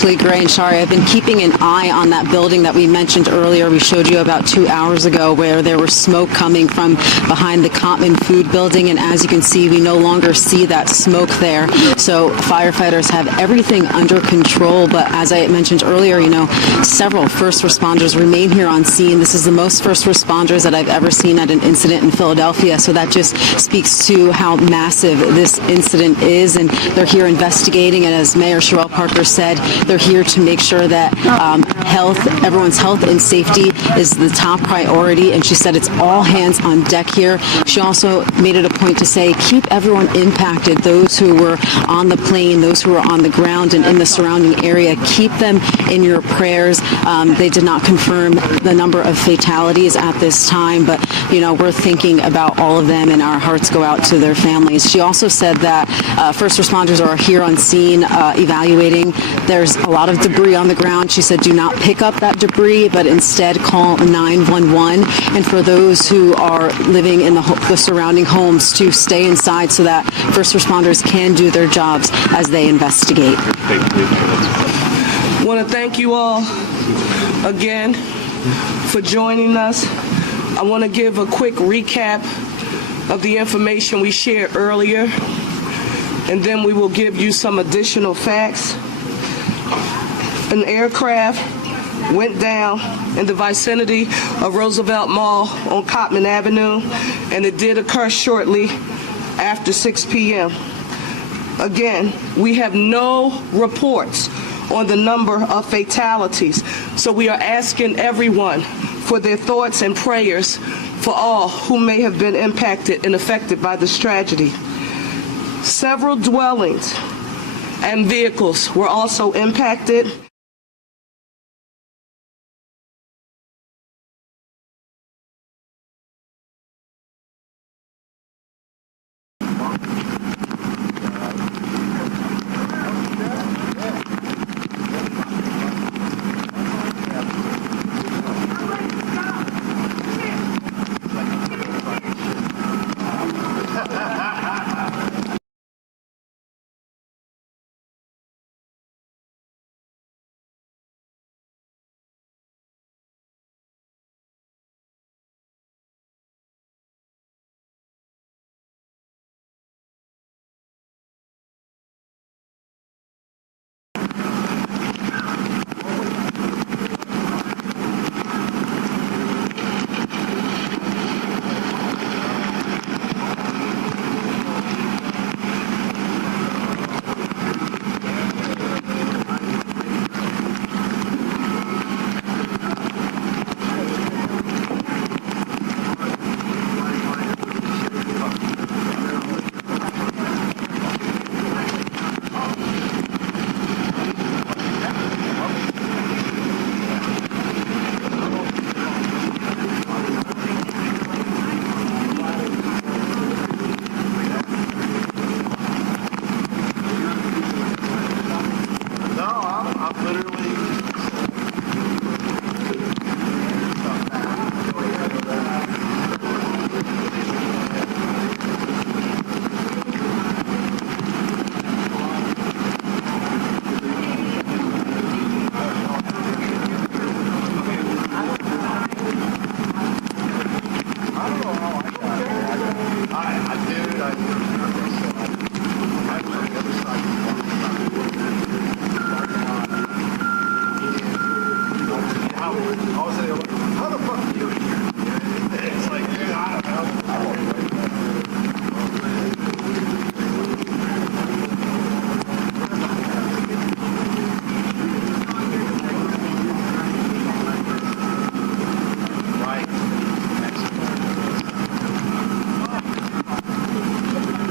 Ashley Gray. And Shari, I've been keeping an eye on that building that we mentioned earlier. We showed you about 2 hours ago where there was smoke coming from behind the Cottman Food Building. And as you can see, we no longer see that smoke there. So firefighters have everything under control. But as I mentioned earlier, several first responders remain here on scene. This is the most first responders that I've ever seen at an incident in Philadelphia. So that just speaks to how massive this incident is. And they're here investigating. And as Mayor Sherelle Parker said, they're here to make sure that everyone's health and safety is the top priority. And she said it's all hands on deck here. She also made it a point to say, keep everyone impacted, those who were on the plane, those who were on the ground and in the surrounding area, keep them in your prayers. They did not confirm the number of fatalities at this time, but, we're thinking about all of them and our hearts go out to their families. She also said that first responders are here on scene evaluating. There's a lot of debris on the ground. She said do not pick up that debris, but instead call 911. And for those who are living in the surrounding homes to stay inside so that first responders can do their jobs as they investigate. I want to thank you all again for joining us. I want to give a quick recap of the information we shared earlier, and then we will give you some additional facts. An aircraft went down in the vicinity of Roosevelt Mall on Cottman Avenue, and it did occur shortly after 6 p.m. Again, we have no reports on the number of fatalities, so we are asking everyone for their thoughts and prayers for all who may have been impacted and affected by this tragedy. Several dwellings and vehicles were also impacted.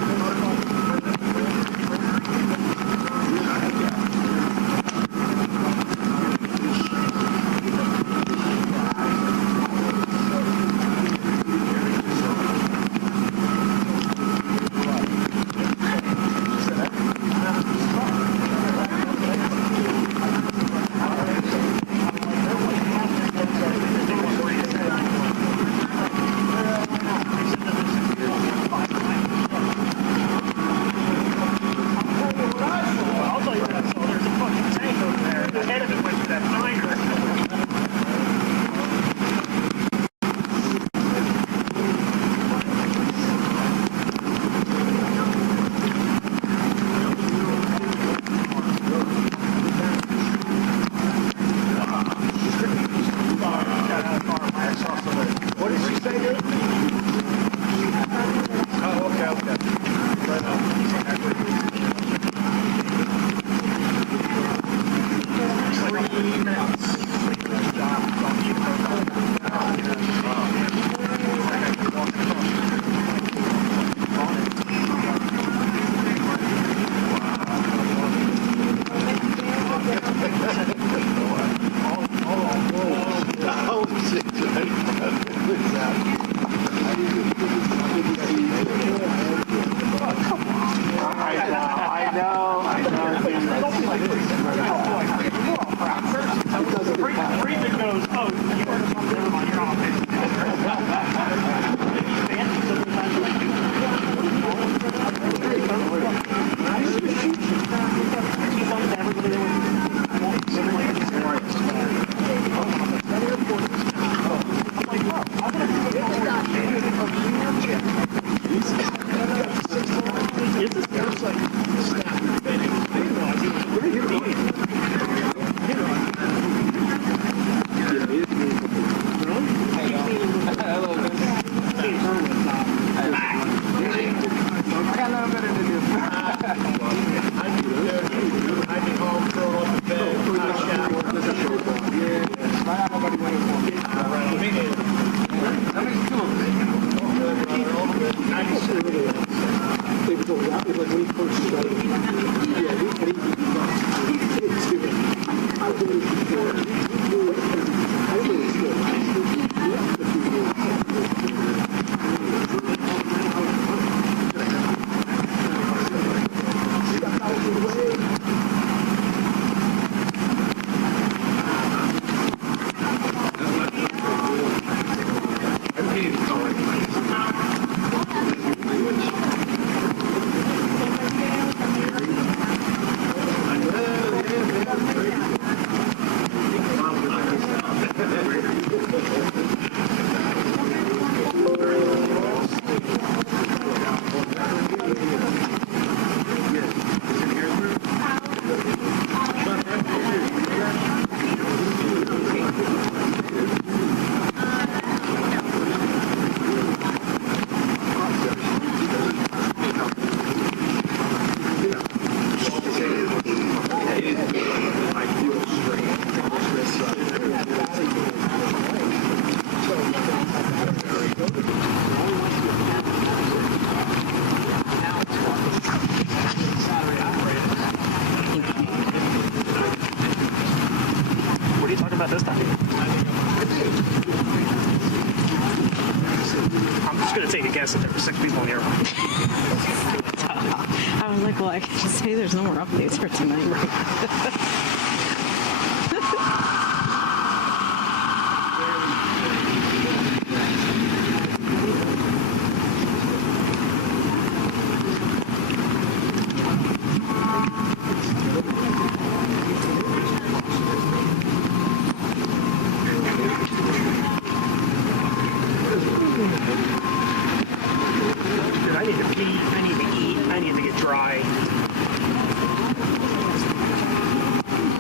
this time. I'm just going to take a guess that there were 6 people in the airplane. I was like, well, I can just say there's no more updates for tonight, right? I need to pee, I need to eat, I need to get dry.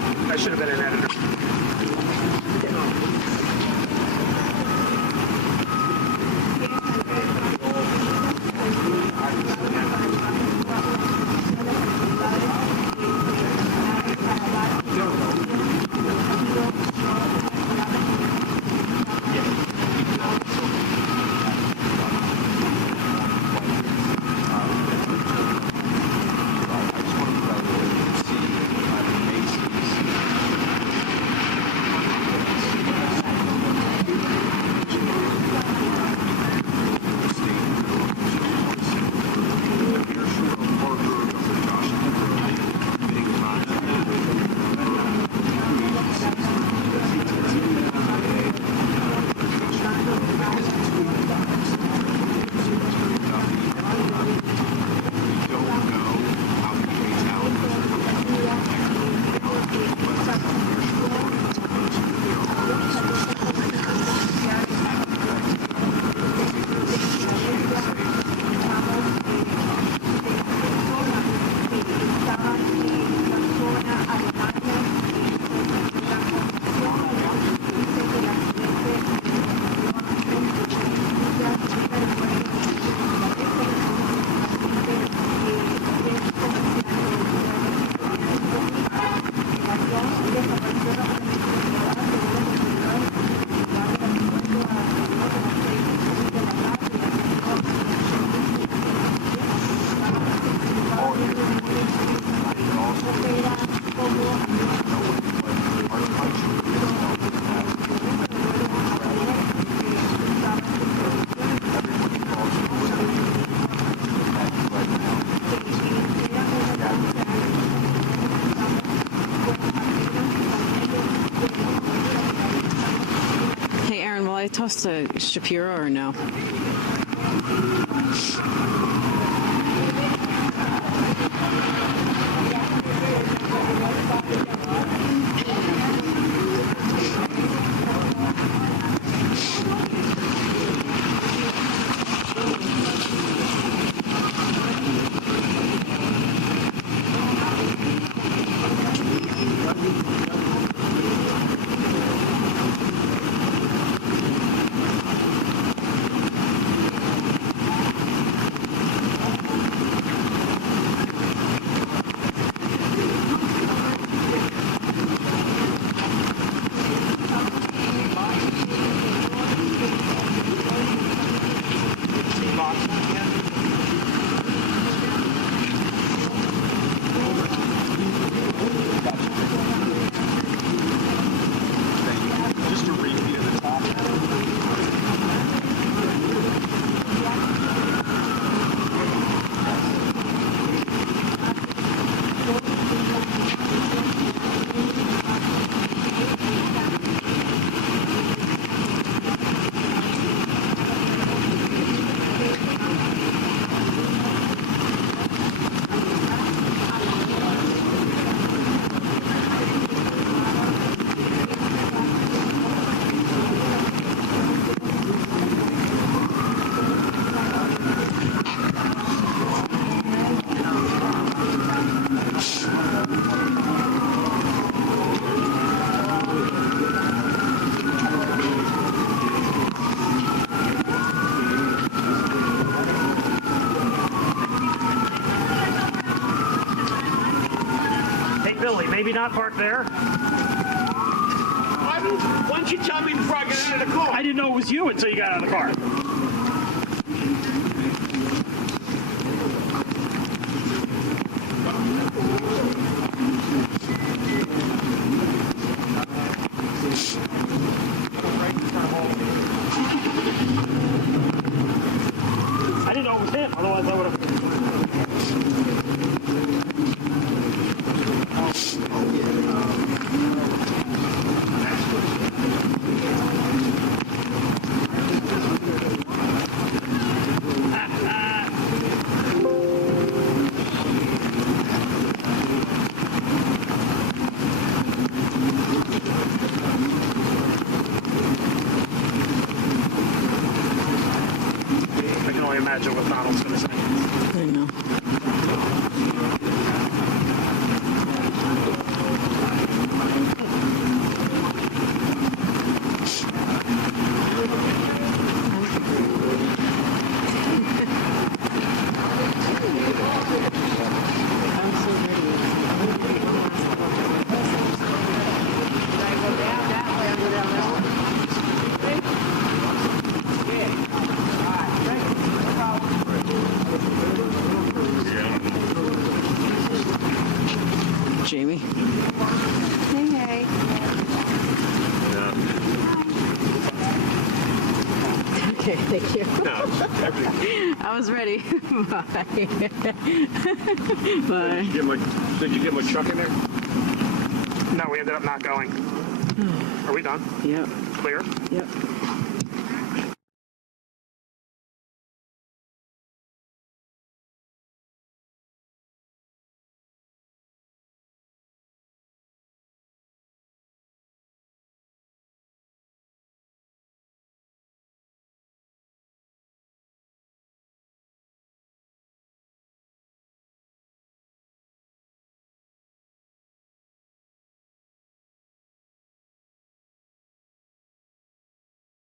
toss to Shapiro or no? Billy, maybe not park there. Why don't you tell me before I get out of the car? I didn't know it was you until you got out of the car. I didn't know it was him, otherwise I would have. I can only imagine what Donald's going to say. I know. Jamie. Hey. Okay, thank you. I was ready. Bye. Bye. Did you get my truck in there? No, we ended up not going. Are we done? Yep. Clear? Yep.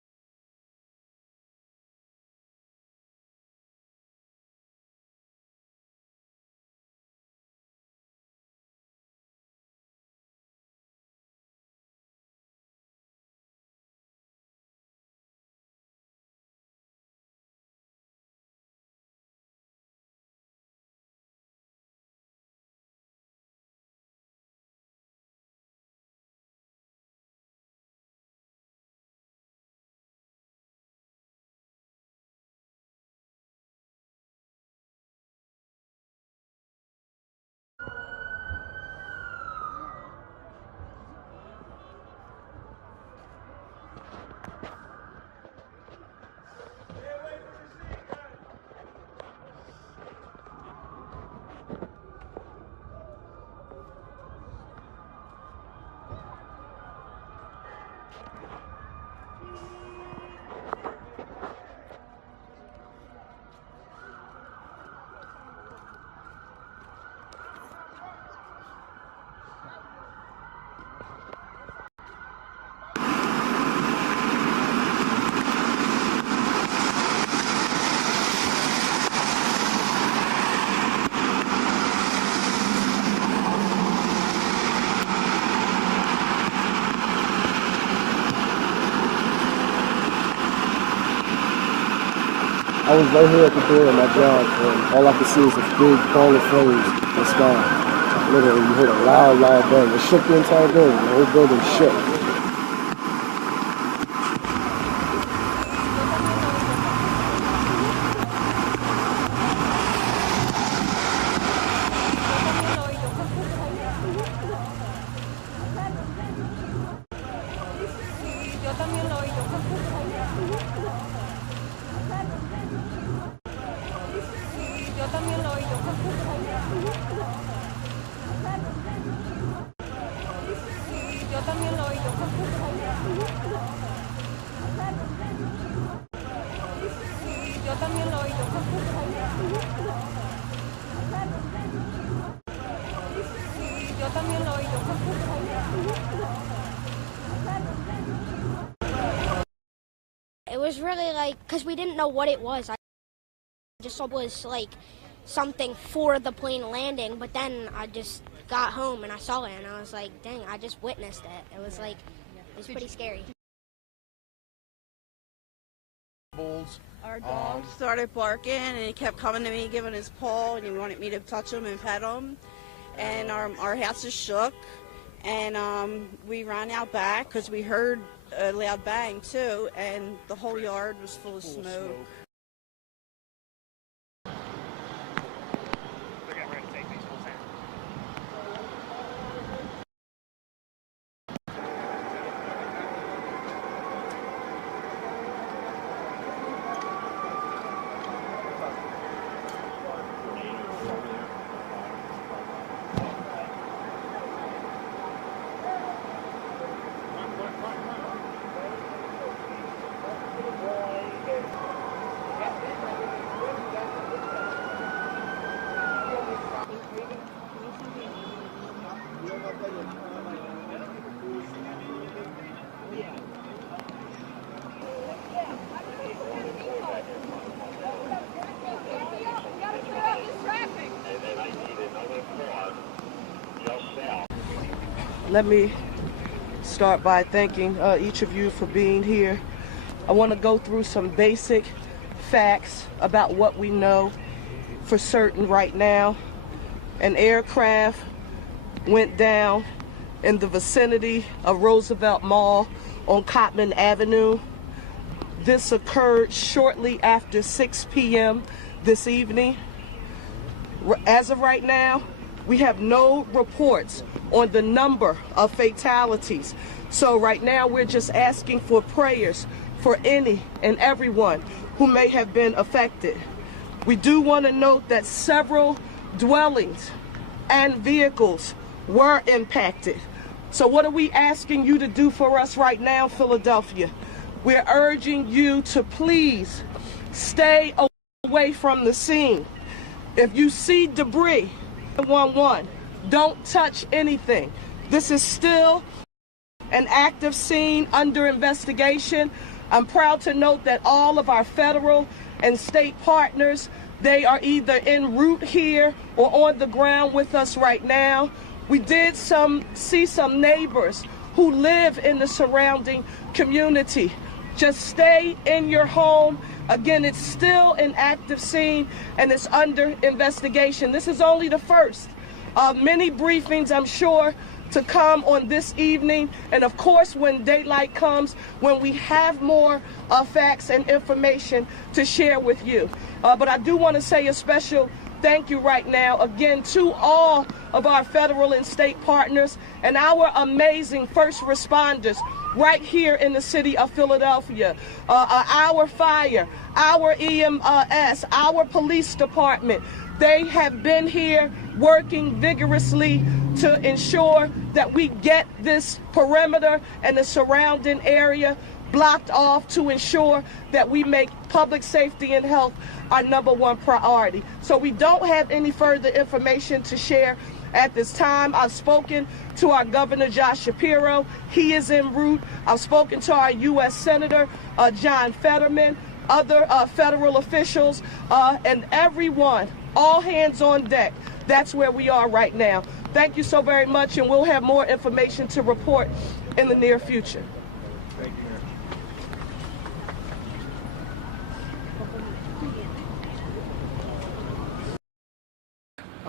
I was right here at the door of my job, and all I could see is a big ball of flames in the sky. Literally, you heard a loud, loud bang. It shook the entire building. The whole building shook. It was really like, because we didn't know what it was. I just thought it was like something for the plane landing, but then I just got home and I saw it and I was like, dang, I just witnessed it. It was like, it was pretty scary. Our dog started barking and he kept coming to me, giving his paw, and he wanted me to touch him and pet him. And our houses shook, and we ran out back because we heard a loud bang too, and the whole yard was full of smoke. Let me start by thanking each of you for being here. I want to go through some basic facts about what we know for certain right now. An aircraft went down in the vicinity of Roosevelt Mall on Cottman Avenue. This occurred shortly after 6 p.m. this evening. As of right now, we have no reports on the number of fatalities. So right now we're just asking for prayers for any and everyone who may have been affected. We do want to note that several dwellings and vehicles were impacted. So what are we asking you to do for us right now, Philadelphia? We're urging you to please stay away from the scene. If you see debris, 911, don't touch anything. This is still an active scene under investigation. I'm proud to note that all of our federal and state partners, they are either en route here or on the ground with us right now. We did see some neighbors who live in the surrounding community. Just stay in your home. Again, it's still an active scene and it's under investigation. This is only the first of many briefings, I'm sure, to come on this evening. And of course, when daylight comes, when we have more facts and information to share with you. But I do want to say a special thank you right now, again, to all of our federal and state partners and our amazing first responders right here in the city of Philadelphia. Our fire, our EMS, our police department, they have been here working vigorously to ensure that we get this perimeter and the surrounding area blocked off to ensure that we make public safety and health our #1 priority. So we don't have any further information to share at this time. I've spoken to our Governor Josh Shapiro. He is en route. I've spoken to our U.S. Senator John Fetterman, other federal officials, and everyone, all hands on deck. That's where we are right now. Thank you so very much, and we'll have more information to report in the near future. Thank you, Mayor.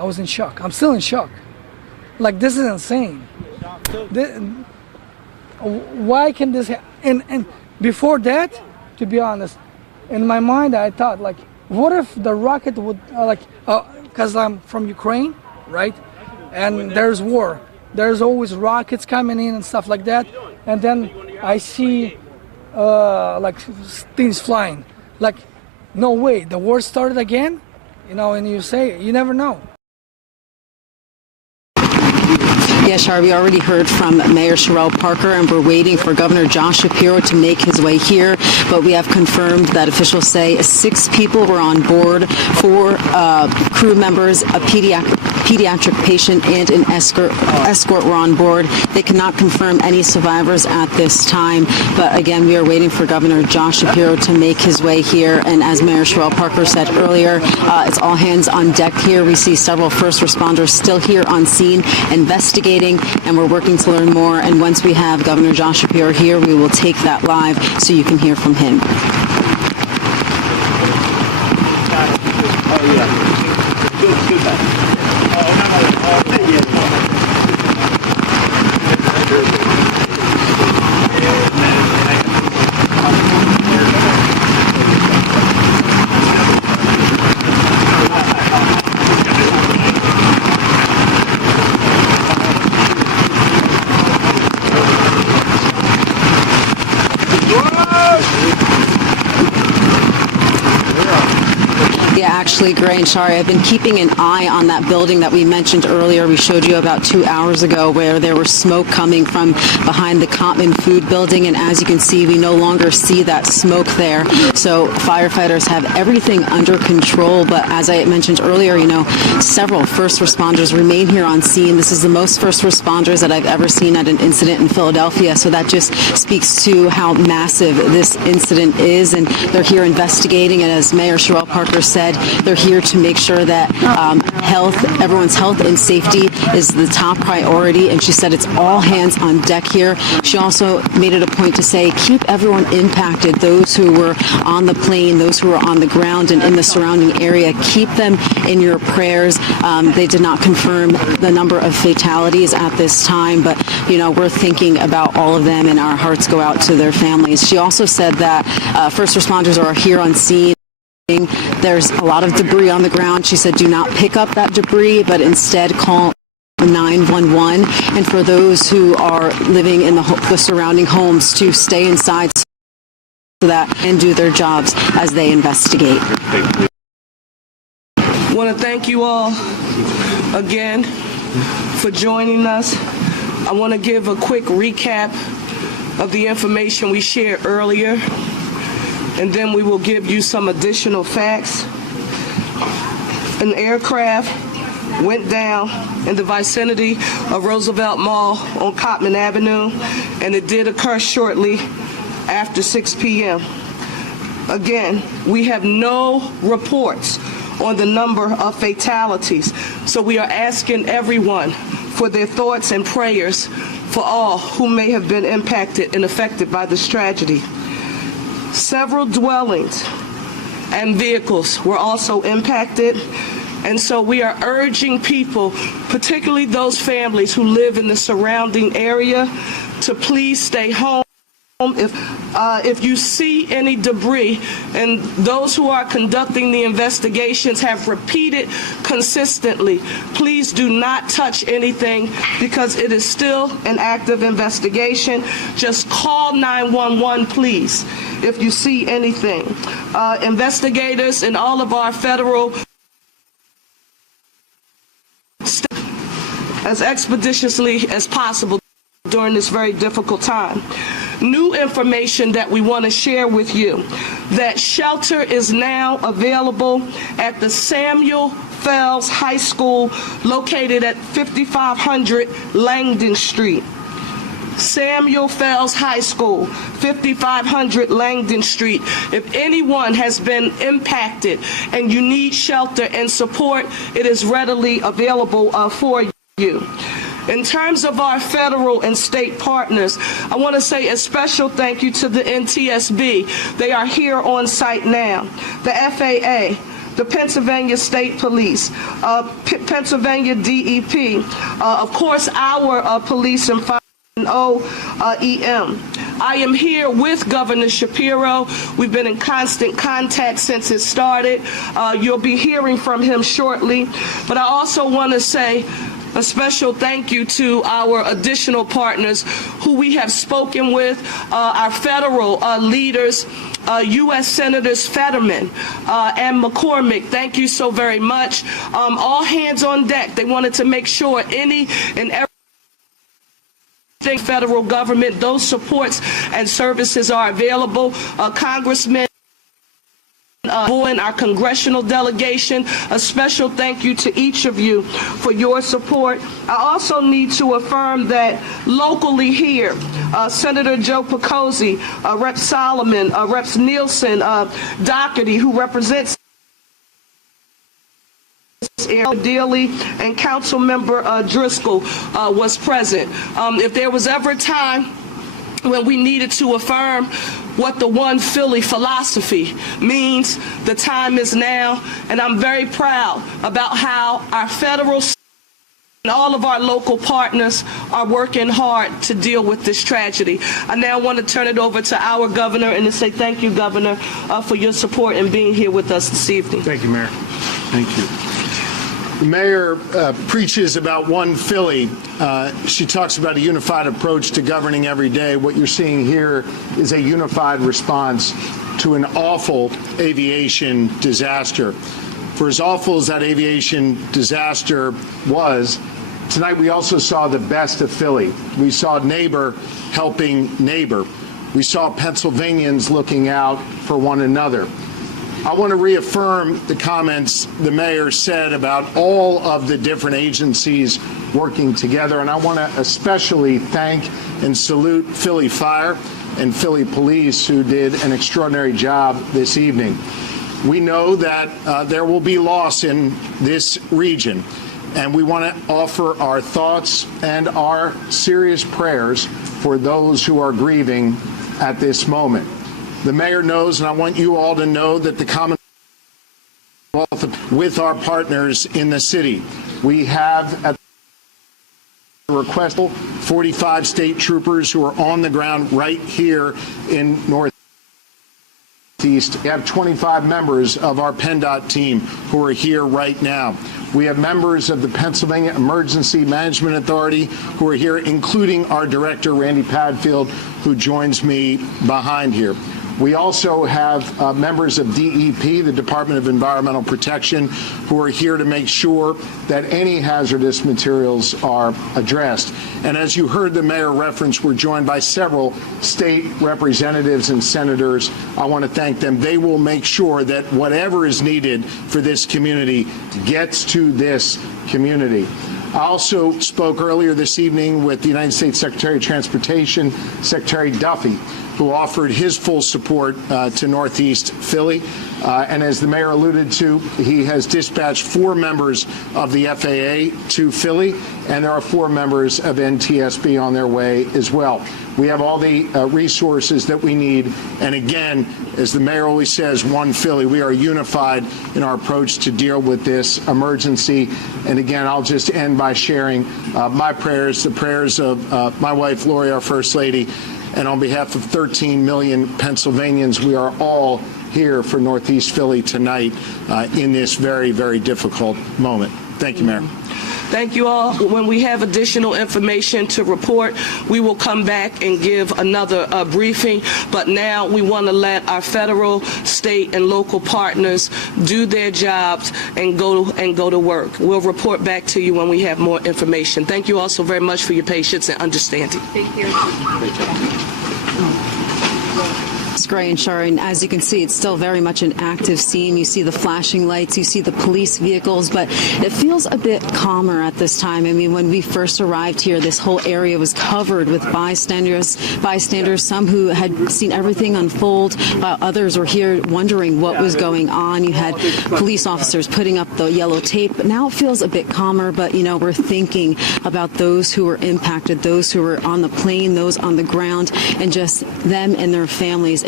I was in shock. I'm still in shock. Like, this is insane. Why can this happen? And before that, to be honest, in my mind, I thought, like, what if the rocket would, because I'm from Ukraine, right? And there's war. There's always rockets coming in and stuff like that. And then I see, like, things flying. Like, no way, the war started again? You know, and you say, you never know. Yeah, Shar, we already heard from Mayor Sherrell Parker, and we're waiting for Governor Josh Shapiro to make his way here. But we have confirmed that officials say 6 people were on board, 4 crew members, a pediatric patient, and an escort were on board. They cannot confirm any survivors at this time. But again, we are waiting for Governor Josh Shapiro to make his way here. And as Mayor Sherrell Parker said earlier, it's all hands on deck here. We see several first responders still here on scene investigating, and we're working to learn more. And once we have Governor Josh Shapiro here, we will take that live so you can hear from him. Actually, Gray and Shari, I've been keeping an eye on that building that we mentioned earlier. We showed you about 2 hours ago where there was smoke coming from behind the Cottman Food Building, and as you can see, we no longer see that smoke there. So firefighters have everything under control, but as I mentioned earlier, you know, several first responders remain here on scene. This is the most first responders that I've ever seen at an incident in Philadelphia, so that just speaks to how massive this incident is, and they're here investigating, and as Mayor Sherrell Parker said, they're here to make sure that everyone's health and safety is the top priority, and she said it's all hands on deck here. She also made it a point to say, keep everyone impacted, those who were on the plane, those who were on the ground and in the surrounding area, keep them in your prayers. They did not confirm the number of fatalities at this time, but, you know, we're thinking about all of them, and our hearts go out to their families. She also said that first responders are here on scene. There's a lot of debris on the ground. She said, do not pick up that debris, but instead call 911. And for those who are living in the surrounding homes, to stay inside so that and do their jobs as they investigate. I want to thank you all again for joining us. I want to give a quick recap of the information we shared earlier, and then we will give you some additional facts. An aircraft went down in the vicinity of Roosevelt Mall on Cottman Avenue, and it did occur shortly after 6 p.m. Again, we have no reports on the number of fatalities, so we are asking everyone for their thoughts and prayers for all who may have been impacted and affected by this tragedy. Several dwellings and vehicles were also impacted, and so we are urging people, particularly those families who live in the surrounding area, to please stay home. If you see any debris, and those who are conducting the investigations have repeated consistently, please do not touch anything because it is still an active investigation. Just call 911, please, if you see anything. Investigators and all of our federal as expeditiously as possible during this very difficult time. New information that we want to share with you, that shelter is now available at the Samuel Fells High School located at 5500 Langdon Street. Samuel Fells High School, 5500 Langdon Street. If anyone has been impacted and you need shelter and support, it is readily available for you. In terms of our federal and state partners, I want to say a special thank you to the NTSB. They are here on site now. The FAA, the Pennsylvania State Police, Pennsylvania DEP, of course our police and fire and OEM. I am here with Governor Shapiro. We've been in constant contact since it started. You'll be hearing from him shortly. But I also want to say a special thank you to our additional partners who we have spoken with, our federal leaders, U.S. Senators Fetterman and McCormick. Thank you so very much. All hands on deck. They wanted to make sure any and every federal government, those supports and services are available. Congressman and our congressional delegation, a special thank you to each of you for your support. I also need to affirm that locally here, Senator Joe Picozzi, Rep. Solomon, Reps. Nielsen, Doherty, who represents Dealey, and Council Member Driscoll was present. If there was ever a time when we needed to affirm what the One Philly philosophy means, the time is now, and I'm very proud about how our federal and all of our local partners are working hard to deal with this tragedy. I now want to turn it over to our governor and to say thank you, Governor, for your support and being here with us this evening. Thank you, Mayor. Thank you. The mayor preaches about One Philly. She talks about a unified approach to governing every day. What you're seeing here is a unified response to an awful aviation disaster. For as awful as that aviation disaster was, tonight we also saw the best of Philly. We saw neighbor helping neighbor. We saw Pennsylvanians looking out for one another. I want to reaffirm the comments the mayor said about all of the different agencies working together, and I want to especially thank and salute Philly Fire and Philly Police, who did an extraordinary job this evening. We know that there will be loss in this region, and we want to offer our thoughts and our serious prayers for those who are grieving at this moment. The mayor knows, and I want you all to know, that the Commonwealth, with our partners in the city, we have at the request 45 state troopers who are on the ground right here in Northeast. We have 25 members of our PennDOT team who are here right now. We have members of the Pennsylvania Emergency Management Authority who are here, including our director, Randy Padfield, who joins me behind here. We also have members of DEP, the Department of Environmental Protection, who are here to make sure that any hazardous materials are addressed. And as you heard the mayor reference, we're joined by several state representatives and senators. I want to thank them. They will make sure that whatever is needed for this community gets to this community. I also spoke earlier this evening with the United States Secretary of Transportation, Secretary Duffy, who offered his full support to Northeast Philly. And as the mayor alluded to, he has dispatched 4 members of the FAA to Philly, and there are 4 members of NTSB on their way as well. We have all the resources that we need. And again, as the mayor always says, One Philly, we are unified in our approach to deal with this emergency. And again, I'll just end by sharing my prayers, the prayers of my wife, Lori, our First Lady, and on behalf of 13 million Pennsylvanians, we are all here for Northeast Philly tonight in this very, very difficult moment. Thank you, Mayor. Thank you all. When we have additional information to report, we will come back and give another briefing. But now we want to let our federal, state, and local partners do their jobs and go to work. We'll report back to you when we have more information. Thank you all so very much for your patience and understanding. Thank you. It's Gray and Sharon. As you can see, it's still very much an active scene. You see the flashing lights, you see the police vehicles, but it feels a bit calmer at this time. I mean, when we first arrived here, this whole area was covered with bystanders, some who had seen everything unfold, while others were here wondering what was going on. You had police officers putting up the yellow tape. Now it feels a bit calmer, but, you know, we're thinking about those who were impacted, those who were on the plane, those on the ground, and just them and their families.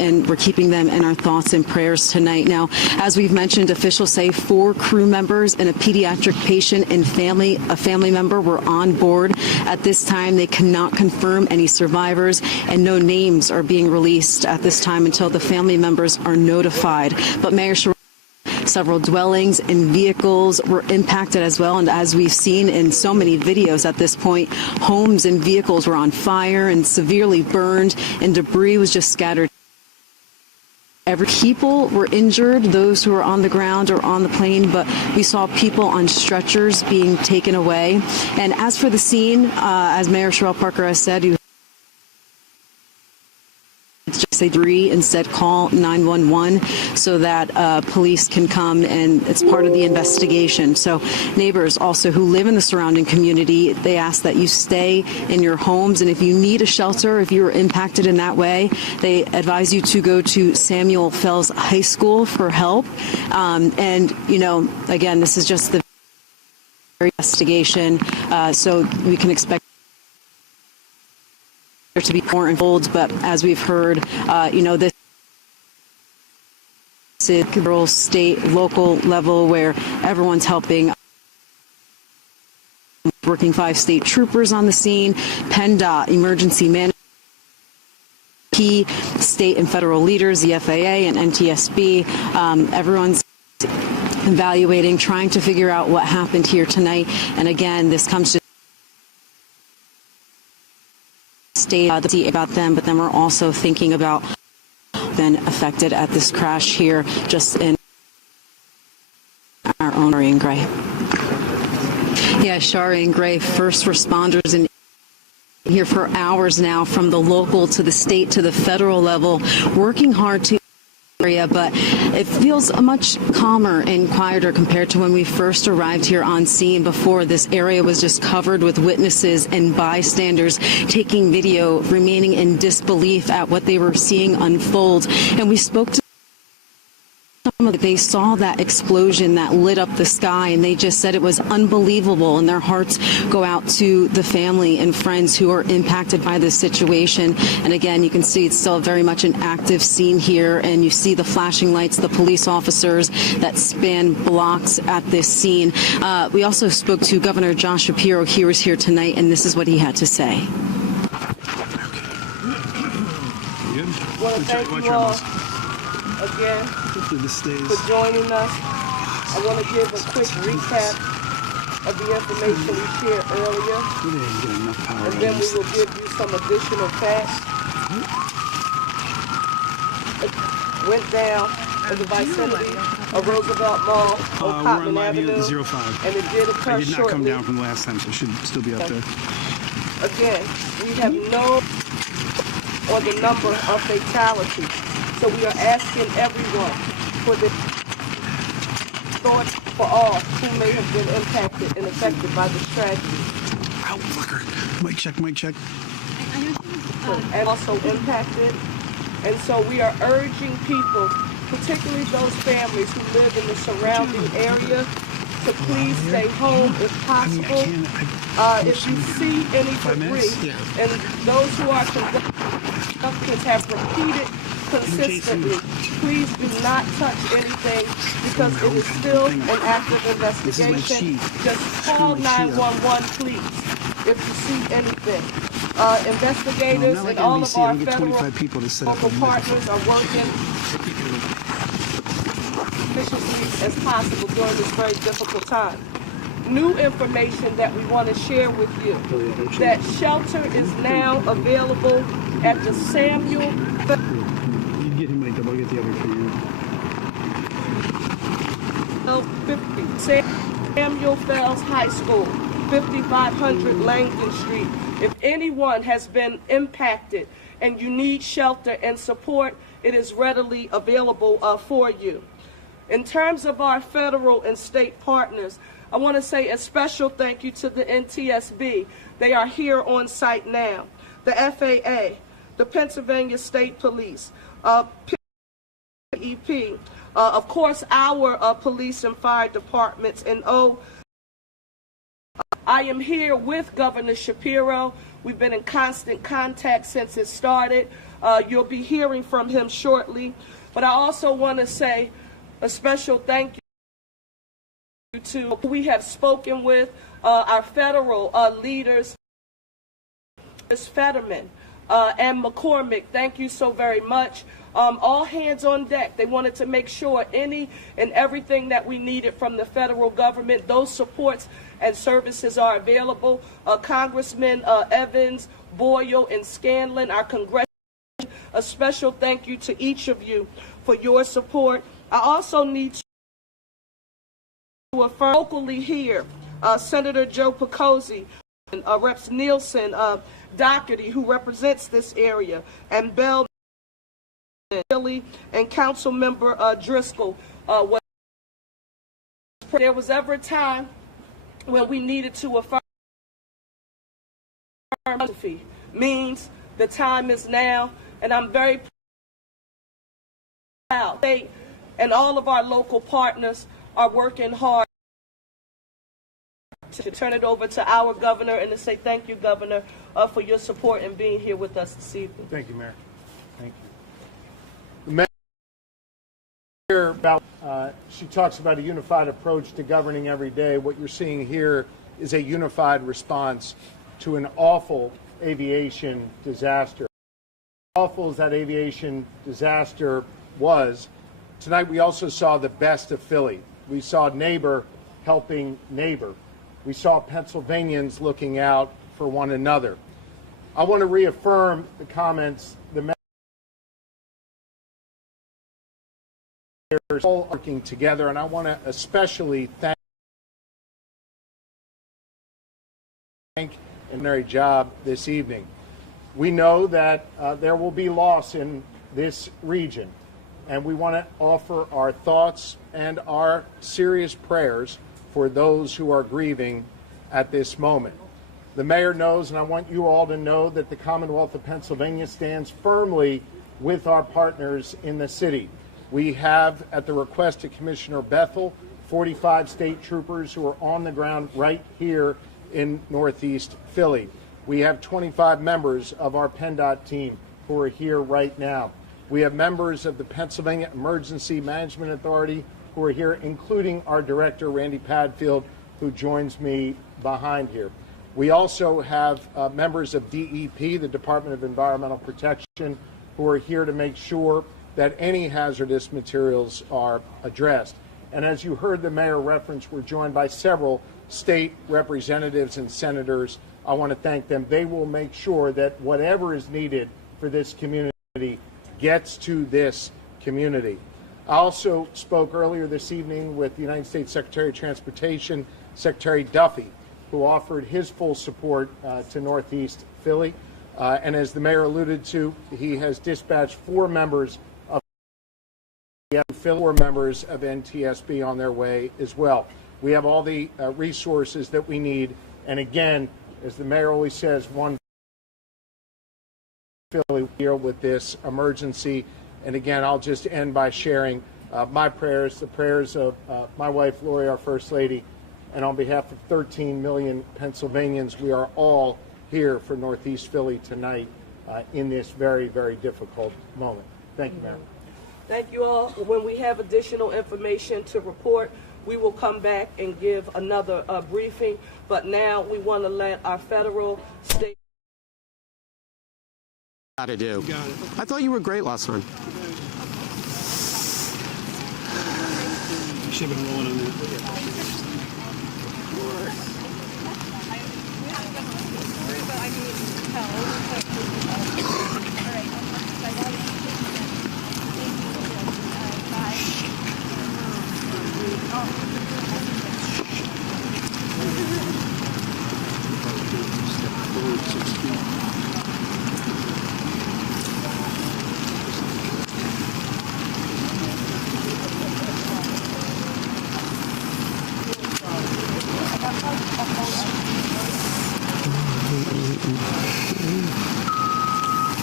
and we're keeping them in our thoughts and prayers tonight. Now, as we've mentioned, officials say 4 crew members and a pediatric patient and a family member were on board. At this time, they cannot confirm any survivors, and no names are being released at this time until the family members are notified. But Mayor several dwellings and vehicles were impacted as well, and as we've seen in so many videos at this point, homes and vehicles were on fire and severely burned, and debris was just scattered. People were injured, those who were on the ground or on the plane, but we saw people on stretchers being taken away. And as for the scene, as Mayor Sherrell Parker has said, just say 3, instead call 911 so that police can come, and it's part of the investigation. So neighbors also who live in the surrounding community, they ask that you stay in your homes, and if you need a shelter, if you were impacted in that way, they advise you to go to Samuel Fells High School for help. And, you know, again, this is just the investigation, so we can expect to be more involved, but as we've heard, you know, this is federal, state, local level where everyone's helping. Working 5 state troopers on the scene, PennDOT, emergency management, key state and federal leaders, the FAA and NTSB, everyone's evaluating, trying to figure out what happened here tonight. And again, this comes to state about them, but then we're also thinking about been affected at this crash here just in our own area in Gray. Yeah, Shari and Gray, first responders in here for hours now, from the local to the state to the federal level, working hard to area, but it feels much calmer and quieter compared to when we first arrived here on scene. Before, this area was just covered with witnesses and bystanders taking video, remaining in disbelief at what they were seeing unfold. And we spoke to some of them. They saw that explosion that lit up the sky, and they just said it was unbelievable, and their hearts go out to the family and friends who are impacted by this situation. And again, you can see it's still very much an active scene here, and you see the flashing lights, the police officers that span blocks at this scene. We also spoke to Governor Josh Shapiro. He was here tonight, and this is what he had to say. Well, thank you all again for joining us. I want to give a quick recap of the information we shared earlier, and then we will give you some additional facts. It went down in the vicinity of Roosevelt Mall on Cotman Avenue, 05. and it did occur I did not shortly. come down from the last time, so it should still be up there. Again, we have no on the number of fatalities. So we are asking everyone for the thought for all who may have been impacted and affected by this tragedy. Ow, fucker. Mic check, mic check. And also impacted. And so we are urging people, particularly those families who live in the surrounding area, to please stay home if possible. If you see any debris, and those who are conductors have repeated consistently, please do not touch anything because it is still an active investigation. Just call 911, please, if you see anything. Investigators and all of our federal local partners are working efficiently as possible during this very difficult time. New information that we want to share with you, that shelter is now available at the Samuel Samuel Fells High School, 5500 Langdon Street. If anyone has been impacted and you need shelter and support, it is readily available for you. In terms of our federal and state partners, I want to say a special thank you to the NTSB. They are here on site now. The FAA, the Pennsylvania State Police, PEP, of course our police and fire departments, and I am here with Governor Shapiro. We've been in constant contact since it started. You'll be hearing from him shortly. But I also want to say a special thank you to who we have spoken with, our federal leaders, Ms. Fetterman and McCormick. Thank you so very much. All hands on deck. They wanted to make sure any and everything that we needed from the federal government, those supports and services are available. Congressman Evans, Boyle, and Scanlon, our congressional, a special thank you to each of you for your support. I also need to affirm locally here, Senator Joe Picozzi, Reps Nielsen, Doherty, who represents this area, and Bell, and Council Member Driscoll. There was ever a time when we needed to affirm means the time is now, and I'm very proud. They and all of our local partners are working hard to turn it over to our governor and to say thank you, Governor, for your support and being here with us this evening. Thank you, Mayor. Thank you. The Mayor, she talks about a unified approach to governing every day. What you're seeing here is a unified response to an awful aviation disaster. Awful as that aviation disaster was, tonight we also saw the best of Philly. We saw neighbor helping neighbor. We saw Pennsylvanians looking out for one another. I want to reaffirm the comments the mayor is all working together, and I want to especially thank a job this evening. We know that there will be loss in this region, and we want to offer our thoughts and our serious prayers for those who are grieving at this moment. The mayor knows, and I want you all to know, that the Commonwealth of Pennsylvania stands firmly with our partners in the city. We have, at the request of Commissioner Bethel, 45 state troopers who are on the ground right here in Northeast Philly. We have 25 members of our PennDOT team who are here right now. We have members of the Pennsylvania Emergency Management Authority who are here, including our director, Randy Padfield, who joins me behind here. We also have members of DEP, the Department of Environmental Protection, who are here to make sure that any hazardous materials are addressed. And as you heard the mayor reference, we're joined by several state representatives and senators. I want to thank them. They will make sure that whatever is needed for this community gets to this community. I also spoke earlier this evening with the United States Secretary of Transportation, Secretary Duffy, who offered his full support to Northeast Philly. And as the mayor alluded to, he has dispatched 4 members of NTSB on their way as well. We have all the resources that we need. And again, as the mayor always says, one Philly deal with this emergency. And again, I'll just end by sharing my prayers, the prayers of my wife, Lori, our First Lady, and on behalf of 13 million Pennsylvanians, we are all here for Northeast Philly tonight in this very, very difficult moment. Thank you, Mayor. Thank you all. When we have additional information to report, we will come back and give another briefing. But now we want to let our federal, state. Got to do. I thought you were great last time. Should have been rolling on that.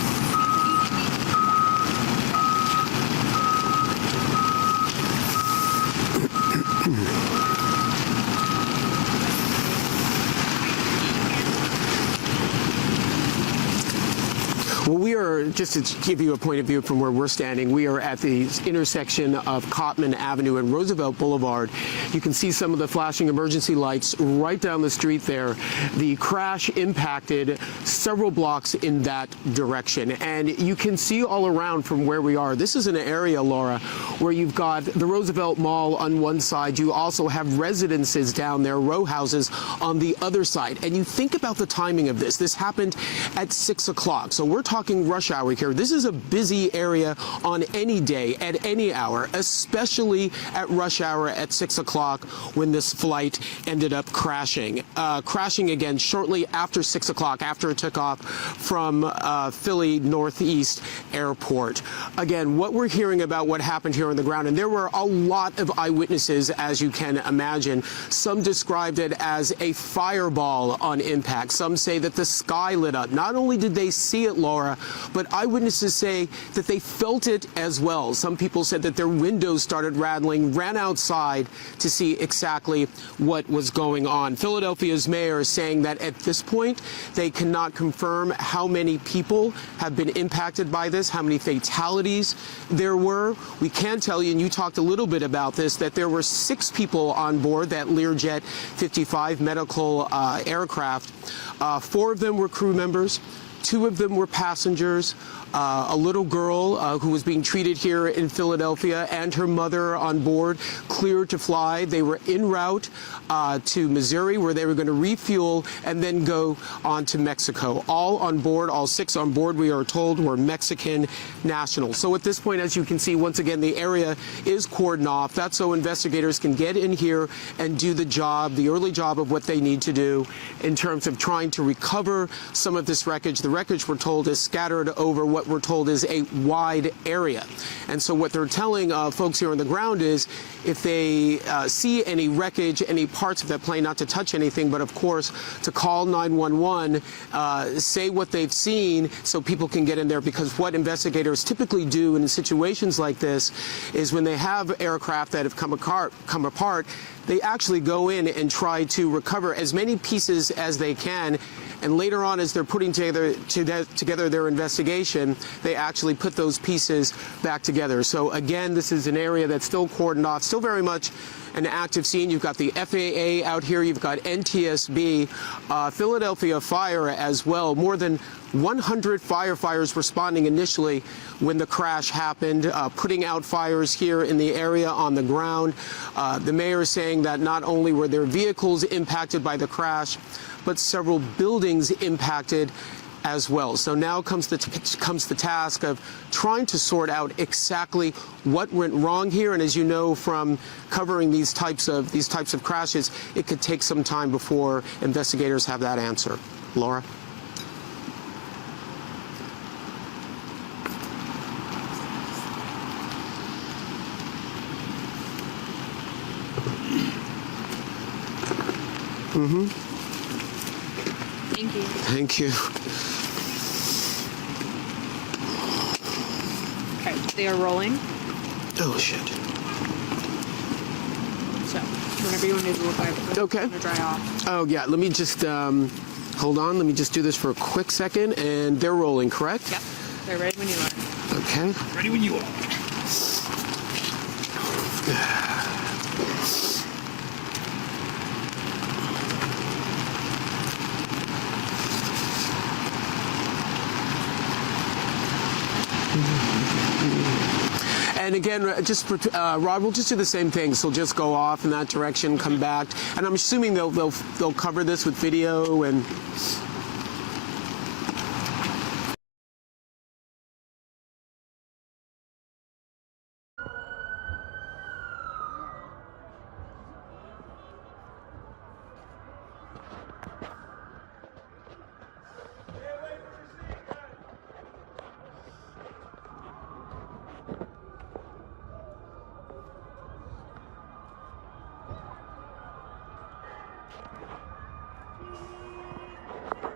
Well, we are, just to give you a point of view from where we're standing, we are at the intersection of Cotman Avenue and Roosevelt Boulevard. You can see some of the flashing emergency lights right down the street there. The crash impacted several blocks in that direction. And you can see all around from where we are. This is an area, Laura, where you've got the Roosevelt Mall on one side. You also have residences down there, row houses on the other side. And you think about the timing of this. This happened at 6 o'clock. So we're talking rush hour here. This is a busy area on any day, at any hour, especially at rush hour at 6 o'clock when this flight ended up crashing. Crashing again shortly after 6 o'clock, after it took off from Philly Northeast Airport. Again, what we're hearing about what happened here on the ground, and there were a lot of eyewitnesses, as you can imagine. Some described it as a fireball on impact. Some say that the sky lit up. Not only did they see it, Laura, but eyewitnesses say that they felt it as well. Some people said that their windows started rattling, ran outside to see exactly what was going on. Philadelphia's mayor is saying that at this point, they cannot confirm how many people have been impacted by this, how many fatalities there were. We can tell you, and you talked a little bit about this, that there were 6 people on board that Learjet 55 medical aircraft. 4 of them were crew members. 2 of them were passengers. A little girl who was being treated here in Philadelphia and her mother on board, cleared to fly. They were en route to Missouri, where they were going to refuel and then go on to Mexico. All on board, all 6 on board, we are told, were Mexican nationals. So at this point, as you can see, once again, the area is cordoned off. That's so investigators can get in here and do the job, the early job of what they need to do in terms of trying to recover some of this wreckage. The wreckage, we're told, is scattered over what we're told is a wide area. And so what they're telling folks here on the ground is if they see any wreckage, any parts of that plane, not to touch anything, but of course to call 911, say what they've seen so people can get in there, because what investigators typically do in situations like this is when they have aircraft that have come apart, they actually go in and try to recover as many pieces as they can. And later on, as they're putting together their investigation, they actually put those pieces back together. So again, this is an area that's still cordoned off, still very much an active scene. You've got the FAA out here. You've got NTSB, Philadelphia Fire as well. More than 100 firefighters responding initially when the crash happened, putting out fires here in the area on the ground. The mayor is saying that not only were their vehicles impacted by the crash, but several buildings impacted as well. So now comes the task of trying to sort out exactly what went wrong here. And as you know from covering these types of crashes, it could take some time before investigators have that answer. Laura? Mm-hmm. Thank you. Thank you. Okay, they are rolling. Oh, shit. So, whenever you want to do it, okay. Dry off. Oh, yeah. Let me just, hold on. Let me just do this for a quick second. And they're rolling, correct? Yep. They're ready when you are. Okay. Ready when you are. And again, just Rod, we'll just do the same thing. So just go off in that direction, come back, and I'm assuming they'll cover this with video and.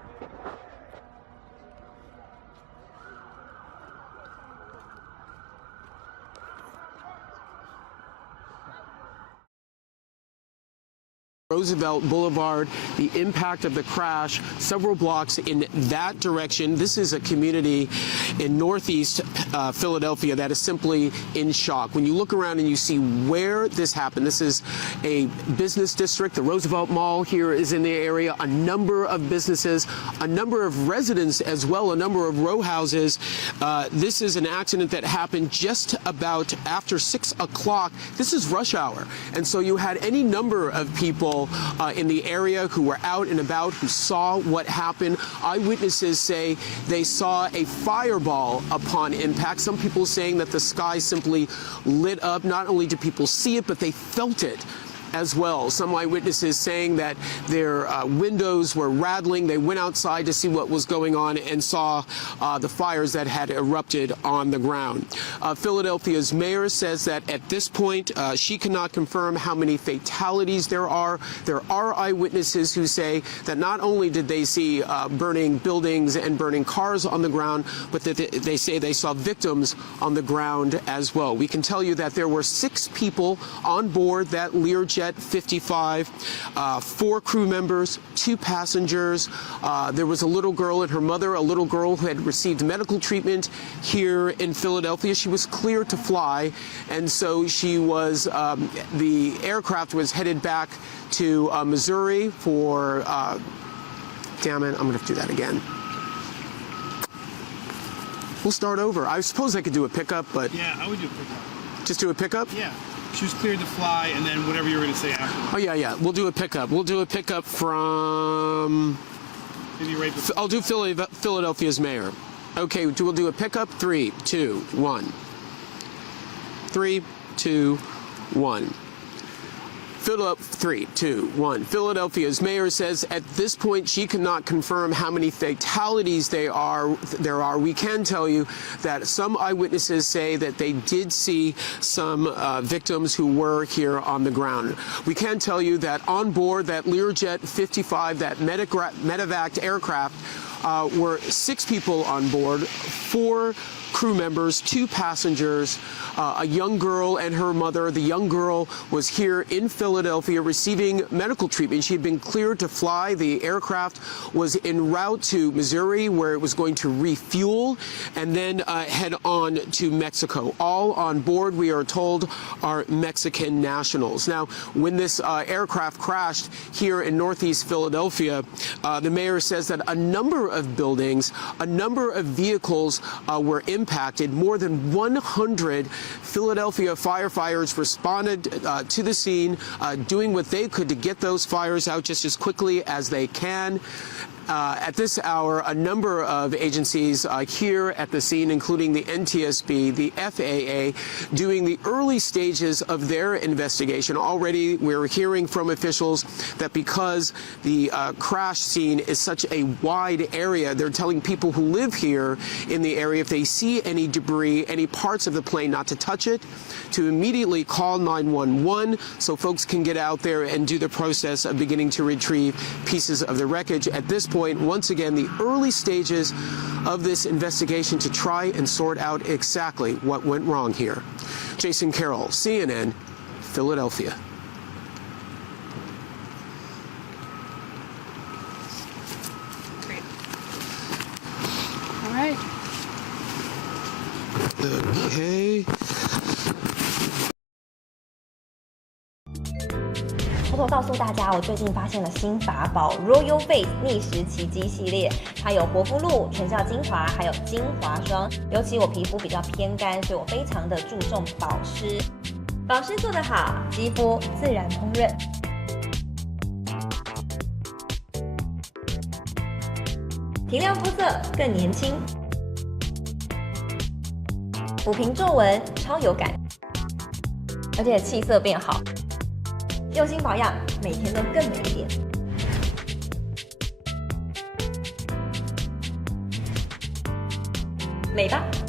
Roosevelt Boulevard, the impact of the crash, several blocks in that direction. This is a community in northeast Philadelphia that is simply in shock. When you look around and you see where this happened, this is a business district. The Roosevelt Mall here is in the area, a number of businesses, a number of residents as well, a number of row houses. This is an accident that happened just about after 6 o'clock. This is rush hour. And so you had any number of people in the area who were out and about, who saw what happened. Eyewitnesses say they saw a fireball upon impact. Some people saying that the sky simply lit up. Not only did people see it, but they felt it as well. Some eyewitnesses saying that their windows were rattling. They went outside to see what was going on and saw the fires that had erupted on the ground. Philadelphia's mayor says that at this point, she cannot confirm how many fatalities there are. There are eyewitnesses who say that not only did they see burning buildings and burning cars on the ground, but that they say they saw victims on the ground as well. We can tell you that there were 6 people on board that Learjet 55, 4 crew members, 2 passengers. There was a little girl and her mother, a little girl who had received medical treatment here in Philadelphia. She was cleared to fly, and so she was, the aircraft was headed back to Missouri for, damn it, I'm gonna have to do that again. We'll start over. I suppose I could do a pickup, but... Yeah, I would do a pickup. Just do a pickup? Yeah. She was cleared to fly, and then whatever you were going to say after. Oh, yeah. We'll do a pickup. We'll do a pickup from... Maybe right before. I'll do Philadelphia's mayor. Okay, we'll do a pickup. 3, 2, 1. 3, 2, 1. 3, 2, 1. Philadelphia's mayor says at this point she cannot confirm how many fatalities there are. We can tell you that some eyewitnesses say that they did see some victims who were here on the ground. We can tell you that on board that Learjet 55, that medevac aircraft, were 6 people on board, 4 crew members, 2 passengers, a young girl and her mother. The young girl was here in Philadelphia receiving medical treatment. She had been cleared to fly. The aircraft was en route to Missouri, where it was going to refuel and then head on to Mexico. All on board, we are told, are Mexican nationals. Now, when this aircraft crashed here in northeast Philadelphia, the mayor says that a number of buildings, a number of vehicles were impacted. More than 100 Philadelphia firefighters responded to the scene, doing what they could to get those fires out just as quickly as they can. At this hour, a number of agencies here at the scene, including the NTSB, the FAA, doing the early stages of their investigation. Already, we're hearing from officials that because the crash scene is such a wide area, they're telling people who live here in the area, if they see any debris, any parts of the plane, not to touch it, to immediately call 911 so folks can get out there and do the process of beginning to retrieve pieces of the wreckage. At this point, once again, the early stages of this investigation to try and sort out exactly what went wrong here. Jason Carroll, CNN, Philadelphia. Great. All right. Okay. 偷偷告诉大家，我最近发现了新法宝 Royal Face 逆时奇迹系列，它有活肤露、全效精华，还有精华霜。尤其我皮肤比较偏干，所以我非常的注重保湿。保湿做得好，肌肤自然烹饪。提亮肤色更年轻，抚平皱纹超有感，而且气色变好。 用心保养，每天都更美一点。美吧。